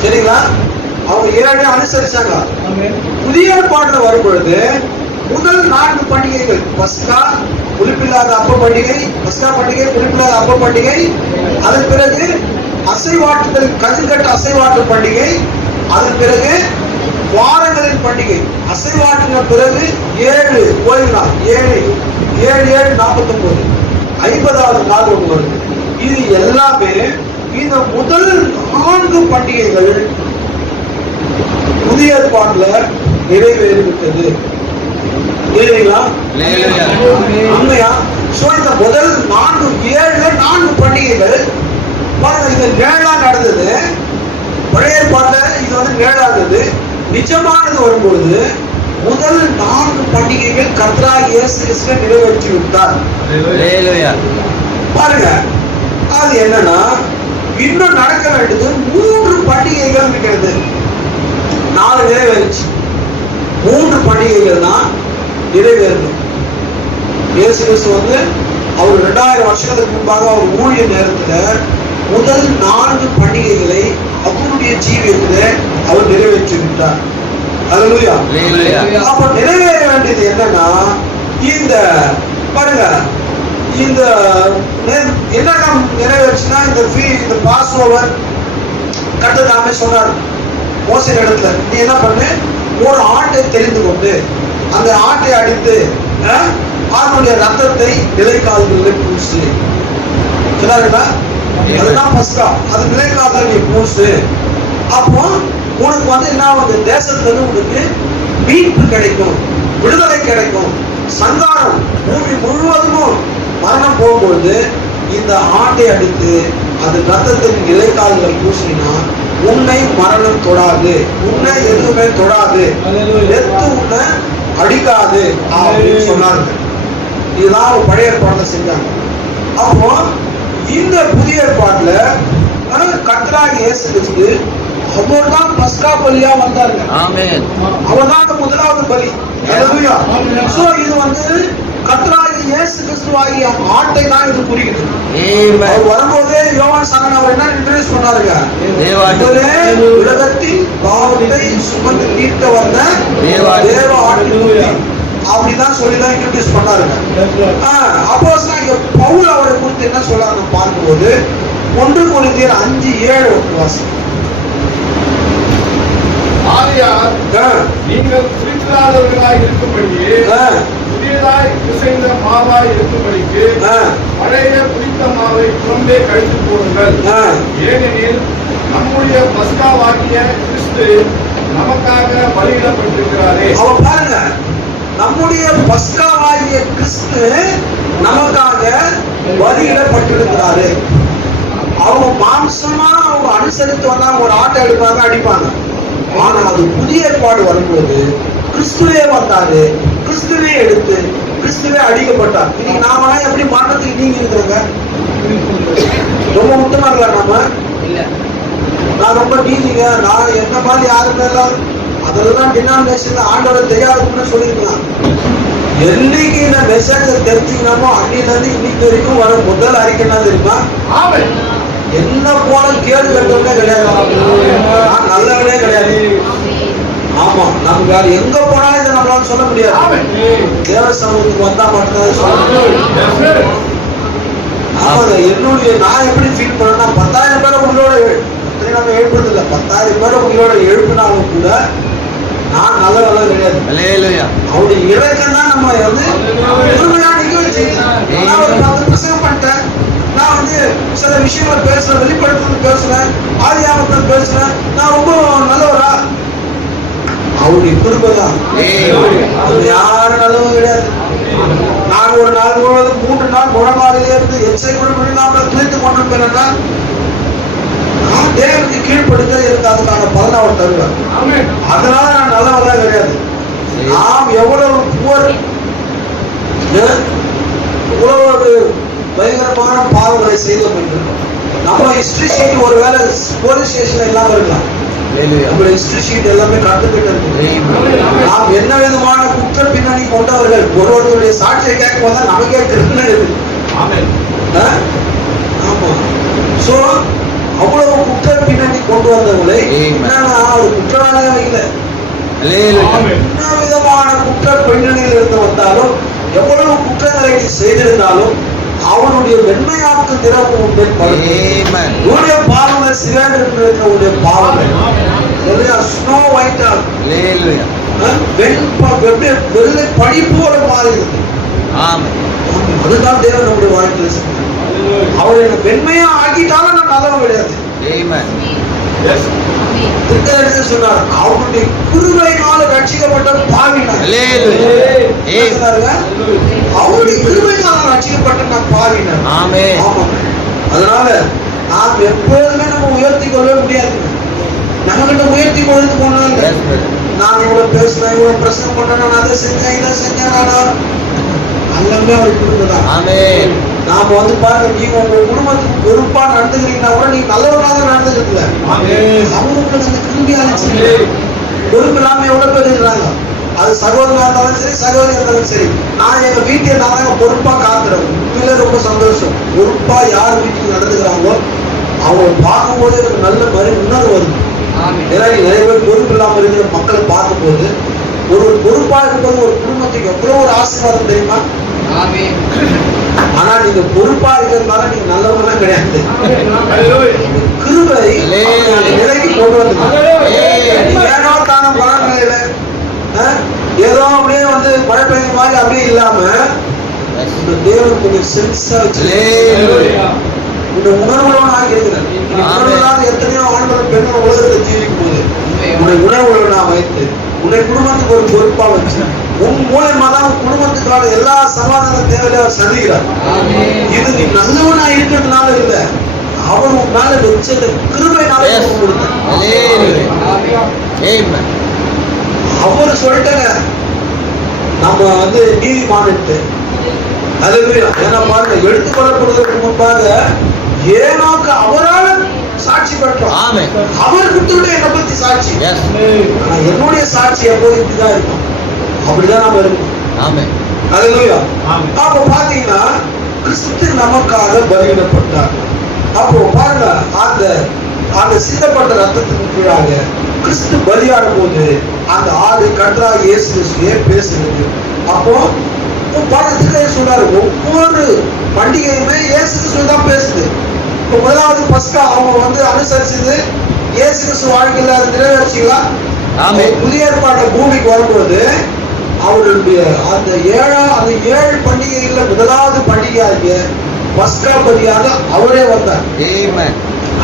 சரிங்களா? அவங்க 7 அனுசரிச்சாங்க. புதிய ஏற்பாட்டுல வரும் பொழுது முதல் 4 பண்டிகைகள், பஸ்கா, புளிப்பில்லாத அப்ப பண்டிகை, பஸ்கா பண்டிகை, புளிப்பில்லாத அப்ப பண்டிகை, அதன் பிறகு அசைவாட்டுதல், கதிர்கட்ட அசைவாட்டு பண்டிகை, அதன் பிறகு வாரங்களின் பண்டிகை, அசைவாட்டின பிறகு 7 ஓய்வு நாள், 7 7 49, 50வது நாள் ஒன்று வருது. இது எல்லாமே இந்த முதல் 4 பண்டிகைகள் புதிய ஏற்பாட்டுல நிறைவேறிவிட்டது. உண்மையா? இந்த முதல் 4 பண்டிகைகள் பாருங்க, இது நிழலா நடந்தது. பழைய ஏற்பாட்டுல இது நிழலானது. நிஜமானது வரும்பொழுது முதல் 4 பண்டிகைகள் கர்த்தராகிய இயேசு கிறிஸ்து நிறைவேற்றி விட்டார். பாருங்க, அது என்னன்னா இன்னும் நடக்க வேண்டியது 3 பண்டிகைகள் இருக்கிறது. 4 நிறைவேறிச்சு, 3 பண்டிகைகள் தான் நிறைவேறணும். இயேசு கிறிஸ்து அவர் 2000 வருஷங்களுக்கு முன்பாக அவர் ஊழிய நேரத்துல முதல் 4 பண்டிகைகளை அவருடைய ஜீவியத்துல அவர் நிறைவேற்றி விட்டார். அல்லேலூயா. அப்ப நிறைவேற வேண்டியது என்னன்னா, இந்த பாருங்க, இந்த என்னென்ன நிறைவேற்றுனா, இந்த பாஸ் ஓவர் கர்த்தர் தாமே சொன்னார் மோசே இடத்துல, நீ என்ன பண்ணு, ஒரு ஆட்டை தெரிந்து கொண்டு அந்த ஆட்டை அடித்து அதனுடைய ரத்தத்தை நிலைக்கால்களில் பூசு. சொன்னாருங்களா? அதுதான் பஸ்கா. அது நிலைக்கால்கள் நீ பூசு. அப்போ உனக்கு என்ன ஆகுது, தேசத்துல உனக்கு மீட்பு கிடைக்கும், விடுதலை கிடைக்கும், சங்காரம் பூமி முழுவதும் மரணம் போகும்பொழுது இந்த ஆட்டை அடித்து அது ரத்தத்தின் நிலைக்கால்கள் பூசினா உன்னை மரணம் தொடாது, உன்னை எதுவுமே தொடாது, எத்து உன்னை அடிக்காது அப்படின்னு சொன்னாங்க. இதுதான் பழைய ஏற்பாட்டுல செஞ்சாங்க. அப்போ இந்த புதிய ஏற்பாட்டுல கர்த்தராகிய இயேசு கிறிஸ்து அவர் தான் பஸ்கா பலியா வந்தாருங்க. அவர் தான் அந்த முதலாவது பலி. அல்லேலூயா. சோ இது கர்த்தராகிய இயேசு கிறிஸ்துவாகிய ஆட்டை தான் இது குறிக்குது. அவர் வரும்போது யோவான் சாணன் அவர் என்ன இன்ட்ரோடியூஸ் பண்ணாருங்க, உலகத்தின் பாவத்தை சுமந்து தீர்க்க வந்த தேவ ஆட்டுக்குட்டி அப்படிதான் சொல்லிதான் இன்ட்ரோடியூஸ் பண்ணாருங்க. அப்போஸ்தலனாகிய பவுல் அவரை குறித்து என்ன சொல்றாருன்னு பார்க்கும்போது 1 கொரிந்தியர் 5:7 வாசி. ஆகையால் நீங்கள் புளிப்பில்லாதவர்களாய் இருக்கும்படியே புதியதாய் பிசைந்த மாவாய் இருக்கும்படிக்கு பழைய புளித்த மாவை புறம்பே கழித்து போடுங்கள். ஏனெனில் நம்முடைய பஸ்காவாகிய கிறிஸ்து நமக்காக பலியிடப்பட்டிருக்கிறாரே. அவ பாருங்க, நம்முடைய பஸ்காவாகிய கிறிஸ்து நமக்காக பலியிடப்பட்டிருக்கிறாரு. அவங்க மாம்சமா அவங்க அனுசரித்து வந்தாங்க, ஒரு ஆட்டை எடுப்பாங்க, அடிப்பாங்க. ஆனா அது புதிய ஏற்பாடு வரும்போது கிறிஸ்துவே வந்தாரு, கிறிஸ்துவே எடுத்து கிறிஸ்துவே அடிக்கப்பட்டார். இன்னைக்கு நாம எப்படி மரணத்துக்கு நீங்க இருக்கிறாங்க? ரொம்ப முட்டமாங்களா நாம? நான் ரொம்ப நீதிங்க, நான் என்ன மாதிரி யாருமே எல்லாம் அதெல்லாம் டினாமினேஷன்ல ஆண்டவரை தெரியாதுன்னு சொல்லிருக்கலாம். என்னைக்கு இந்த மெசேஜ தெரிஞ்சுக்கணுமோ அன்னில இருந்து இன்னைக்கு வரைக்கும் வர முதல் அறிக்கைனா தெரியுமா? என்ன போல கேள்வி கட்டவே கிடையாது, நான் நல்லவனே கிடையாது. ஆமா, நம்ம வேற எங்க போனாலும் இதை நம்மளால சொல்ல முடியாது. தேவ சமூகத்துக்கு வந்தா மட்டும்தான் சொல்ல முடியும். ஆமாங்க, என்னுடைய நான் எப்படி ஃபீல் பண்ணேன்னா 10,000 பேரை உங்களோட நம்ம எழுப்புறது இல்லை, 10,000 பேரை உங்களோட எழுப்பினாலும் கூட நான் நல்ல கிடையாது. அவருடைய இலக்கம் தான் நம்ம வந்து உண்மையான நிகழ்ச்சி. நான் ஒரு 10 பிரசங்கம் பண்ணிட்டேன், நான் வந்து சில விஷயங்களை பேசுறேன், வெளிப்படுத்துறது பேசுறேன், ஆதியாகமத்தில் பேசுறேன், நான் ரொம்ப நல்லவரா? அவருடைய கிருபை தான். யாரும் நல்லவங்க கிடையாது. நான் ஒரு நாள் முழுவதும் 3 நாள் முழங்காலிலே இருந்து எச்சை கூட விழுங்காமல் துளைத்து கொண்டிருப்பேன்னா நான் தேவனுக்கு கீழ்ப்படுத்த எனக்கு அதுக்கான பலனை அவர் தருவார். அதனால நான் நல்லவரா கிடையாது. நாம் எவ்வளவு புவர், எவ்வளவு பயங்கரமான பாவங்களை செய்தோம் என்று நம்ம ஹிஸ்டரி ஷீட் ஒருவேளை போலீஸ் ஸ்டேஷன்ல இல்லாம இருக்கலாம். நம்ம ஹிஸ்டரி ஷீட் எல்லாமே கட்டுக்கிட்டு இருக்கு. நாம் என்ன விதமான குற்ற பின்னணி கொண்டவர்கள் ஒருவருடைய சாட்சியை கேட்கும் போது நமக்கே கிருஷ்ணன் இருக்கு. ஆமா, சோ அவ்வளவு குற்ற பின்னணி கொண்டு வந்தவங்களை ஒரு குற்றவாளியாக இல்லை, என்ன விதமான குற்ற பின்னணியில் இருந்து வந்தாலும் எவ்வளவு குற்றங்களை செய்திருந்தாலும் அவனுடைய வெண்மையாக்கு திறப்பு உண்டு. உன்னுடைய பாவங்கள் சிறந்த உடைய பாவங்கள் ஸ்னோ ஒயிட்டா வெள்ளை படி போல மாறி இருக்கு. அதுதான் தேவன் நம்முடைய வாழ்க்கையில் அவர் என்ன வெண்மையா ஆக்கிட்டாலும் நான் நல்லவன் கிடையாது. சொன்னார் அவருடைய கிருபையினால ரட்சிக்கப்பட்ட பாவினார். அவருடைய கிருபையினால ரட்சிக்கப்பட்ட நான் பாவினார். அதனால நாம் எப்போதுமே நம்ம உயர்த்தி கொள்ளவே முடியாது. நம்ம கிட்ட உயர்த்தி கொண்டு போனாங்க நான் இவ்வளவு பேசுறேன், இவ்வளவு பிரசங்கம் பண்றேன், நான் அதை செஞ்சேன், இதை செஞ்சேன், எல்லாமே அவர் கொடுக்குதான். நாம வந்து பாருங்க, நீங்க உங்க குடும்பத்துக்கு பொறுப்பா நடந்துக்கிறீங்கன்னா கூட நீங்க நல்லவராக நடந்துக்கிறீங்க. அவங்களுக்கு அந்த கிருமியாச்சு பொறுப்பு இல்லாம எவ்வளவு பேர் இருக்கிறாங்க. அது சகோதரனா இருந்தாலும் சரி, சகோதரி இருந்தாலும் சரி. நான் எங்க வீட்டை நான் பொறுப்பா காத்துறேன். உண்மையில ரொம்ப சந்தோஷம். பொறுப்பா யார் வீட்டுக்கு நடந்துக்கிறாங்களோ அவங்க பார்க்கும்போது எனக்கு நல்ல மாதிரி உணர்வு வருது. ஏன்னா நிறைய பேர் பொறுப்பு இல்லாம இருக்கிற மக்களை பார்க்கும்போது ஒரு பொறுப்பா இருக்கும்போது ஒரு குடும்பத்துக்கு எவ்வளவு ஒரு ஆசீர்வாதம் தெரியுமா? ஆனா நீங்க பொறுப்பா இருக்கிறதுனால நீங்க நல்லவங்க கிடையாது. கிருபை நிலைக்கு கொண்டு வந்து ஏனோ தான பலன்களில ஏதோ அப்படியே வந்து மழை பெய்ய மாதிரி அப்படியே இல்லாம இந்த தேவன் கொஞ்சம் சென்ஸா வச்சு இந்த உணர்வுகளோட ஆகியிருக்கிறேன். எத்தனையோ ஆண்கள் பெண்கள் உலகத்தை ஜீவிக்கும் போது உன்னை உணர்வுகளை நான் வைத்து உன்னை குடும்பத்துக்கு ஒரு பொறுப்பா வச்சு உன் மூலமா தான் குடும்பத்துக்கான எல்லா சமாதான தேவையை அவர் சந்திக்கிறார். இது நீ நல்லவனா இருக்கிறதுனால இல்ல, அவர் உன் மேல வச்சத கிருபையினால கொடுத்தார். அவரு சொல்லிட்டாங்க நம்ம வந்து நீதிமான்ட்டு. அல்லேலூயா. ஏன்னா பாருங்க, எடுத்துக்கொள்ளப்படுவதற்கு முன்பாக ஏனோக்கு அவரால் சாட்சி பெற்றோம். அவர் கொடுத்துட்டு என்னை பத்தி சாட்சி. என்னுடைய சாட்சி எப்போது இப்படிதான் இருக்கும், அப்படிதான் நாம இருக்கணும். அல்லேலூயா. அப்போ பாத்தீங்கன்னா கிறிஸ்து நமக்காக பலியிடப்பட்டார். அப்போ பாருங்க, அந்த சிந்தப்பட்ட ரத்தத்துக்கு கீழாக கிறிஸ்து பலியாடும் போது அந்த ஆடு கன்றாக இயேசு கிறிஸ்துவே பேசுகிறது. அப்போ பாடத்துக்கு சொல்றாரு, ஒவ்வொரு பண்டிகையுமே இயேசு கிறிஸ்து தான் பேசுது. இப்போ முதலாவது பஸ்கா அவங்க வந்து அனுசரிச்சது இயேசு கிறிஸ்து வாழ்க்கையில அதை நிறைவேற்றிங்களா? புதிய ஏற்பாடு பூமிக்கு வரும்போது அவருடைய அந்த 7 பண்டிகைகள்ல முதலாவது பண்டிகையாகிய பஸ்கா பலியாக அவரே வந்தார்.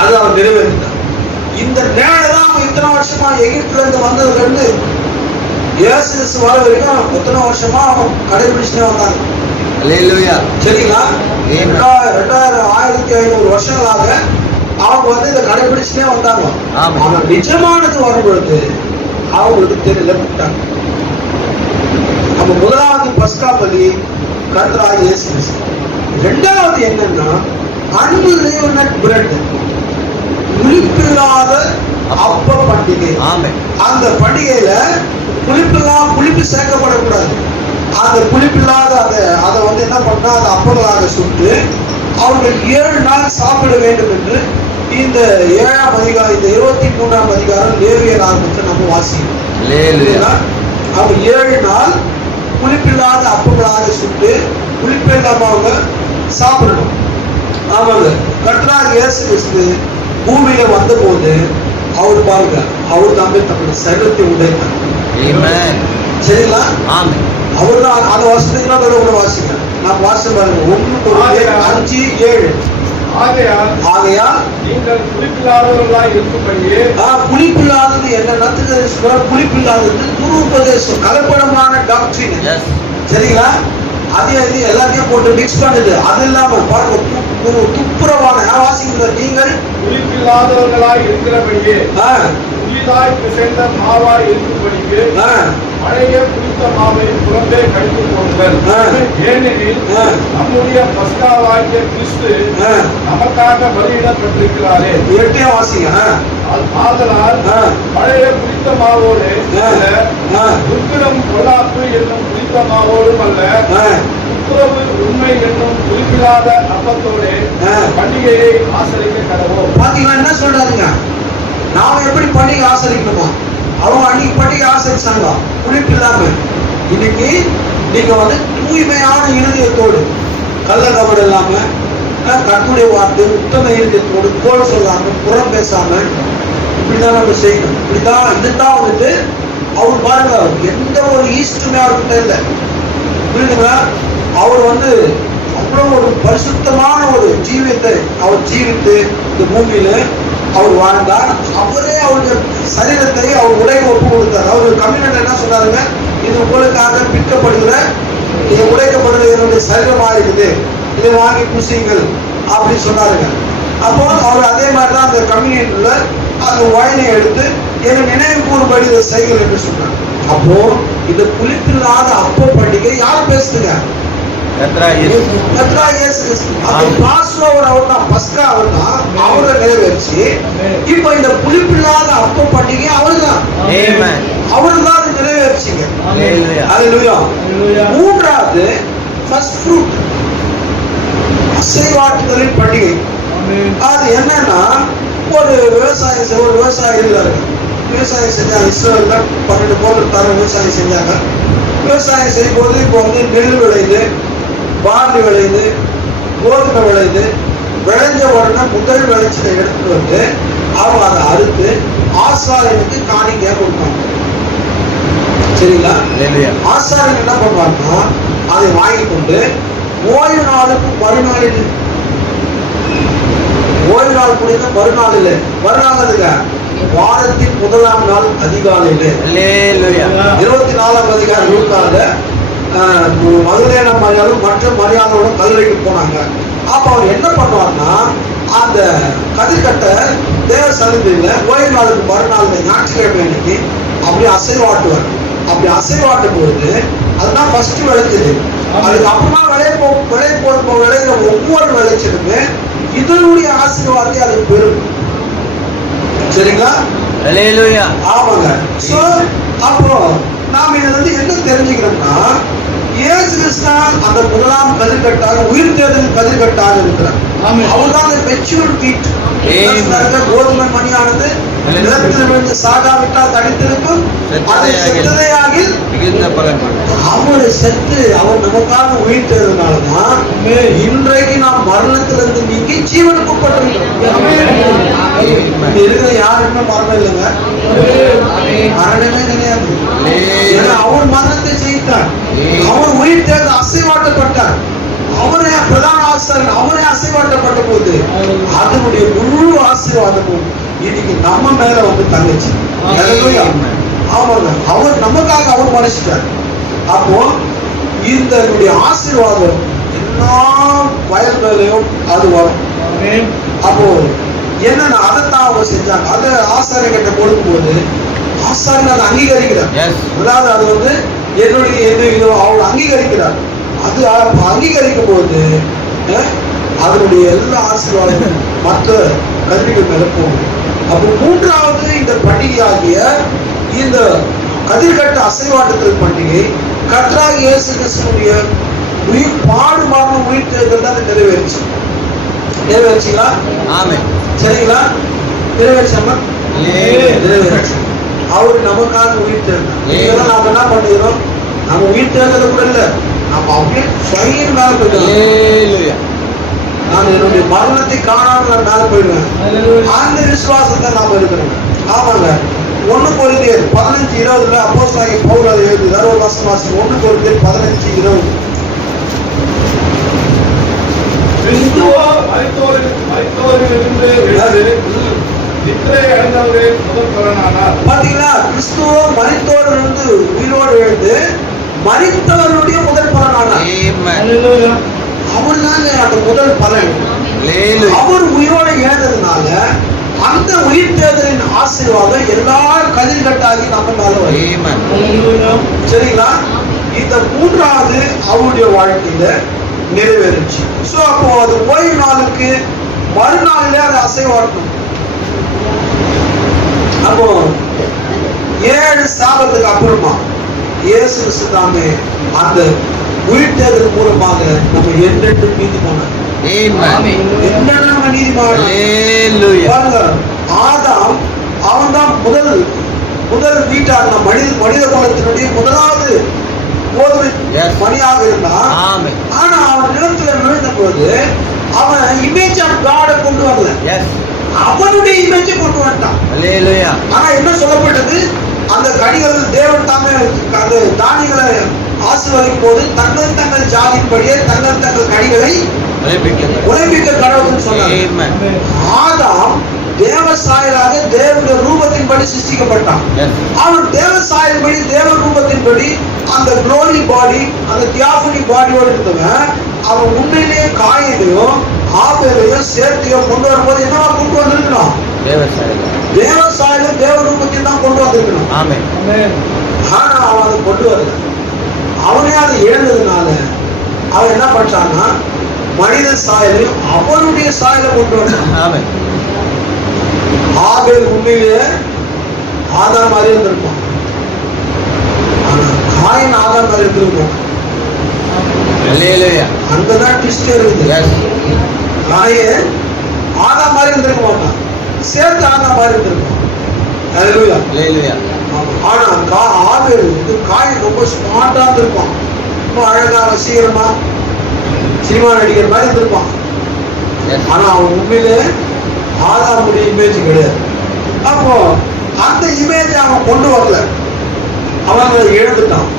அது அவர் நிறைவேற்றினார். இந்த நேரம் அவங்க இத்தனை வருஷமா எகிப்துல இருந்து வந்ததுல இருந்து இயேசு கிறிஸ்து வர வரைக்கும் எத்தனை வருஷமா அவங்க கடைபிடிச்சுட்டே வந்தாங்க. சரிங்களா? 2500 வருஷங்களாக அவங்க வந்து இதை கடைபிடிச்சுட்டே வந்தாங்க. ஆனா நிஜமானது வரும்பொழுது அவங்களுக்கு தெரியல. நம்ம முதலாவது பஸ்கா பலி கர்த்தராகிய இயேசு கிறிஸ்து. இரண்டாவது என்னன்னா அன்லிமிட்டட் பிரெட், புளிப்பில்லாத அப்ப பண்டிகை. அந்த பண்டிகையில புளிப்பு சேர்க்கப்படக்கூடாது. அந்த புளிப்பில்லாத அதை வந்து என்ன பண்ணா அதை அப்பங்களாக சுட்டு அவர்கள் 7 நாள் சாப்பிட வேண்டும் என்று இந்த 7ஆம் அதிகாரம், இந்த 23ஆம் அதிகாரம் லேவியர் ஆரம்பத்தில் நம்ம வாசிக்கிறோம். இல்லைங்களா? அவங்க 7 நாள் புளிப்பில்லாத அப்பங்களாக சுட்டு புளிப்பே இல்லாம அவங்க சாப்பிடணும். ஆமாங்க. கர்த்தராகிய இயேசு கிறிஸ்து பூமியில வந்த போது அவர் பாருங்க, அவர் தாமே தன்னுடைய சரீரத்தை உடைத்தார். சரிங்களா? அவர் தான் அந்த வசனங்களோட கூட வாசிங்க. நான் வாசிச்சு பாருங்க. 1:5-7. ஆகையால் நீங்கள் புளிப்பில்லாதவர்களாய் இருக்கும்படியே. புளிப்பில்லாதது என்னன்னா, புளிப்பில்லாதது துருபதேசம், கலப்படமான டாக்டரின். சரிங்களா? அதே எல்லாத்தையும் போட்டு மிக்ஸ் பண்ணுது. அது இல்லாம பாருங்க, துப்புரவான வாசிங்க. நீங்கள் புளிப்பில்லாதவர்களாய் இருக்கிறபடியே புதிதாய் பிசைந்த மாவாய் இருக்கும்படிக்கு பழைய புளித்த மாவை புறம்பே கழித்து போடுங்கள். ஏனெனில் நம்முடைய பஸ்காவாகிய கிறிஸ்து நமக்காக பலியிடப்பட்டிருக்கிறாரே. 8 வாசிங்க. ஆதலால் பழைய புளித்த மாவோடு துக்கிடம் பொல்லாப்பு என்னும் புளித்த மாவோடும் அல்ல, துப்புரவு உண்மை என்னும் புளிப்பில்லாத அப்பத்தோடு பண்டிகையை ஆசரிக்க கடவோம். பாத்தீங்களா என்ன சொல்றாருங்க? நாம எப்படி பண்டிகை ஆசரிக்கணுமா? அவங்க அன்னைக்கு பண்டிகை ஆசரிச்சாங்க புளிப்பு இல்லாம. இன்னைக்கு நீங்க வந்து தூய்மையான இருதயத்தோடு, கள்ள கபடு இல்லாம, கற்புடைய வார்த்தை, உத்தம இருதயத்தோடு, கோல் சொல்லாம, புறம் பேசாம, இப்படிதான் நம்ம செய்யணும். இதுதான் வந்துட்டு அவர் பாருங்க, எந்த ஒரு ஈஸ்டுமே அவர்கிட்ட இல்லை. புரியுதுங்களா? அவர் வந்து அவ்வளவு ஒரு பரிசுத்தமான ஒரு ஜீவியத்தை அவர் ஜீவித்து இந்த பூமியில அவர் வாழ்ந்தார். அவரே அவருடைய சரீரத்தை அவர் உடையை ஒப்பு கொடுத்தார். அவர் கம்யூனிட்டி என்ன சொன்னாருங்க? இது உங்களுக்காக பிற்கப்படுகிற, இது உடைக்கப்படுகிற என்னுடைய சரீரமா இருக்குது, இதை வாங்கி பூசிங்கள் அப்படின்னு சொன்னாருங்க. அப்போ அவர் அதே மாதிரிதான் அந்த கம்யூனிட்டில அந்த ஒயினை எடுத்து என்னை நினைவு கூறும்படி இதை செய்கள் என்று சொன்னார். அப்போ இந்த புளிப்பில்லாத அப்போ பண்டிகை யார் பேசுதுங்க? அவரை நிறைவேற்றி இப்ப இந்த புளிப்பில்லாத அப்ப பண்டிகை அவருதான் நிறைவேற்றிங்க. மூன்றாவது அசைவாட்டுதலின் பண்டிகை. அது என்னன்னா, ஒரு விவசாயி இருந்தாரு. விவசாயம் செஞ்சாங்க. இஸ்ரேல்ல 12 கோத்திரத்தார் விவசாயம் செஞ்சாங்க. விவசாயம் செய்யும் போது இப்போ வந்து நெல் விளையுது, பார்லி விளையுது, கோதுமை விளையுது. விளைஞ்ச உடனே முதல் விளைச்சலை எடுத்துட்டு வந்து அவங்க அதை அறுத்து ஆசாரியனுக்கு காணிக்கையா கொடுப்பாங்க. சரிங்களா? ஆசாரியன் என்ன பண்ணுவாங்கன்னா, அதை வாங்கி கொண்டு ஓய்வு நாளுக்கு மறுநாள் இல்லை, ஓய்வு நாள் முடிந்த மறுநாள் இல்லை, மறுநாள் அதுங்க வாரத்தின் முதலாம் நாள் அதிகாலையில் 24ஆம் அதிகாரம் நூற்றாண்டுல மதுரேன மரியாதையும் மற்ற மரியாதையோட கல்லறைக்கு போனாங்க. அப்ப அவர் என்ன பண்ணுவார்னா, அந்த கதிர்கட்டை தேவ சன்னிதியில ஓய்வு நாளுக்கு மறுநாள் ஞாயிற்றுக்கிழமை அன்னைக்கு அப்படி அசைவாட்டுவார். அப்படி அசைவாட்டும் போது அதுதான் ஃபர்ஸ்ட் விளைச்சது. அதுக்கப்புறமா விளைகிற ஒவ்வொரு விளைச்சலுமே இதனுடைய ஆசீர்வாதத்தை அதுக்கு பெறும். சரிங்களா? ஆமாங்க. சோ அப்போ நாம இதுல இருந்து என்ன தெரிஞ்சுக்கிறோம்னா, இயேசு கிறிஸ்து அந்த முதலாம் கதிர்கட்டாக, உயிர் தேர்தல் கதிர்கட்டாக இருக்கிறார். அவர்தான் மெச்சூர்ட் வீட். கோதுமை மணியானது நிலத்தில் விழுந்து சாகாவிட்டால் தடித்திருக்கும், அதை செத்ததையாகில் அவருடைய செத்து அவர் நமக்காக உயிர் தேர்தல்னாலதான் இன்றைக்கு நாம் மரணத்திலிருந்து நீங்கி ஜீவனுக்கு உட்பட்டிருக்கிறோம். இருக்கிற யாருக்குமே மரணம் இல்லைங்க, மரணமே கிடையாது. அவர் மரணத்தை ஜெயித்தார், அவர் உயிர் தேர்தல் அசைவாட்டப்பட்டார். அவரே பிரதான ஆசிரியர், அவரே அசைவாட்டப்பட்ட போது அதனுடைய முழு ஆசீர்வாதமும் இன்னைக்கு நம்ம மேல வந்து தங்கச்சு. ஆமாங்க, அவர் நமக்காக அவர் மறைச்சிட்டார். அப்போ இந்த ஆசீர்வாதம் எல்லா வயல் மேலையும் அது வரும். அப்போ என்னன்னா, அதைத்தான் அவங்க செஞ்சாங்க. அதை ஆசாரிய கிட்ட கொடுக்கும் போது ஆசாரியன் அதை அங்கீகரிக்கிறார். அதாவது அது வந்து என்னுடைய அவங்க அங்கீகரிக்கிறார். அது அங்கீகரிக்கும் போது அதனுடைய எல்லா ஆசீர்வாதமும் மற்ற கல்விகள் மேல போகும். அப்போ மூன்றாவது இந்த பண்டிகையாகிய இந்த கதிர்கட்ட அசைவாட்டுதல் பண்டிகை கர்த்தராகிய இயேசு கிறிஸ்துவினுடைய உயிர் பாடுபாடு உயிர் தேர்தல் தான் நிறைவேறிச்சு. நிறைவேறிச்சுங்களா? ஆமென். சரிங்களா? நிறைவேறிச்சாமா? நிறைவேறிச்சு. அவர் நமக்காக உயிர் தேர்ந்தார். இதெல்லாம் நாம என்ன பண்ணுகிறோம்? நம்ம உயிர் தேர்ந்தது கூட இல்ல, நம்ம அப்படியே ஸ்வயம் மேல போயிடுவோம். நான் என்னுடைய மரணத்தை காணாமல் நான் மேல போயிடுவேன். அந்த விசுவாசத்தை நாம இருக்கிறோம். ஆமாங்க. 1 கொரிந்தியர் 15:20 அப்போஸ்தலனாகிய பவுல் அதை எழுதுகிறார். ஒரு வசனம் 1 கொரிந்தியர் 15:20. கிறிஸ்துவோ மரித்தோரிலிருந்து எழுந்து நித்திரை அடைந்தவரே முதல் பலனானார். பாத்தீங்களா? கிறிஸ்துவோ மரித்தோரிலிருந்து உயிரோடு எழுந்து மரித்தவருடைய முதல் பலனானார். அவர் தாங்க அந்த முதல் பலன். அவர் உயிரோடு எழுந்ததுனால அந்த உயிர் தேர்தலின் ஆசீர்வாதம் எல்லாரும் கதிர் கட்டாகி நம்ம மேல வரும். சரிங்களா? இந்த 3வது அவருடைய வாழ்க்கையில நிறைவேறுச்சு. சோ அப்போ அது ஓய்வு நாளுக்கு மறுநாளிலே அதை அசைவாட்டும். அப்போ 7 சாபத்துக்கு அப்புறமா இயேசு கிறிஸ்து தாமே அந்த உயிர் தேர்தல் மூலமாக நம்ம என்றென்றும் நீதிமானார். பாருங்க, ஆதாம் அவன் தான் முதல் வீட்டார். மனித குலத்தினுடைய முதலாவது கோதுமை மணியாக இருந்தான். ஆனா அவன் நிலத்துல விழுந்த போது அவன் இமேஜ் ஆஃப் காட கொண்டு வரல, அவனுடைய இமேஜை கொண்டு வந்துட்டான். ஆனா என்ன சொல்லப்பட்டது? அந்த கனிகள் தேவன் தாமே அந்த தானியங்களை ஆசீர்வதிக்கும் போது தங்கள் ஜாதியின்படியே தங்கள் கனிகளை உழைப்பிக்க கடவுள்னு சொன்னார். ஆதாம் தேவ சாயலாக தேவனுடைய ரூபத்தின்படி சிருஷ்டிக்கப்பட்டான். அவன் தேவ சாயல்படி தேவ ரூபத்தின்படி அந்த க்ளோரி பாடி அந்த தியாபனி பாடியோடு இருந்தவன் அவன் உண்மையிலேயே காயிலையும் ஆபேலையும் சேர்த்தையும் கொண்டு வரும்போது என்னவா கொண்டு வந்திருக்கணும்? தேவ சாயலும் தேவ ரூபத்தையும் தான் கொண்டு வந்திருக்கணும். ஆனா அவன் அதை கொண்டு வரல. அவனே அதை இழந்ததுனால அவன் என்ன பண்றான்னா மனித சாயலையும் அவனுடைய சாயலை கொண்டு வந்தான். ஆபேல் உண்மையிலே ஆதாம் மாதிரி இருந்திருப்பான். ஆனா காயின் ஆதாம் மாதிரி இருந்திருப்பான். அங்கதான் ட்விஸ்ட் இருக்குது. காயின் ஆதாம் மாதிரி இருந்திருக்க மாட்டான், சேர்த்து ஆதாம் மாதிரி இருந்திருப்பான். ஆனா ஆபேல் காயின் ரொம்ப ஸ்மார்ட்டா இருந்திருப்பான். ரொம்ப அழகா வசீகரமா சினிமா நடிகர் மாதிரி இருந்திருப்பான். ஆனா அவன் உண்மையிலே ஆதாமுடைய இமேஜ் கிடையாது. அப்போ அந்த இமேஜ் அவன் கொண்டு வரல, அவன் அதை இழந்துட்டான்.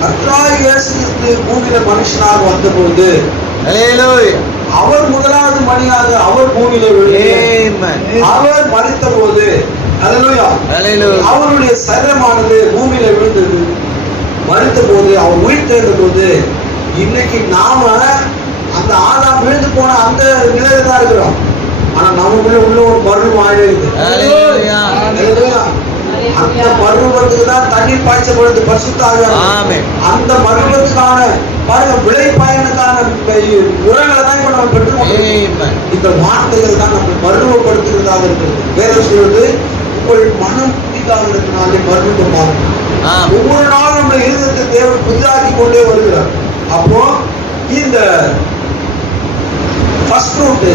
கர்த்தராகிய இயேசு கிறிஸ்து பூமியில மனுஷனாக வந்த பொழுது அவர் முதலாவது மணியாக அவர் பூமியில அவர் மரித்த போது அவருடைய சரீரமானது பூமியில விழுந்தது. மரித்த போது அவர் உயிர் தேர்ந்த போது இன்னைக்கு நாம அந்த ஆதாம் விழுந்து போன அந்த நிலையில தான் இருக்கிறோம். ஆனா நமக்குள்ள உள்ள ஒரு மருவம் ஆயிடுது. அந்த மருவத்துக்கு தான் தண்ணீர் பாய்ச்சப்படுது பரிசுத்த ஆவியானவர். அந்த மருவத்துக்கான பாருங்க விளை பயனுக்கான உரங்களை தான் இப்ப நம்ம பெற்றுக்கொண்டோம். இந்த வார்த்தைகள் தான் நம்ம மருவப்படுத்துகிறதாக இருக்கிறது. வேதம் சொல்றது உங்கள் மனம் புதிதாக இருக்கிறனாலே மருவத்தை பாருங்க. ஒவ்வொரு நாளும் நம்ம இருதயத்தை தேவன் புதிதாக்கி கொண்டே வருகிறார். அப்போ இந்த ஃபர்ஸ்ட் ரூட்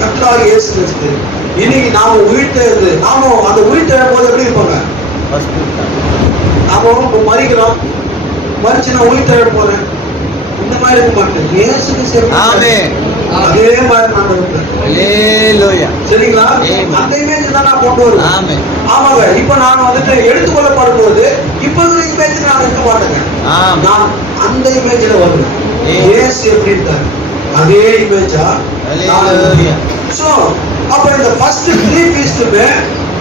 கர்த்தராகிய இயேசு கிறிஸ்து இன்னைக்கு நாம உயிர்த்தெழுந்து நாம அந்த உயிர்த்தெழும் போது எப்படி இருப்பாங்க? நாம மறிக்கிறோம், மறிச்சு நான் உயிர்த்தெழ போறேன் இந்த மாதிரி இருக்க மாட்டேன். இயேசு கிறிஸ்து அதே மாதிரி நான் இருப்பேன். சரிங்களா? அந்த இமேஜ் தான் நான் கொண்டு வருவேன். ஆமாங்க. இப்ப நான் வந்துட்டு எடுத்துக்கொள்ளப்படும் போது இப்ப இமேஜ் நான் இருக்க மாட்டேங்க. நான் அந்த இமேஜ்ல வருவேன். இயேசு எப்படி இருக்காரு அதே இமேஜா. சோ அப்ப இந்த ஃபர்ஸ்ட் 3 ஃபீஸ்டுமே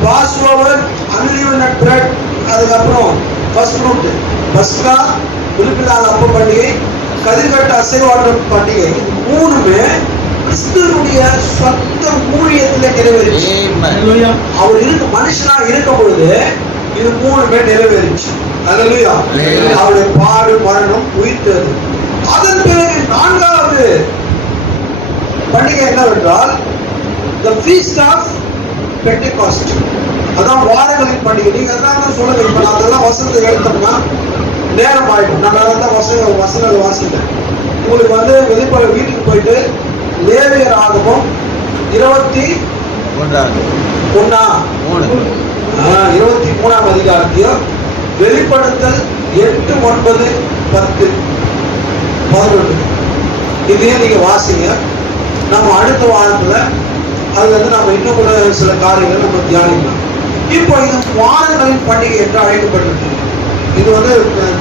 பாஸ் ஓவர், அன்லிமிட்டட் பிரெட், அதுக்கப்புறம் ஃபர்ஸ்ட் ஃப்ரூட், பஸ்கா, உயிர்ப்பில்லாத அப்ப பண்டிகை, கதிர்கட்ட அசைவாட்ட பண்டிகை, மூணுமே கிறிஸ்துவனுடைய சொந்த ஊழியத்துல நிறைவேறிச்சு. அவர் இருக்க மனுஷனா இருக்கும் பொழுது இது மூணுமே நிறைவேறிச்சு. அவருடைய பாடு, மரணம், உயிர்த்தெழுதல். அதன் பிறகு 4வது பண்டிகை என்னவென்றால் the feast of Pentecost. அதான் வாரங்களின் பண்டிகை. நீங்க அதான் சொல்லுங்க. இப்ப நான் அதெல்லாம் வசனத்தை எடுத்தோம்னா நேரம் ஆயிடும். நான் அதான் வசனங்கள் வாசிட்டேன். உங்களுக்கு வந்து வெளிப்பட வீட்டுக்கு போயிட்டு லேவியர் ஆகமம் 21 23ஆம் அதிகாரத்தையும் வெளிப்படுத்தல் 8, 9, 10, 11 இதையும் நீங்க வாசிங்க. நம்ம அடுத்த வாரத்துல அதுல இருந்து நம்ம இன்னும் கூட சில காரியங்கள் நம்ம தியானிக்கலாம். இப்போ இது வாரங்களின் பண்டிகை என்று அழைக்கப்படுகிறது. இது வந்து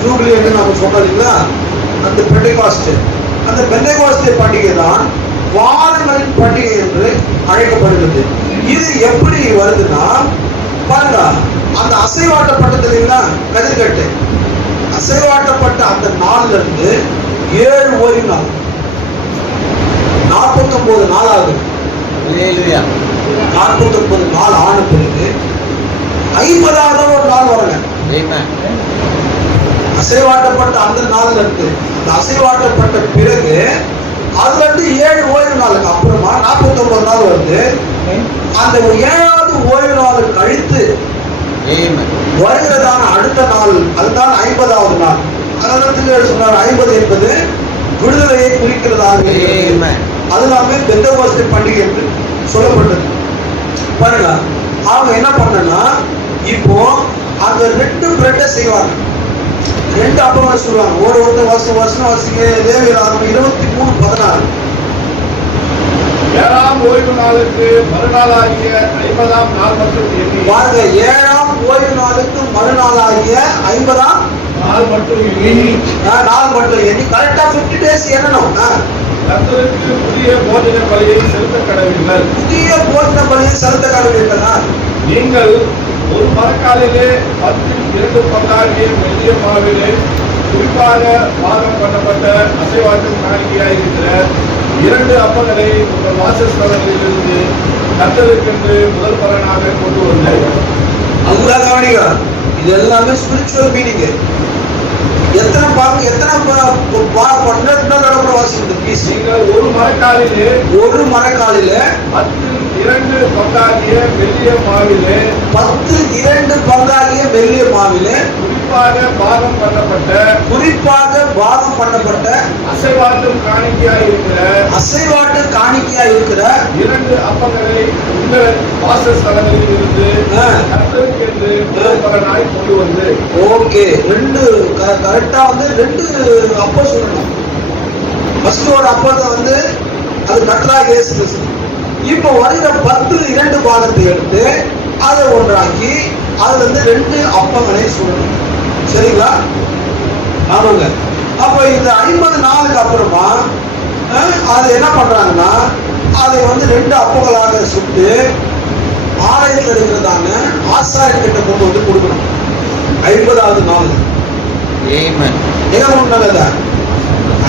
ஜூபிலி என்று நம்ம சொன்னோம் இல்லைங்களா, அந்த பெந்தெகோஸ்தே பண்டிகை தான் வாரங்களின் பண்டிகை என்று அழைக்கப்படுகிறது. இது எப்படி வருதுன்னா பாருங்க, அந்த அசைவாட்டப்பட்டது இல்லைங்களா, கதிர்கட்டு அசைவாட்டப்பட்ட அந்த நாள்ல இருந்து 7 ஓய்வு நாள், 49 நாள் ஆகுது. 49 நாள் ஆன பிறகு 50வது ஒரு நாள் வரல. அசைவாட்டப்பட்ட அந்த நாள்ல இருந்து, அந்த அசைவாட்டப்பட்ட பிறகு அதுல இருந்து 7 ஓய்வு நாளுக்கு அப்புறமா 49 நாள் வருது. அந்த 7வது ஓய்வு நாள் கழித்து வருகிறதான அடுத்த நாள் அதுதான் 50வது நாள். அதனால சொன்னார் 50 என்பது விடுதலையை குறிக்கிறதாக. அதனால பெந்தெகோஸ்தே பண்டிகை என்று சொல்லப்பட்டது. பாருங்க, அவங்க என்ன பண்ணனா இப்போ அந்த 2 பிரெட்டை செய்வாங்க, 2 அப்பங்களை சொல்லுவாங்க. ஒருத்தர் வருஷம் வாசிங்க லேவியராகமம் 23:16. 7ஆம் ஓய்வு நாளுக்கு மறுநாளாகிய 50ஆம் நாள் மட்டும் எண்ணி. பாருங்க, 7ஆம் ஓய்வு நாளுக்கு மறுநாளாகிய 50ஆம் நாள் மட்டும் எண்ணி கரெக்டா 50 டேஸ் எண்ணணும். கர்த்தருக்கு புதிய போஜன பலியை செலுத்த கடவீர்கள். புதிய போஜன பலியை செலுத்த கடவீர்கள். நீங்கள் ஒரு மரக்காலிலே 10 பங்காகிய மெல்லிய மாவிலே குறிப்பாக பாகம் பண்ணப்பட்ட அசைவாட்டும் காணிக்கையாய் இருக்கிற 2 அப்பங்களை உங்கள் வாசஸ்தலங்களிலிருந்து கர்த்தருக்கென்று முதல் பலனாக கொண்டு வந்தேன். நல்லா கவனிங்க, இது எல்லாமே ஸ்பிரிச்சுவல் மீனிங். எத்தனை பாகம், எத்தனை வாசிக்கிறது ப்ளீஸ். நீங்கள் ஒரு மரக்காலிலே 10 பங்காகிய மெல்லிய மாவிலே குறிப்பாக பாகம் பண்ணப்பட்ட அசைவாட்டும் காணிக்கையாய் இருக்கிற 2 அப்பங்களை உங்கள் வாசஸ்தலங்களில் இருந்து கர்த்தருக்கு என்று முதல் பலனாய் கொண்டு வந்து. ஓகே, 2 கரெக்டா வந்து 2 அப்பம் சொல்லணும். ஃபர்ஸ்ட் ஒரு அப்பத்தை வந்து அது கர்த்தராகிய இயேசு கிறிஸ்து. இப்போ வருகிற 2 பாகத்தை எடுத்து அதை ஒன்றாக்கி அதுல இருந்து 2 அப்பங்களை சொல்லணும். சரிங்களா? ஆமாங்க. அப்ப இந்த 50 நாளுக்கு அப்புறமா அது என்ன பண்றாங்கன்னா அதை வந்து 2 அப்பங்களாக சுட்டு ஆலயத்தில் இருக்கிறதாங்க ஆசாரியர்கிட்ட கொண்டு வந்து கொடுக்கணும். 50வது நாள் எங்க கொண்டாங்க?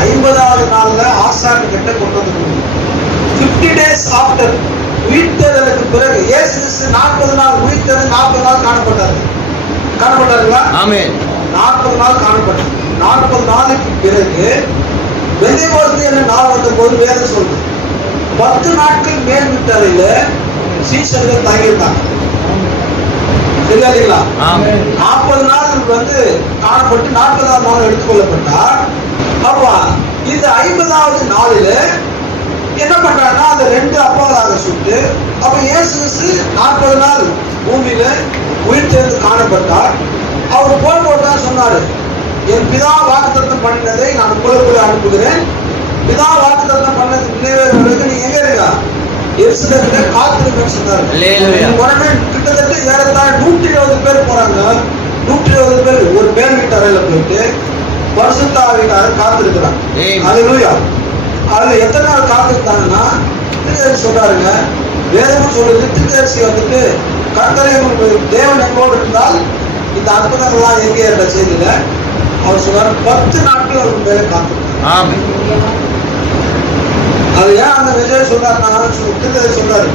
50வது நாள்ல ஆசாரியர்கிட்ட கொண்டு வந்து கொடுக்கணும். 50 டேஸ் ஆஃப்டர் உயிர்த்தெழுதலுக்கு பிறகு இயேசு கிறிஸ்து 40 நாள் உயிர்த்தெழுந்து 40 நாள் காணப்பட்டாருங்களா? ஆமென். 40 நாள் காணப்பட்டார். 40 நாளுக்கு பிறகு பெந்தெகோஸ்தே என்ற நாள் வந்தபோது வேதம் சொல்லுது 10 நாட்கள் மேல் விட்டறையில சீஷர்கள் தங்கியிருந்தாங்க. இல்லைங்களா? 40 நாள் வந்து காணப்பட்டு 40வது நாள் எடுத்துக்கொள்ளப்பட்டார். அப்ப இந்த 50வது நாளில என்ன பண்றாங்கன்னா அந்த 2 அப்பங்களாக சுட்டு, அப்ப இயேசு கிறிஸ்து 40 நாள் பூமியில உயிர் சேர்ந்து காணப்பட்டார். அவர் போய் சொன்னாரு, என் பிதா வாக்குத்தத்தம் பண்ணினதை நான் உங்களுக்குள்ள அனுப்புகிறேன். பிதா வாக்குத்தத்தம் பண்ணது நிறைவேறுவதற்கு நீங்க எங்க இருங்க? எருசலேமிலே காத்திருங்கன்னு சொன்னாரு. உடனே கிட்டத்தட்ட ஏறத்தாழ 120 பேர் போறாங்க. 120 பேர் ஒரு மேல் வீட்டு அறையில போயிட்டு பரிசுத்த ஆவியானவர் காத்திருக்கிறாங்க. அல்லேலூயா. அதுல எத்தனை நாள் காத்திருந்தாங்கன்னா சொல்றாருங்க, வேதமும் சொல்லுது, தீர்க்கதரிசி வந்துட்டு கர்த்தரே தேவன் எங்கோடு இருந்தால் இந்த அற்புதங்கள்லாம் எங்கே என்ற செய்தியில அவர் சொல்றாரு 10 நாட்கள் அவருக்கு மேலே காத்திருந்தார். அது ஏன் அந்த விஜய் சொல்றாருன்னா தீர்க்கதரிசி சொல்றாரு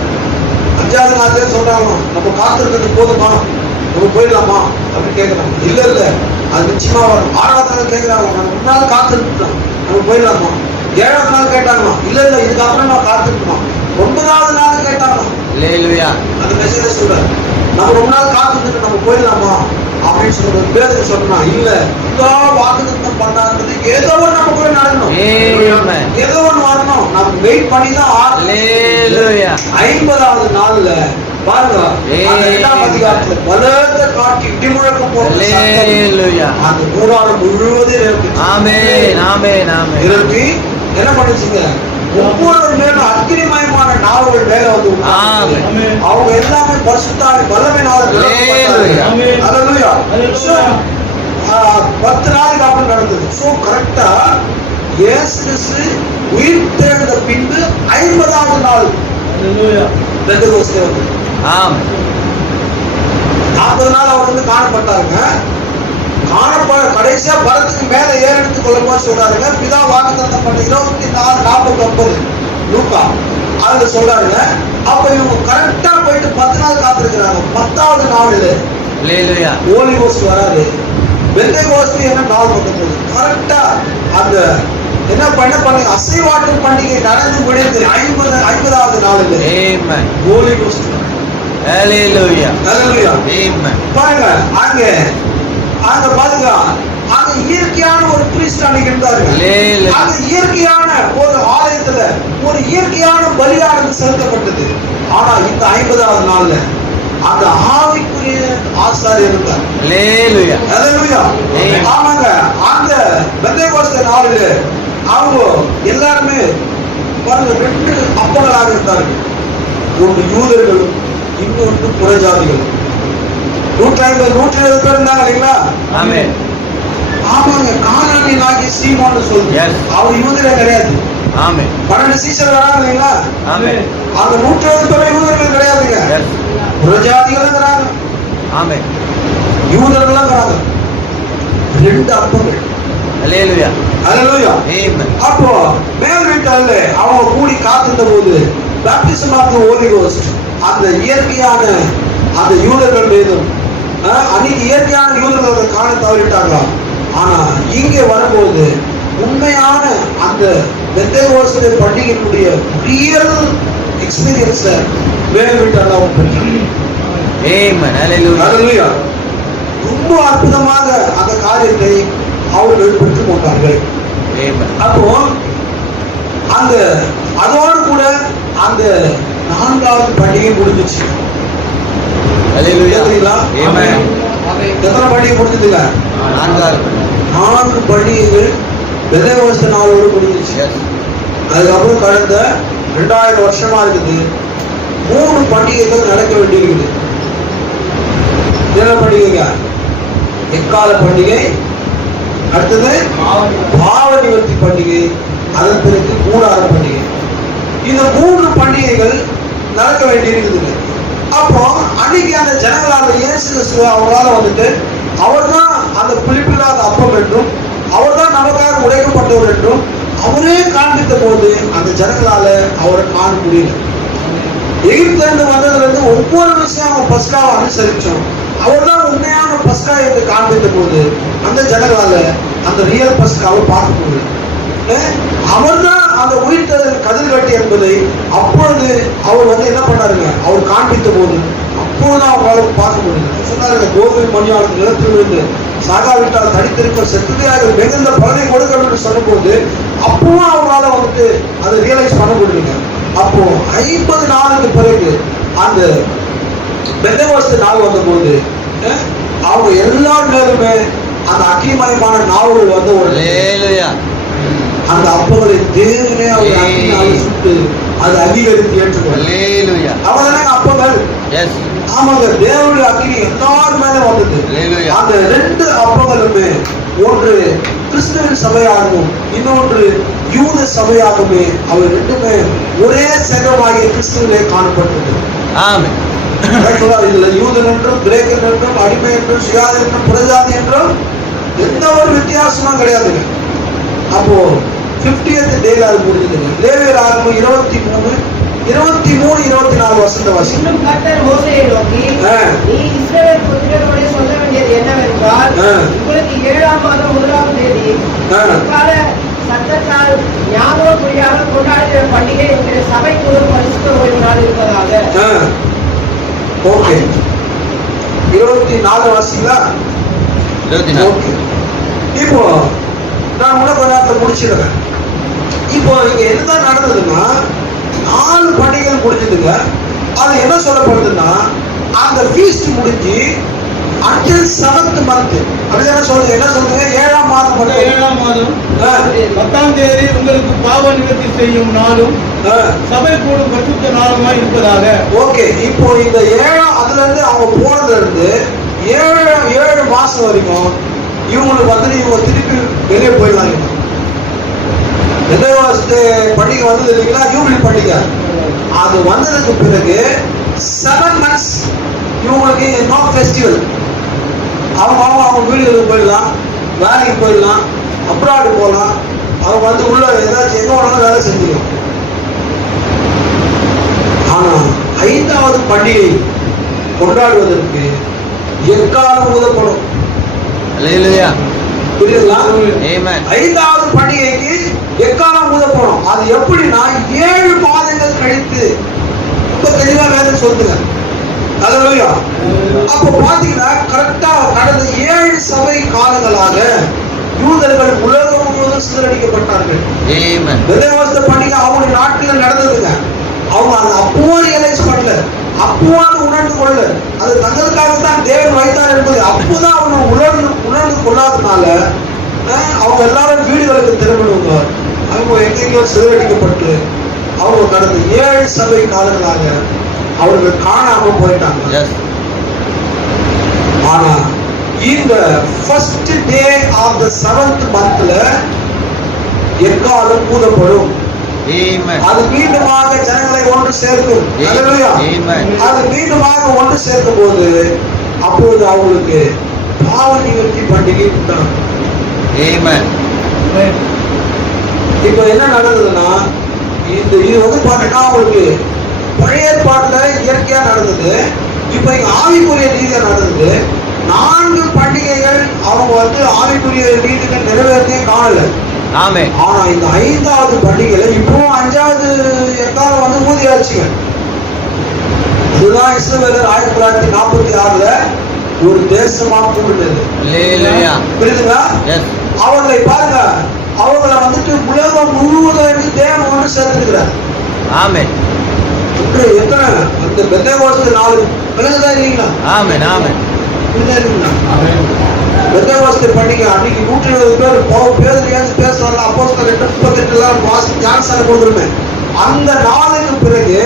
5வது நாளே சொல்றாங்க, நம்ம காத்திருக்கிறது போதுமா, நம்ம போயிடலாமா அப்படின்னு கேட்கறாங்க. இல்ல அது நிச்சயமா வரும். 6வது நாள் கேட்கிறாங்க, நம்ம 3 நாள் காத்திருக்கோம், நம்ம போயிடலாமா. 7வது நாள் கேட்டாங்களா, இல்ல இதுக்கப்புறம் நான் காத்திருக்குமா. 9வது நாள் கேட்டாங்களா, அந்த மெசேஜ் சொல்றாரு, நம்ம ரொம்ப நாள் காத்திருந்துட்டு நம்ம போயிடலாமா அப்படின்னு சொல்ற பேருக்கு சொன்னா, இல்ல வாக்குத்தத்தம் பண்ணாதது ஏதோ ஒன்று நம்ம போய் நடக்கணும், ஏதோ ஒன்று வரணும், நம்ம வெயிட் பண்ணி தான் 50வது நாள்ல பாருங்க அந்த 2ஆம் அதிகாரத்துல பலத்த காற்று இடிமுழக்கம் போன்ற சத்தம் Hallelujah. அந்த கூடாரம் முழுவதும் நிரப்பி Amen. Amen. Amen. நிரப்பி என்ன பண்ணுச்சுங்க ஒவ்வொரு மேலும் அக்கினிமயமான நாவுகள் மேல வந்து உட்கார்ந்து Amen. அவங்க எல்லாமே பரிசுத்தாவி வல்லமையினால Hallelujah. ஹalleluya சோ 10 நாளுக்கு அப்புறம் நடந்தது சோ கரெக்டா இயேசு கிறிஸ்து உயிர்த்தெழுந்த பின்பு 50வது நாள் பெந்தெகோஸ்தே வந்து Amen. 40 நாள் அவர் வந்து காணப்பட்டாருங்க காணப்பட கடைசியா பரத்துக்கு மேல ஏறெடுத்துக் கொள்ளும்போது சொல்றாருங்க பிதா வாக்குத்தத்தம் பண்ண 24:49 லூக்கா அதுல சொல்றாருங்க அப்ப இவங்க கரெக்டா போயிட்டு 10 நாள் காத்திருக்கிறாங்க 10வது நாள்ல Hallelujah. ஹோலி கோஸ்ட் வராது பெந்தெகோஸ்தே என்ன நாள் பக்கத்துல கரெக்டா அந்த என்ன பண்ண அசைவாட்டும் பண்டிகை நடந்து முடிந்து 50வது நாள்ல Amen. Holy ghost Hallelujah. ஹalleluya Amen. பாருங்க அங்க பாருங்க அங்க இயற்கையான ஒரு பிரீஸ்ட் அன்னைக்கு இருந்தாரு Hallelujah. அங்க இயற்கையான ஒரு ஆலயத்துல ஒரு இயற்கையான பலியானது செலுத்தப்பட்டது ஆனா இந்த 50வது நாள்ல அந்த ஆவிக்குரிய ஆசாரியர் இருந்தார் Hallelujah. ஹalleluya Amen. ஆமாங்க அந்த பெந்தெகோஸ்தே நாளில அவங்க எல்லாருமே பாருங்க 2 அப்பங்களாக இருந்தார்கள் ஒன்று யூதர்களும் இன்னொன்று புறஜாதிகளும் 150 பேர் இருந்தாங்க இல்லைங்களா Amen. ஆமாங்க கானானியன் ஆகிய சீமோன்னு சொல்லுங்க Yes. அவர் யூதரே கிடையாது Amen. 12 சீசர் வராங்க இல்லைங்களா Amen. அந்த 150 பேர் யூதர்கள் கிடையாதுங்க Yes. புறஜாதிகளும் இருக்கிறாங்க Amen. யூதர்களும் இருக்கிறாங்க 2 அப்பங்கள் Hallelujah. ஹalleluya Amen. அப்போ மேல் வீட்டால அவங்க கூடி காத்திருந்த போது baptism of the holy ghost அந்த இயற்கையான அந்த யூதர்கள் மீதும் அன்னைக்கு இயற்கையான யூதர்களை காண தவறிட்டாங்களா ஆனா இங்க வரும்போது உண்மையான அந்த பெந்தெகோஸ்தே பண்டிகையினுடைய ரியல் எக்ஸ்பீரியன்ஸை மேல் வீட்டால அவங்க பெற்றாங்க Amen. Hallelujah. ஹalleluya ரொம்ப அற்புதமாக அந்த காரியத்தை அவர்கள் பெற்றுக் கொண்டார்கள் Amen. அப்போ அந்த அதோடு கூட அந்த 4வது பண்டிகை முடிஞ்சிச்சு Hallelujah. கேக்குறீங்களா? Amen. எத்தனை பண்டிகை முடிஞ்சதுங்க 4 பண்டிகைகள் பெந்தெகோஸ்தே நாளோடு முடிஞ்சிச்சு Yes. அதுக்கப்புறம் கடந்த 2000 வருஷமா இருக்குது 3 பண்டிகைகள் நடக்க வேண்டியிருக்குது என்ன பண்டிகைங்க எக்கால பண்டிகை அடுத்தது பாவ நிவர்த்தி பண்டிகை அதன் பிறகு கூடார பண்டிகை இந்த 3 பண்டிகைகள் நடக்க வேண்டியிருக்குதுங்க அப்போ அன்னைக்கு அந்த ஜனங்களால இயேசு கிறிஸ்து அவங்களால வந்துட்டு அவர்தான் அந்த புளிப்பில்லாத அப்பம் என்றும் அவர்தான் நமக்காக உடைக்கப்பட்டவர் என்றும் அவரே காண்பித்த போது அந்த ஜனங்களால அவரை காண முடியல எகிப்திலிருந்து வந்ததுல இருந்து ஒவ்வொரு விஷயம் அவன் பஸ்காவை அனுசரிச்சோம் அவர்தான் உண்மையான பஸ்கா என்று காண்பித்த போது அந்த ஜனங்களால அந்த ரியல் பஸ்காவை பார்க்க முடியல அவர்தான் அந்த உயிர்த்தெழுதல் கதிர்கட்டி என்பதை அப்பொழுது அவர் வந்து என்ன பண்ணாருங்க அவர் காண்பித்த போது அப்பொழுதுதான் அவங்களால பார்க்க முடியல சொன்னாருங்க கோவில் மணியாளர் நிலத்திலிருந்து சாகாவிட்டால் தனித்திருக்க செத்துதையாக மிகுந்த பலனை கொடுக்கணும் என்று சொன்னபோது அப்பவும் அவங்களால வந்துட்டு அதை ரியலைஸ் பண்ண முடியல அப்போ 50 நாளுக்கு பிறகு அந்த பெந்தெகோஸ்தே நாள் வந்த போது அவங்க எல்லார் மேலுமே அந்த அக்கினிமயமான நாவுகள் வந்த உடனே Hallelujah. அந்த அப்பங்களை தேவனே அவர் அக்கினியால சுட்டு அது அங்கீகரித்து ஏற்றுக்கொள்ள Hallelujah. அவதானே அப்பங்கள் Yes. ஆமாங்க தேவனுடைய அக்கினி எல்லார் மேல வந்தது Hallelujah. அந்த 2 அப்பங்களுமே ஒன்று கிறிஸ்துவின் சபையாகவும் இன்னொன்று யூத சபையாகவுமே அவர் 2மே ஒரே சகமாகிய கிறிஸ்துவிலே காணப்பட்டது Amen. இதுல யூதன் என்றும் கிரேக்கன் என்றும் அடிமை என்றும் சுயாதி என்றும் புறஜாதி என்றும் எந்த ஒரு வித்தியாசமும் கிடையாதுங்க அப்போ 50th டேல அது முடிஞ்சதுங்க லேவியர் ஆகமம் 23-24 வசந்த வாசி இன்னும் கர்த்தர் மோசேயை நோக்கி நீ இஸ்ரவேல் புத்திரரோடே சொல்ல வேண்டியது என்னவென்றால் உங்களுக்கு 7ஆம் மாதம் 1ஆம் தேதி கால சத்தத்தால் ஞாபகக்குறியாக கொண்டாடுகிற பண்டிகை என்கிற சபைக்கு ஒரு பரிசுத்த ஓய்வு நாள் இருப்பதாக. ஓகே 24 வாசிங்களா 24. ஓகே இப்போ நான் உனக்கு ஒரு நேரத்தில் முடிச்சிடுறேன் இப்போ இங்க என்னதான் நடந்ததுன்னா 4 பண்டிகைகள் முடிஞ்சதுங்க அது என்ன சொல்லப்படுதுன்னா அந்த ஃபீஸ்ட் முடிஞ்சு until 7th month அப்படிதானே சொல்லுங்க. என்ன சொல்லுங்க? 7ஆம் மாதம் மட்டும். 7ஆம் மாதம் 10ஆம் தேதி உங்களுக்கு பாவ நிவர்த்தி செய்யும் நாளும் சபை கூடும் பரிசுத்த நாளுமாய் இருப்பதாக. ஓகே, இப்போ இந்த 7ஆம் அதுல இருந்து அவங்க போனதுல இருந்து 7 மாசம் வரைக்கும் இவங்களுக்கு வந்து இவங்க திருப்பி வெளியே போயிடலாம். பண்டிகை வந்தது இல்லைங்களா, யூபிலி பண்டிகை. அது வந்ததுக்கு பிறகு 7 months இவங்களுக்கு நோ ஃபெஸ்டிவல். அவங்க வீடுகளுக்கு போயிடலாம், வேலைக்கு போயிடலாம், அப்ராடு போகலாம். அவங்க வந்து உள்ள ஏதாச்சும் எங்க வேணாலும் வேலை செஞ்சுக்கலாம். ஆனா 5வது பண்டிகை கொண்டாடுவதற்கு எக்காலம் ஊதப்படும். புரியுதுங்களா? 5வது பண்டிகைக்கு எக்காலம் ஊதப்படும். அது எப்படின்னா 7 மாதங்கள் கழித்து. ரொம்ப தெளிவா வேதம் சொல்லுங்க. அப்ப பாத்தீங்கன்னா கரெக்டா கடந்த 7 சபை காலங்களாக யூதர்கள் உலகம் முழுவதும் சிதறடிக்கப்பட்டார்கள். பெந்தேகோஸ்தே பண்டிகை அவங்களுடைய நாட்டில் நடந்ததுங்க. அவங்க அதை அப்பவும் ரியலைஸ் பண்ணல, அப்பவும் உணர்ந்து கொள்ள, அது தங்களுக்காகத்தான் தேவன் வைத்தார் என்பது அப்போதான் அவங்க உணர்ந்து கொள்ளாதனால அவங்க எல்லாரும் வீடுகளுக்கு திரும்பிடுவாங்க. அவங்க எங்கெங்கயோ சிதறடிக்கப்பட்டு அவங்க கடந்த 7 சபை காலங்களாக அவர்கள் காணாம போயிட்டாங்க. ஆனா இந்த first day of the 7th மந்த்ல எக்காலம் ஊதப்படும். அது மீண்டுமாக ஜனங்களை ஒன்று சேர்க்கும். அது மீண்டுமாக ஒன்று சேர்க்கும் போது அப்போது அவங்களுக்கு பாவ நிவர்த்தி பண்டிகை உண்டாகும். இப்ப என்ன நடந்ததுன்னா இது வந்து பாத்தீங்கன்னா அவங்களுக்கு பழைய ஏற்பாட்டுல இயற்கையா நடந்தது. இப்ப இங்க ஆவிக்குரிய ரீதியா நடந்தது. 4 பண்டிகைகள் அவங்க வந்து ஆவிக்குரிய ரீதிகள் நிறைவேற்றே காணல. ஆனா இந்த 5வது பண்டிகையில இப்பவும் 5வது எக்காலம் வந்து ஊதியாச்சுங்க. இதுதான் இஸ்ரவேலர் 1946ல ஒரு தேசமா கூப்பிட்டது. புரியுதுங்களா? அவங்களை பாருங்க, அவங்களை வந்துட்டு உலகம் முழுவதும் தேவன் ஒன்று சேர்த்துக்கிறார். எத்தனை அந்த பெந்தேகோஸ்தே நாள் விளங்குதா இல்லைங்களா? பெந்தேகோஸ்தே பண்டிகை அன்னைக்கு 120 பேர் பேசுறாங்க. அப்போஸ்தலர் 2:38 ஞானஸ்நானம் கொடுத்துருமே. அந்த நாளுக்கு பிறகு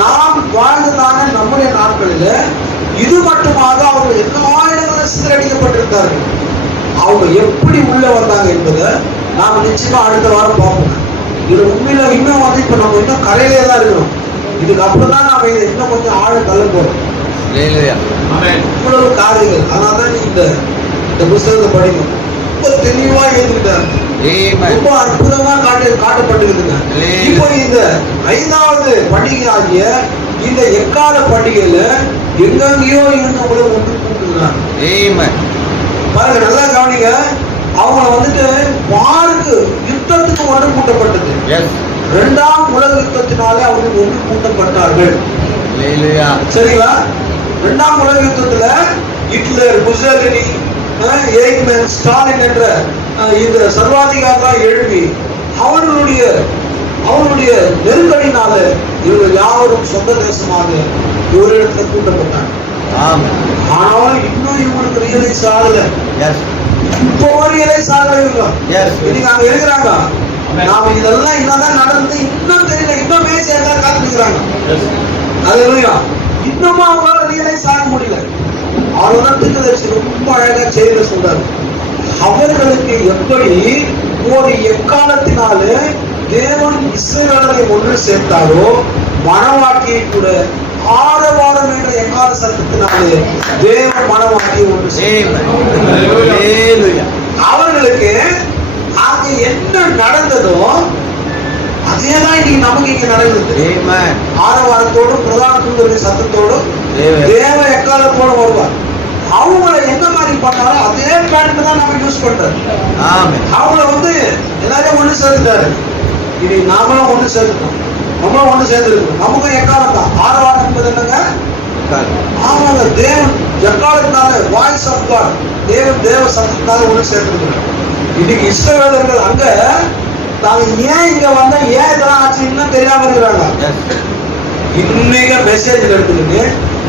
நாம் வாழ்ந்ததான நம்முடைய நாட்களில் இது மட்டுமாக அவங்க எல்லா இடங்களும் சிதறடிக்கப்பட்டிருந்தார்கள். அவங்க எப்படி உள்ள வந்தாங்க என்பதை நாம் நிச்சயமா அடுத்த வாரம் பார்ப்போம். இது உண்மையில இன்னும் வந்து இப்ப நம்ம இன்னும் கரையிலே தான் இருக்கிறோம். இதுக்கு அப்புறம் தான் நாம இதை இன்னும் கொஞ்சம் ஆழ தள்ள போறோம். இவ்வளவு காரியங்கள். அதனாலதான் இந்த புத்தகத்தை படிக்கணும். ரொம்ப தெளிவா எழுதிட்டாரு, ரொம்ப அற்புதமா காட்டப்பட்டிருக்குங்க. இப்போ இந்த 5வது பண்டிகை ஆகிய இந்த எக்கால பண்டிகையில எங்கெங்கயோ இருந்தவங்களை ஒன்று கூப்பிட்டுக்கிறாங்க. பாருங்க, நல்லா கவனிங்க. அவங்கள வந்துட்டு வாருக்கு யுத்தத்துக்கு ஒன்று கூட்டப்பட்டது. 2ஆம் உலக யுத்தத்தினாலே அவர்கள் ஒன்று கூட்டப்பட்டார்கள். சரிங்களா? 2ஆம் உலக யுத்தத்துல ஹிட்லர், முசோலினி, எய்க்மேன், ஸ்டாலின் என்ற இந்த சர்வாதிகாரம் எழுப்பி அவர்களுடைய நெருக்கடினால இவர்கள் யாரும் சொந்த தேசமாக ஒரு இடத்துல கூட்டப்பட்டாங்க. ஆனாலும் இன்னும் இவங்களுக்கு ரியலைஸ் ஆகல. இப்போ ரியலைஸ் ஆகல. இன்னைக்கு அங்க இருக்கிறாங்க. நாம இதெல்லாம் என்னதான் நடந்து இன்னும் தெரியல, இன்னும் பேசி எல்லாம் காத்துக்கிறாங்க. அதுலயா இன்னமும் அவங்களால ரியலைஸ் ஆக முடியல. அவர்தான் திட்டதரிசி ரொம்ப அழகா செய்த சொல்றாரு. அவர்களுக்கு எப்படி ஒரு எக்காலத்தினாலே தேவன் இஸ்ரவேலரை ஒன்று சேர்த்தாரோ, மணவாட்டியை கூட ஆரவாரம் என்ற எக்கால சத்தத்தினாலே தேவன் மணவாட்டியை ஒன்று சேர்த்தார். அவர்களுக்கு அங்க என்ன நடந்ததோ அதேதான் இன்னைக்கு நமக்கு இங்க நடந்தது. ஆரவாரத்தோடும் பிரதான தூதருடைய சத்தத்தோடும் தேவ எக்காலத்தோடும் வருவார். அவங்களை என்ன மாதிரி பண்ணாலும் அதே பேட்டர்ன் தான் நம்ம யூஸ் பண்றாரு. அவங்கள வந்து எல்லாரையும் ஒண்ணு சேர்த்துட்டாரு. இனி நாமளும் ஒண்ணு சேர்த்துட்டோம், நம்மளும் ஒண்ணு சேர்ந்துருக்கோம். நமக்கும் எக்காலம் தான். ஆரவாரம் என்பது என்னங்க? ஆமாங்க, தேவன் எக்காலத்தினால வாய்ஸ் ஆஃப் காட், தேவ சத்தத்தினால ஒண்ணு சேர்த்துருக்கிறார். இன்னைக்கு இஸ்ரவேலர்கள் அங்க நாங்க ஏன் இங்க வந்தா ஏன் இதெல்லாம் ஆச்சு இன்னும் தெரியாம இருக்கிறாங்க. இன்னைக்கு மெசேஜ்ல எடுத்துக்கிட்டு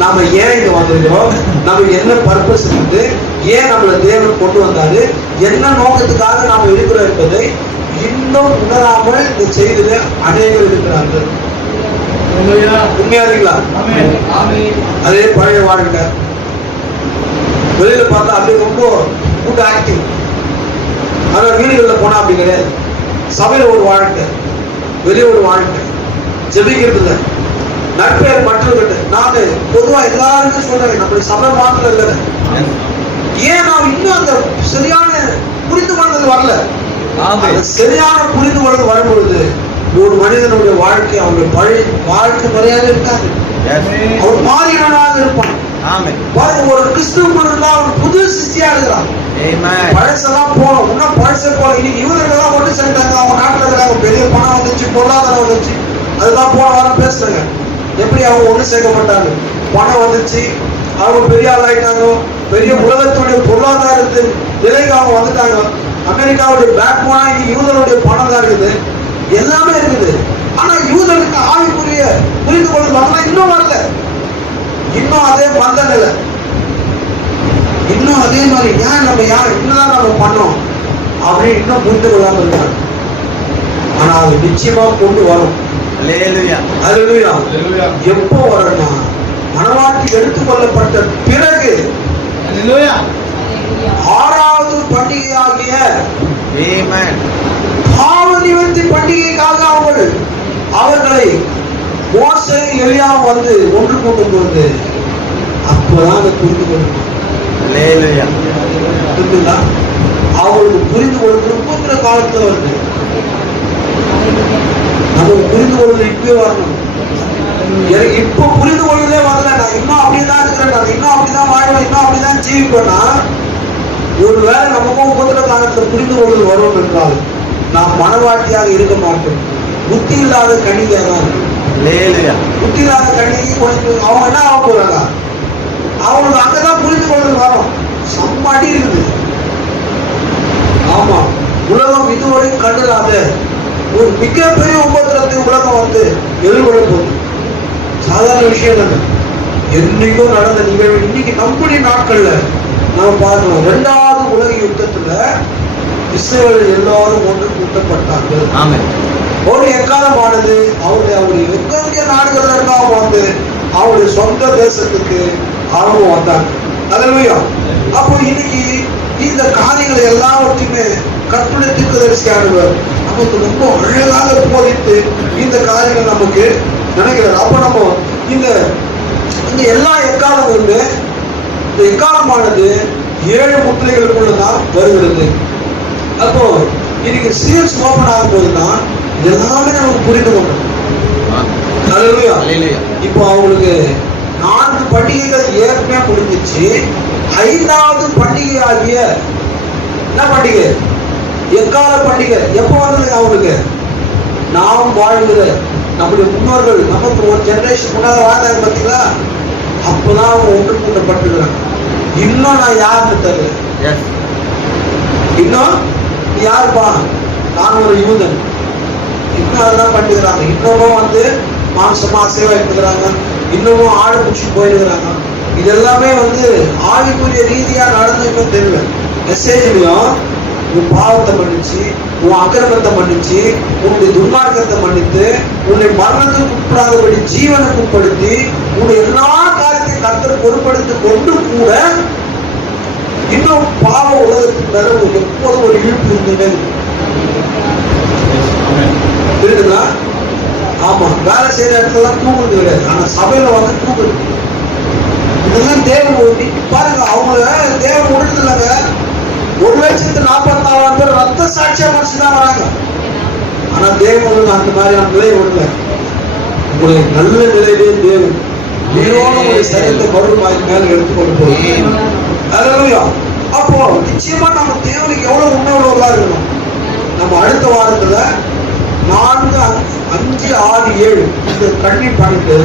நாம ஏன் இங்க வந்திருக்கிறோம், நமக்கு என்ன பர்பஸ் இருந்து, ஏன் நம்மள தேவன் கொண்டு வந்தாரு, என்ன நோக்கத்துக்காக நாம இருக்கிறோம் என்பதை இன்னும் உணராமல் இந்த செய்தியில அநேகர் இருக்கிறார்கள். உண்மையா இருக்கீங்களா? அதே பழைய வாழ்க்கை வெளியில பார்த்தா அப்படியே ரொம்ப குட் ஆக்டிங். ஆனா வீடுகளில் போனா அப்படி கிடையாது. சபையில ஒரு வாழ்க்கை, வெளியே ஒரு வாழ்க்கை, ஜெபிக்கிறது நட்பெயர் மற்றவர்கிட்ட. நான் பொதுவா எல்லாருக்கும் சொல்றேன், நம்முடைய சபை மாத்திரம் இல்லை. ஏன் நாம் இன்னும் அந்த சரியான புரிந்து கொள்ளுதல் வரல. சரியான புரிந்து கொள்ளுதல் வரும்பொழுது ஒரு மனிதனுடைய வாழ்க்கை அவருடைய பழைய வாழ்க்கை முறையாக இருக்காது. அவர் மாறினவனாக இருப்பான். பாருங்க, ஒரு கிறிஸ்துவ இருந்தா அவன் புது சிஷ்டியா இருக்கிறான். பழசெல்லாம் போனோம், இன்னும் பழச போல. இன்னைக்கு இவர்களெல்லாம் ஒன்று சேர்ந்தாங்க, அவங்க நாட்டில் இருக்கிறாங்க, பெரிய பணம் வந்துச்சு, பொருளாதாரம் வந்துச்சு. அதுதான் போன வாரம் பேசுறாங்க, எப்படி அவங்க ஒன்று சேர்க்கப்பட்டாங்க. பணம் வந்துச்சு, அவங்க பெரிய ஆள் ஆயிட்டாங்க, பெரிய உலகத்துடைய பொருளாதாரத்தின் நிலைக்கு அவங்க வந்துட்டாங்க. அமெரிக்காவுடைய பேக் போனா இன்னைக்கு யூதருடைய பணம் தான் இருக்குது, எல்லாமே இருக்குது. ஆனா யூதருக்கு ஆவிக்குரிய புரிந்து கொள்ளுதல் இன்னும் வரல. இன்னும் அதே மந்த நிலை, இன்னும் அதே மாதிரி ஏன் நம்ம யார் என்னதான் நம்ம பண்ணோம் அப்படின்னு இன்னும் புரிந்து கொள்ளாம இருக்காங்க. ஆனா அது நிச்சயமா கொண்டு வரும். எப்போ வரணும்னா மனவாட்டி எடுத்துக்கொள்ளப்பட்ட பிறகு 6வது பண்டிகையாகிய பாவ நிவர்த்தி பண்டிகைக்காக அவர்களை மோசே எலியாவும் வந்து ஒன்று கூட்டும் போது அப்பதான் அதை புரிந்து கொள்ளணும். அவங்களுக்கு புரிந்து கொள்வது உபத்திர காலத்துல வருது. நமக்கு புரிந்து கொள்வது இப்பவே வரணும். எனக்கு இப்ப புரிந்து கொள்வதே வரல, நான் இன்னும் அப்படிதான் இருக்கிறேன், நான் இன்னும் அப்படிதான் வாழ்வேன், இன்னும் அப்படிதான் ஜீவிப்பேன்னா ஒருவேளை நமக்கும் உபத்திர காலத்துல புரிந்து கொள்வது வரும் என்றால் நாம் மனவாட்டியாக இருக்க மாட்டோம். புத்தி இல்லாத கணிதான். புத்தி இல்லாத கணிக்கு கொஞ்சம் அவங்க என்ன ஆக போறாங்க, அவங்களுக்கு அங்கதான் புரிந்து கொள்வது வரும். சம்மாடி இருக்குது. ஆமா, உலகம் இதுவரை கண்டுடாத ஒரு மிகப்பெரிய உபத்திரத்தை உலகம் வந்து எதிர்கொள்ள போகுது. சாதாரண விஷயம் இல்லை, என்னைக்கும் நடந்த நிகழ்வு. இன்னைக்கு நம்முடைய நாட்கள்ல நம்ம பார்க்கிறோம். 2வது உலக யுத்தத்துல இஸ்ரவேல் எல்லாரும் ஒன்று கூட்டப்பட்டார்கள். ஒரு எக்காலமானது அவருடைய எங்க நாடுகள்ல இருக்காம வந்து அவருடைய சொந்த தேசத்துக்கு அவங்க வந்தாங்க. அல்லேலூயா. அப்போ இன்னைக்கு இந்த காரியங்களை எல்லாவற்றையுமே கர்த்தருடைய தீர்க்கதரிசியானவர் நமக்கு ரொம்ப அழகாக போதித்து இந்த காரியங்கள் நமக்கு நினைக்கிறார். அப்ப நம்ம இந்த எல்லா எக்காலங்களுமே, இந்த எக்காலமானது 7 முத்திரைகளுக்குள்ளதான் வருகிறது. அப்போ இன்னைக்கு சீல்ஸ் ஓபன் ஆகும் போதுதான் எல்லாமே நமக்கு புரிந்து கொண்டோம். இப்போ அவங்களுக்கு 4 பண்டிகைகள் ஏற்கனவே முடிஞ்சிச்சு. 5வது பண்டிகை ஆகிய என்ன பண்டிகை? எக்கால பண்டிகை. எப்போ வந்தது அவங்களுக்கு? நாம் வாழ்கிற நம்முடைய முன்னோர்கள் நமக்கு ஒரு ஜெனரேஷன் முன்னாடி வாழ்ந்தாங்க பார்த்தீங்களா, அப்பதான் அவங்க ஒன்று கூட்டப்பட்டுக்கிறாங்க. இன்னும் நான் யாருன்னு தெரியல. இன்னும் யாருப்பா? நான் ஒரு யூதன். இன்னும் அதெல்லாம் பண்ணிக்கிறாங்க. இன்னமும் வந்து மாம்சமா சேவை எடுத்துக்கிறாங்க. இன்னமும் ஆடு பிடிச்சி போயிருக்கிறாங்க. இது எல்லாமே வந்து ஆவிக்குரிய ரீதியா நடந்துன்னு தெரியல. மெசேஜ்லயும் உன் பாவத்தை மன்னிச்சு, உன் அக்கிரமத்தை மன்னிச்சு, உன்னுடைய துர்மார்க்கத்தை மன்னித்து, உன்னை மரணத்துக்கு உட்படாதபடி ஜீவனுக்கு உட்படுத்தி, உன்னுடைய எல்லா காரியத்தையும் கர்த்தர் பொறுப்படுத்தி கொண்டு கூட இன்னும் பாவ உலகத்துக்கு மேல எப்போதும் ஒரு இழுப்பு இருந்தது இருக்குங்களா? ஆமா, வேலை செய்யற இடத்துல தூங்குறது கிடையாது, ஆனா சபையில வந்து தூங்குது. இதெல்லாம் தேவன் பாருங்க, அவங்க தேவன் விடுறது இல்லைங்க. 1,44,000 பேர் ரத்த சாட்சியா மனுஷன் வராங்க. ஆனா தேவன் அந்த மாதிரியான நிலை விடல. உங்களுடைய நல்ல நிலையிலே தேவன் நீரோட உங்களுடைய சரீரத்தை மறுபடியும் மேல எடுத்துக்கொண்டு போகிறோம். அப்போ நிச்சயமா நம்ம தேவனுக்கு எவ்வளவு உண்மையுள்ளவர்களா இருக்கணும். நம்ம அடுத்த வாரத்துல 4, 5, 6, 7 இந்த கண்ணி பண்ணிட்டு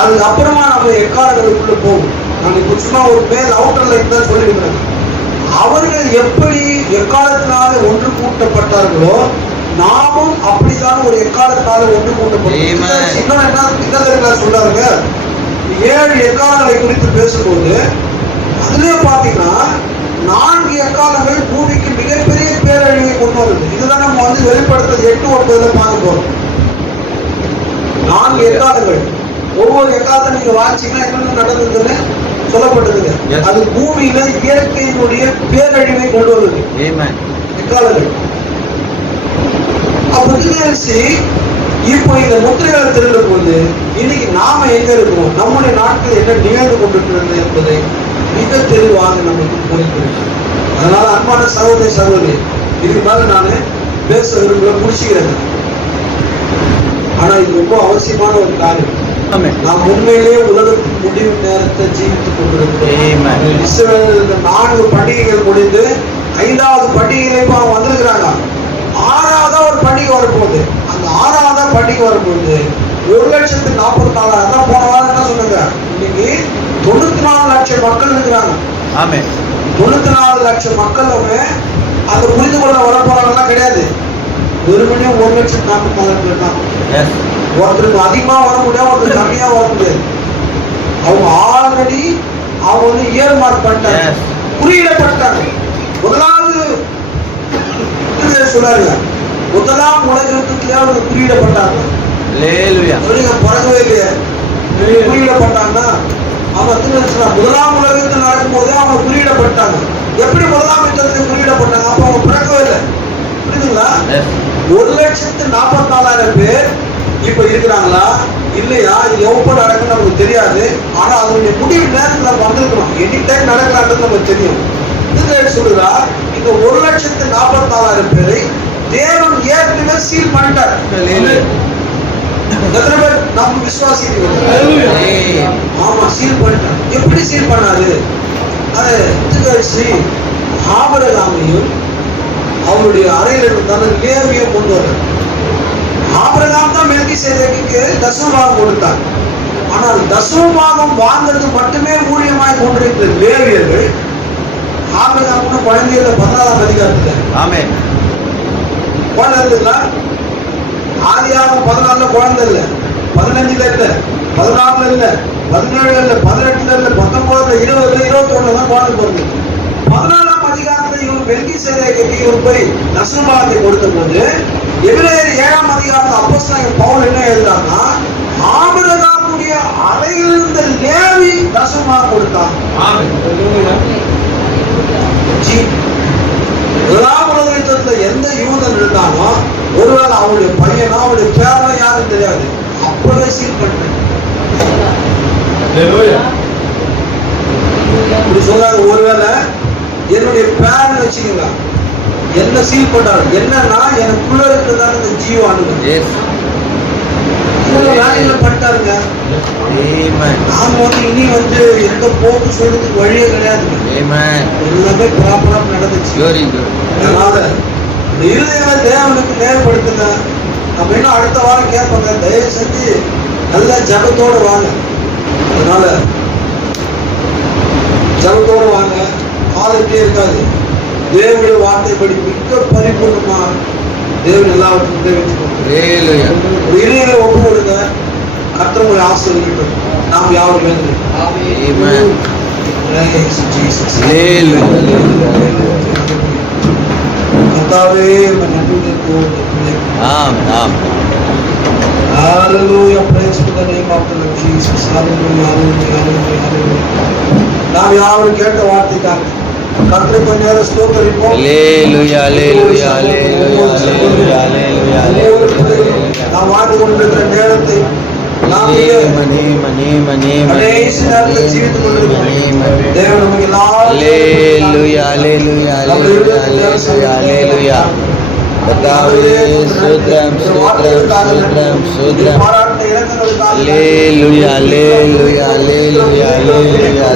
அதுக்கப்புறமா நம்ம எக்காலங்களுக்குள்ள போகும். நம்ம இப்ப சும்மா ஒரு மேல் அவுட்டர் லைன் தான் சொல்லியிருக்கிறாங்க. அவர்கள் எப்படி எக்காலத்தினால ஒன்று கூட்டப்பட்டார்களோ நாமும் அப்படித்தான் ஒரு எக்காலத்தால ஒன்று கொண்டு Amen. இன்னும் என்ன தெரியுமா சொல்றாருங்க, 7 எக்காலங்களை குறித்து பேசும்போது அதுலயே பாத்தீங்கன்னா 4 எக்காலங்கள் பூமிக்கு மிகப்பெரிய பேரழிவை கொண்டு வருது. இதுதான் நம்ம வந்து வெளிப்படுத்துறது 8:9 பார்க்க போறோம். 4 எக்காலங்கள், ஒவ்வொரு எக்காலத்தை நீங்க வாசிச்சீங்கன்னா என்னென்ன நடந்ததுன்னு சொல்லப்பட்டதுங்க. Yes. அது பூமியில இயற்கையினுடைய பேரழிவை கொண்டு வருது Amen. எக்காலங்கள். அப்ப இப்போ இந்த முத்திரைகளை திருடும் போது இன்னைக்கு நாம எங்க இருக்கோம், நம்முடைய நாட்கள் என்ன நிகழ்ந்து கொண்டிருக்கிறது என்பதை மிக தெளிவாக நமக்கு புரிகிறது. அதனால அன்பான சகோதரி சகோதரி, இதுக்கு மேல நான் பேச விரும்பல, முடிச்சுக்கிறேன். ஆனா இது ரொம்ப அவசியமான ஒரு காரியம். Amen. நாம் உண்மையிலேயே உலகத்தின் முடிவு நேரத்தை ஜீவித்துக் கொண்டிருக்கிறோம். Amen. இஸ்ரவேல் 4 பண்டிகைகள் முடிந்து 5வது பண்டிகையில இப்ப அவங்க வந்திருக்கிறாங்க. 6வது ஒரு பண்டிகை வரப்போகுது. அந்த 6வது பண்டிகை வரும்போது 1,44,000 தான் போன வாரம் என்ன சொன்னாங்க, இன்னைக்கு 94 லட்சம் மக்கள் இருக்கிறாங்க. Amen. 94 லட்சம் மக்கள் அதை புரிந்து கொள்ள வரப்போறாங்கலாம் கிடையாது. வெறுமனே 1,44,000 பேர் தான். Yes. ஒருத்தருக்கு அதிகமா வர முடியாது, ஒருத்தருக்கு கம்மியா வர முடியாது. அவங்க ஆல்ரெடி அவங்க வந்து இயர் மார்க் பண்ணிட்டாங்க, Yes. குறியிடப்பட்டாங்க. முதலாவது சொல்லாருங்க, முதலாம் உலக யுத்தத்திலே அவங்க குறியிடப்பட்டாங்க. Hallelujah. சொல்லுங்க, பிறகவே இல்லையே, குறியிடப்பட்டாங்கன்னா அவங்க முதலாம் உலக யுத்தம் நடக்கும் போதே அவங்க குறியிடப்பட்டாங்க. எப்படி முதலாம் யுத்தத்தில் குறியிடப்பட்டாங்க? அப்ப அவங்க பிறக்கவே இல்லை. புரியுதுங்களா? Yes. 1,44,000 பேர் இப்ப இருக்கிறாங்களா இல்லையா, இது எப்ப நடக்குன்னு நமக்கு தெரியாது. ஆனா அதனுடைய முடிவு நேரத்தில் நம்ம வந்திருக்கணும். எனி டைம் நடக்கலான்றது நமக்கு தெரியும். இது சொல்லுறா, இந்த 1,44,000 பேரை தேவன் ஏற்கனவே சீல் பண்ணிட்டார். எத்தனை பேர் நம்ம விசுவாசிக்கிறோம்? ஆமா, சீல் பண்ணிட்டார். எப்படி சீல் பண்ணாரு? அது ஆபிரகாமையும் அவருடைய அறையில் இருந்தாலும் லேவியை கொண்டு வர. ஆபிரகாம் தான் மெல்கிசேதேக்குக்கு தசமபாகம் கொடுத்தார். ஆனால் தசமபாகம் வாங்கிறது மட்டுமே ஊழியமாய் கொண்டிருக்கிற லேவியர்கள் ஆபிரகாம் குழந்தையில 14ஆம் அதிகாரத்துல Amen. குழந்தை இருக்குங்களா? ஆதியாகமம் 14 குழந்தை இல்ல, 15 இல்ல, 16 இல்ல, 17 இல்ல, 18 இல்ல, 19 20 21 தான் குழந்தை பிறந்தது. 14ஆம் அதிகாரத்துல இவர் மெல்கிசேதேக்கு இவர் போய் தசமபாகத்தை கொடுத்த போது எபிரேயர் 7ஆம் அதிகாரத்துல அப்போஸ்தலன் பவுல் என்ன எழுதுறாருன்னா, ஆபிரகாமுடைய அறையில் இருந்த லேவி தசமபாகம் கொடுத்தான். முதலாம் உலக யுத்தத்துல எந்த யூதன் இருந்தானோ, ஒருவேளை அவருடைய பையனோ அவருடைய பேரோ யாரும் தெரியாது, அப்பவே சீல் பண்ணேன். இப்படி சொல்றாங்க. ஒருவேளை என்னுடைய பேரன் வச்சுக்கோங்க, என்ன சீல் பண்றாரு என்னன்னா, எனக்குள்ள இருக்கிறதான இந்த ஜீவானுங்க Yes. வேலையில பண்ணிட்டாருங்க. Amen. நாம வந்து இனி வந்து எந்த போக்கு சொல்றதுக்கு வழியே கிடையாதுங்க. Amen. எல்லாமே ப்ராப்பரா நடந்துச்சு. Very good. அதனால இந்த இருதயங்களை தேவனுக்கு நேர்படுத்துங்க. நம்ம இன்னும் அடுத்த வாரம் கேட்பாங்க, தயவு செஞ்சு நல்ல ஜபத்தோடு வாங்க. அதனால ஜபத்தோடு வாங்க, ஆளுக்கே இருக்காது. தேவனுடைய வார்த்தைப்படி மிக பரிபூர்ணமா தேவன் எல்லாவற்றையும் தெரிவித்துக்கணும். Hallelujah. இருதயங்களை ஒப்பு கொடுங்க. கர்த்தர் உங்களை ஆசீர்வதிக்கட்டும். நாம் யாரும் வேண்டுகிறோம். Amen. Praise Jesus. Hallelujah. கர்த்தாவே, உம்மை நன்றியோடு Amen. Amen. Hallelujah. Praise to the name of the Lord Jesus. Hallelujah. Hallelujah. Hallelujah. Hallelujah. நாம் யாரும் கேட்ட வார்த்தைக்காக கர்த்தரை கொஞ்ச நேரம் ஸ்தோத்திரிப்போம். Hallelujah. Hallelujah. Hallelujah. Hallelujah. Hallelujah. நாம் வாழ்ந்து கொண்டிருக்கிற நேரத்தை நாம் கடைசி நேரத்தில் ஜீவித்துக் கொண்டிருக்கிறோம். தேவன் நமக்கு எல்லாரும் Hallelujah. Hallelujah. Hallelujah. Hallelujah. கர்த்தாவே, ஸ்தோத்திரம், ஸ்தோத்திரம், ஸ்தோத்திரம், ஸ்தோத்திரம். பாராட்ட இறக்கங்களுக்காக Hallelujah. Hallelujah. Hallelujah. Hallelujah.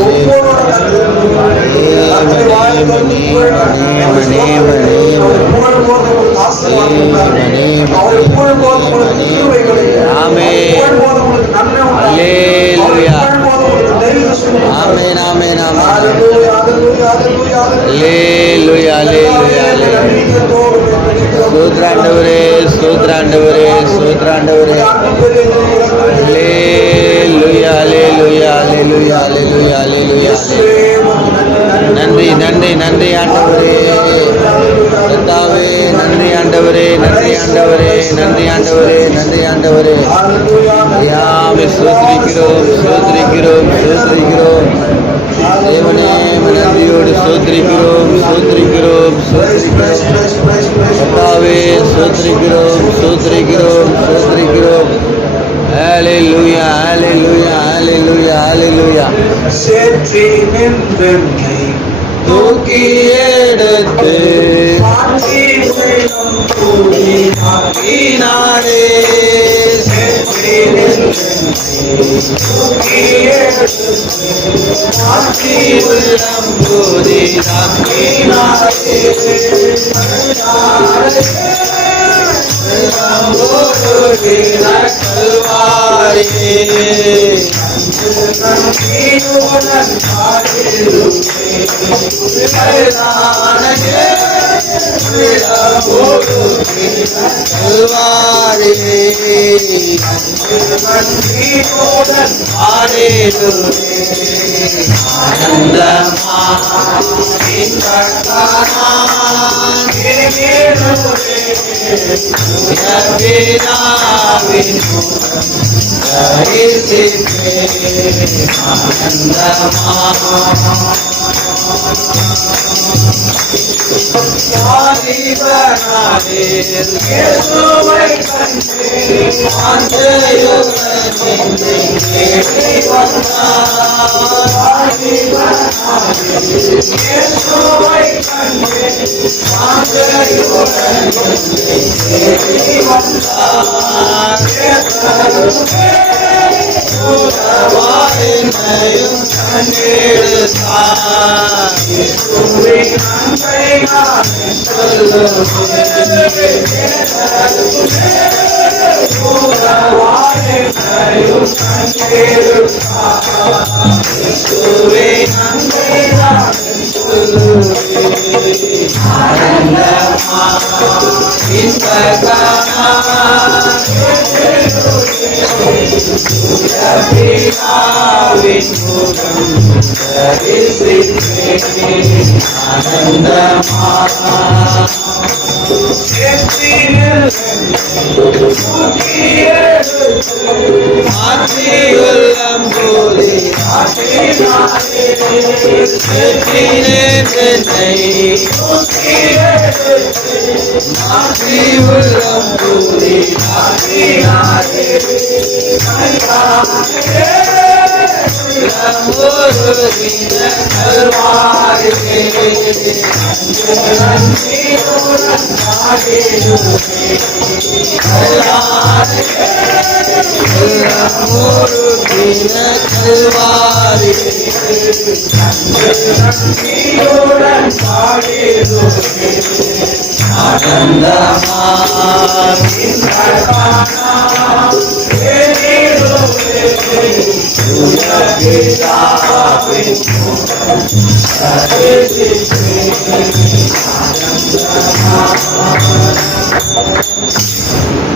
Amen. Amen. Amen. Hallelujah. Hallelujah. Hallelujah. சூத்ராண்டவரே சூத்ராண்டவரே சூத்ராண்டவரே. அல்லேலூயா அல்லேலூயா அல்லேலூயா அல்லேலூயா அல்லேலூயா. நன்றி நன்றி நன்றி ஆண்டவரே. கர்த்தாவே நன்றி ஆண்டவரே நன்றி ஆண்டவரே நன்றி ஆண்டவரே நன்றி ஆண்டவரே. ஐயாவை சோத்திரிக்கிறோம் சோத்திரிக்கிறோம் சோத்திரிக்கிறோம். தேவனே நன்றியோடு சோத்திரிக்கிறோம் சோத்திரிக்கிறோம் சோத்திரிக்கிறோம். கர்த்தாவே சோத்திரிக்கிறோம் சோத்திரிக்கிறோம் சோத்திரிக்கிறோம். ஹல்லேலூயா ஹல்லேலூயா ஹல்லேலூயா ஹல்லேலூயா. சேற்றி நின்றென்னை தூக்கி எடுத்து மாற்றி உள்ளம் கூடி ஆக்கினாரே. சேற்றி நின்றென்னை தூக்கி எடுத்து மாற்றி உள்ளம் போதி ஆக்கினாரே.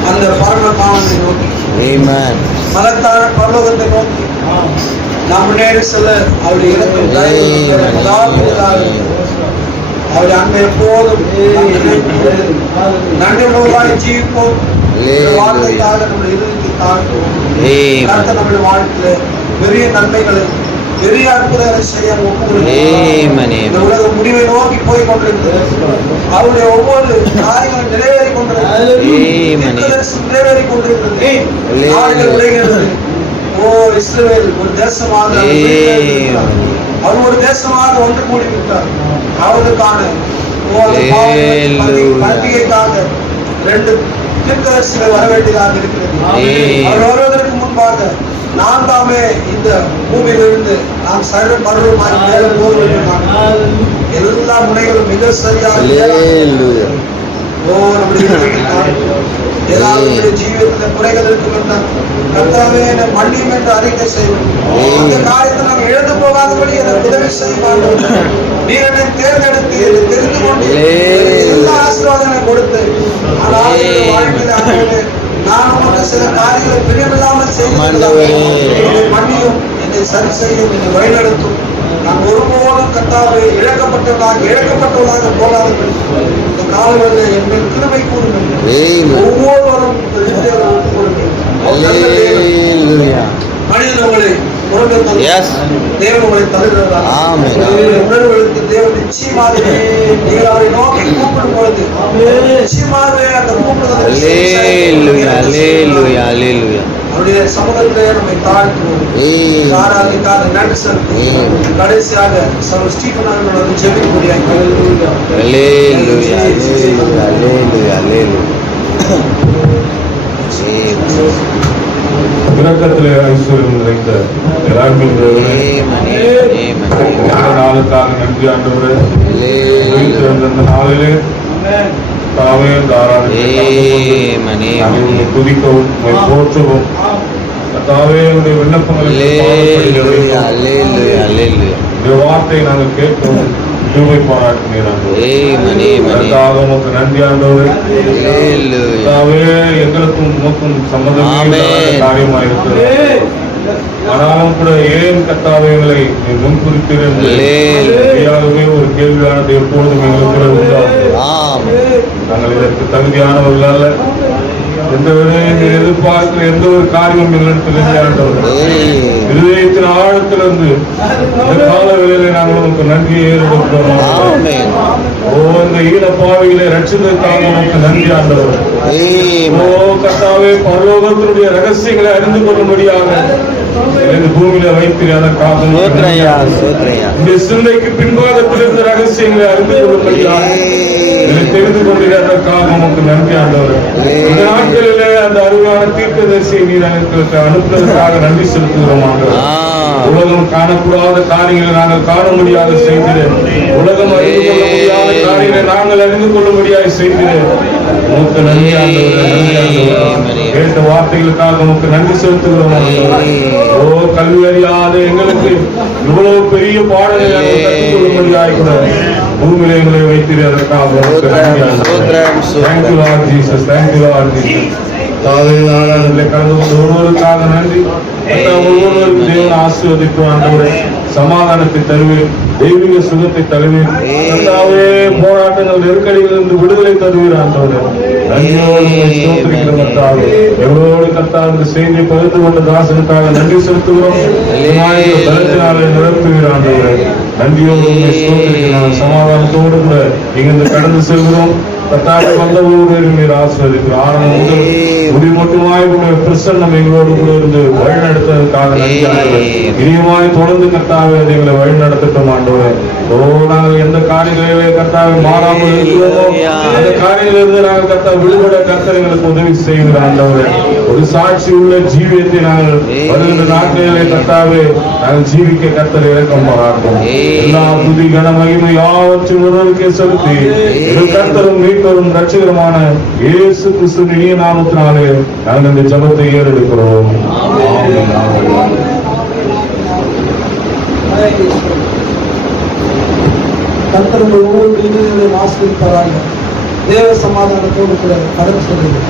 அந்த பரமபாவனை நோக்கி Amen. மலத்தான பரலோகத்தை நோக்கி நாம் முன்னேறி செல்ல அவருடைய இடத்தில் அவருடைய அன்பை எப்போதும் நன்றி உணர்வாய் ஜீவிப்போம். வாழ்க்கைக்காக நம்முடைய இறுதிக்கு தாழ்த்துவோம். கர்த்தர் நம்முடைய வாழ்க்கையில பெரிய நன்மைகளை பெரிய அற்புதங்களை செய்ய இந்த உலக முடிவை நோக்கி போய் கொண்டிருக்கிறது. அவருடைய ஒவ்வொரு காரியங்களும் நிறைவேறி கொண்டிருக்கிறது. நிறைவேறி கொண்டிருக்கிறது. நாடுகள் உடைகிறது. ஓ இஸ்ரவேல் ஒரு தேசமாக அவர் ஒரு தேசமாக ஒன்று கூடி விட்டார். அவர்களுக்கான பண்டிகைக்காக 2 தீர்க்கதரிசிகள் வர வேண்டியதாக இருக்கிறது. அவர் வருவதற்கு முன்பாக நாம் தாமே இந்த பூமியிலிருந்து நாம் சர்வ மரணமாய் மேலே போவதற்கு எல்லா முனைகளும் மிக சரியாக எல்லாருடைய ஜீவிதத்தில் குறைகள் இருக்கும். கர்த்தாவே மன்னியும் என்று அறிக்கை செய்வோம். அந்த காரியத்தை நாங்கள் எழுந்து போகாதபடி எனக்கு உதவி செய்ய மாட்டோம். நீர் என்னை தேர்ந்தெடுத்து தெரிந்து கொண்டு எல்லா ஆசீர்வாதங்களை கொடுத்து ஆனால் இந்த வாழ்க்கையில ஆண்டவரே, நான் உனக்கு சில காரியங்களை பிரியமில்லாமல் செய்து மன்னியும், என்னை சரி செய்யும், என்னை வழிநடத்தும். நான் ஒருபோதும் கர்த்தாவே இழக்கப்பட்டவர்களாக போகாதபடி இந்த காலங்களில் என் மேல் கிருபை கூறுங்கள். ஒவ்வொருவரும் மனிதன் உங்களை தேவன் உங்களை தருகிறார். உணர்வுகளுக்கு தேவன் நிச்சயமாகவே நீங்கள் அவரை நோக்கி கூப்பிடும் பொழுது நிச்சயமாகவே அந்த கூப்பிடுதல் அவருடைய சமூகத்தை நம்மை தாழ்த்துவோம். ஆராதிக்காத நடிசன் கடைசியாக ஸ்டீபன் அவர்கள் வந்து ஜெபிக்கக்கூடிய இரக்கத்திலே ஐஸ்வர்யம் நிறைந்த நாளுக்காக நன்றி ஆண்டவரே. இந்த நாளிலே தாவே துதிக்கவும் போற்றவும் தாவே விண்ணப்பங்களை வார்த்தை நாங்கள் கேட்கவும் உமக்கு நன்றி ஆண்டவரே. எங்களுக்கும் உமக்கும் சம்பந்தமான காரியமா இருக்கிறது. ஆனாலும் கூட ஏன் கர்த்தாவே எங்களை முன்குறித்தீர்களே ஒரு கேள்வியானது எப்பொழுதும் எங்களுக்கு உண்டாகும். நாங்கள் இதற்கு தகுதியானவர்கள் அல்ல. எந்த எதிர்பார்க்கிற எந்த ஒரு காரியம் எங்களிடத்தில் இருதயத்தின் ஆழத்திலிருந்து இந்த கால வேளையிலே நாங்கள் உனக்கு நன்றியை ஏறெடுக்கிறோம். இந்த ஈனப்பாவிகளை ரட்சித்ததற்காக உனக்கு நன்றி ஆண்டவர். கர்த்தாவே, பரலோகத்தினுடைய ரகசியங்களை அறிந்து கொள்ளும்படியாக பூமியில வைத்திரு. அதற்காக இந்த சிந்தைக்கு பின்பாகத்திலிருந்து ரகசியங்களை அறிந்து கொள்ளும்படியாக தெரிந்து கொண்டிருப்பதற்காக உமக்கு நன்றி ஆண்டவர். இந்த நாட்களிலே அந்த அருமையான தீர்க்கதரிசியை நீர் எங்களுக்கு அனுப்புவதற்காக நன்றி செலுத்துகிறோம் ஆண்டவர். உலகம் காணக்கூடாத காரியங்களை நாங்கள் காண முடியாத செய்கிறேன். உலகம் அறிந்து கொள்ள முடியாத காரியங்களை நாங்கள் அறிந்து கொள்ளும்படியாக செய்கிறேன். உமக்கு நன்றி ஆண்டவர். கேட்ட வார்த்தைகளுக்காக உமக்கு நன்றி செலுத்துகிறோம். கல்வி அறியாத எங்களுக்கு இவ்வளவு பெரிய பாடலை நாங்கள் கற்றுக் கொள்ளும்படியாக கூட பூமியிலே எங்களை வைத்திரு. அதற்காக கலந்து கொண்டு ஒருவருக்காக நன்றி. ஒவ்வொருவருக்கும் தேவன் ஆசீர்வதிப்பு ஆண்டவரே. சமாதானத்தை தருவீர், தெய்வீக சுகத்தை தருவீர். போராட்டங்கள் நெருக்கடிகளிலிருந்து விடுதலை தருவீர் ஆண்டவரே. எங்களோடு கர்த்தாவே இந்த செய்தியை பகிர்ந்து கொண்ட தாசனுக்காக நன்றி செலுத்துகிறோம். பலத்தினாலே நிரப்புவீர் ஆண்டவரே. நன்றியோடு சமாதானத்தோடு கூட இங்கிருந்து கடந்து செல்கிறோம். கர்த்தாவே, வந்த ஒவ்வொருவரையும் நீர் ஆசீர்வதிக்கிறோம். ஆரம்பம் முதல் முடி மட்டுமாய் உடைய பிரசன்னம் எங்களோடு கூட இருந்து வழிநடத்துவதற்காக நன்றி ஆண்டவரே. இனியுமாய் தொடர்ந்து கர்த்தாவே எங்களை வழிநடத்தட்டும் ஆண்டவரே. நாங்கள் எந்த காரியங்களிலே கர்த்தாவே மாறாமல் இருக்கிறோமோ அந்த காரியங்களிலிருந்து நாங்கள் கர்த்தாவே விடுபட கர்த்தர் எங்களுக்கு உதவி செய்கிற ஆண்டவரே. ஒரு சாட்சி உள்ள ஜீவியத்தை நாங்கள் வருகின்ற நாட்களிலே கர்த்தாவே நாங்கள் ஜீவிக்க கர்த்தர் இறக்கம் பாராட்டும். எல்லா துதி கன மகிமை யாவற்றையும் ஒருவருக்கே செலுத்தி கர்த்தரும் மீட்பரும் ரட்சகருமான இயேசு கிறிஸ்து இனிய நாமத்தினாலே நாங்கள் இந்த ஜெபத்தை ஏறெடுக்கிறோம். கர்த்தர் ஒவ்வொரு இறுதிகளை ஆசீர்வதிப்பாராக. தேவ சமாதானத்தோடு கூட கடந்து சொல்லுங்கள்.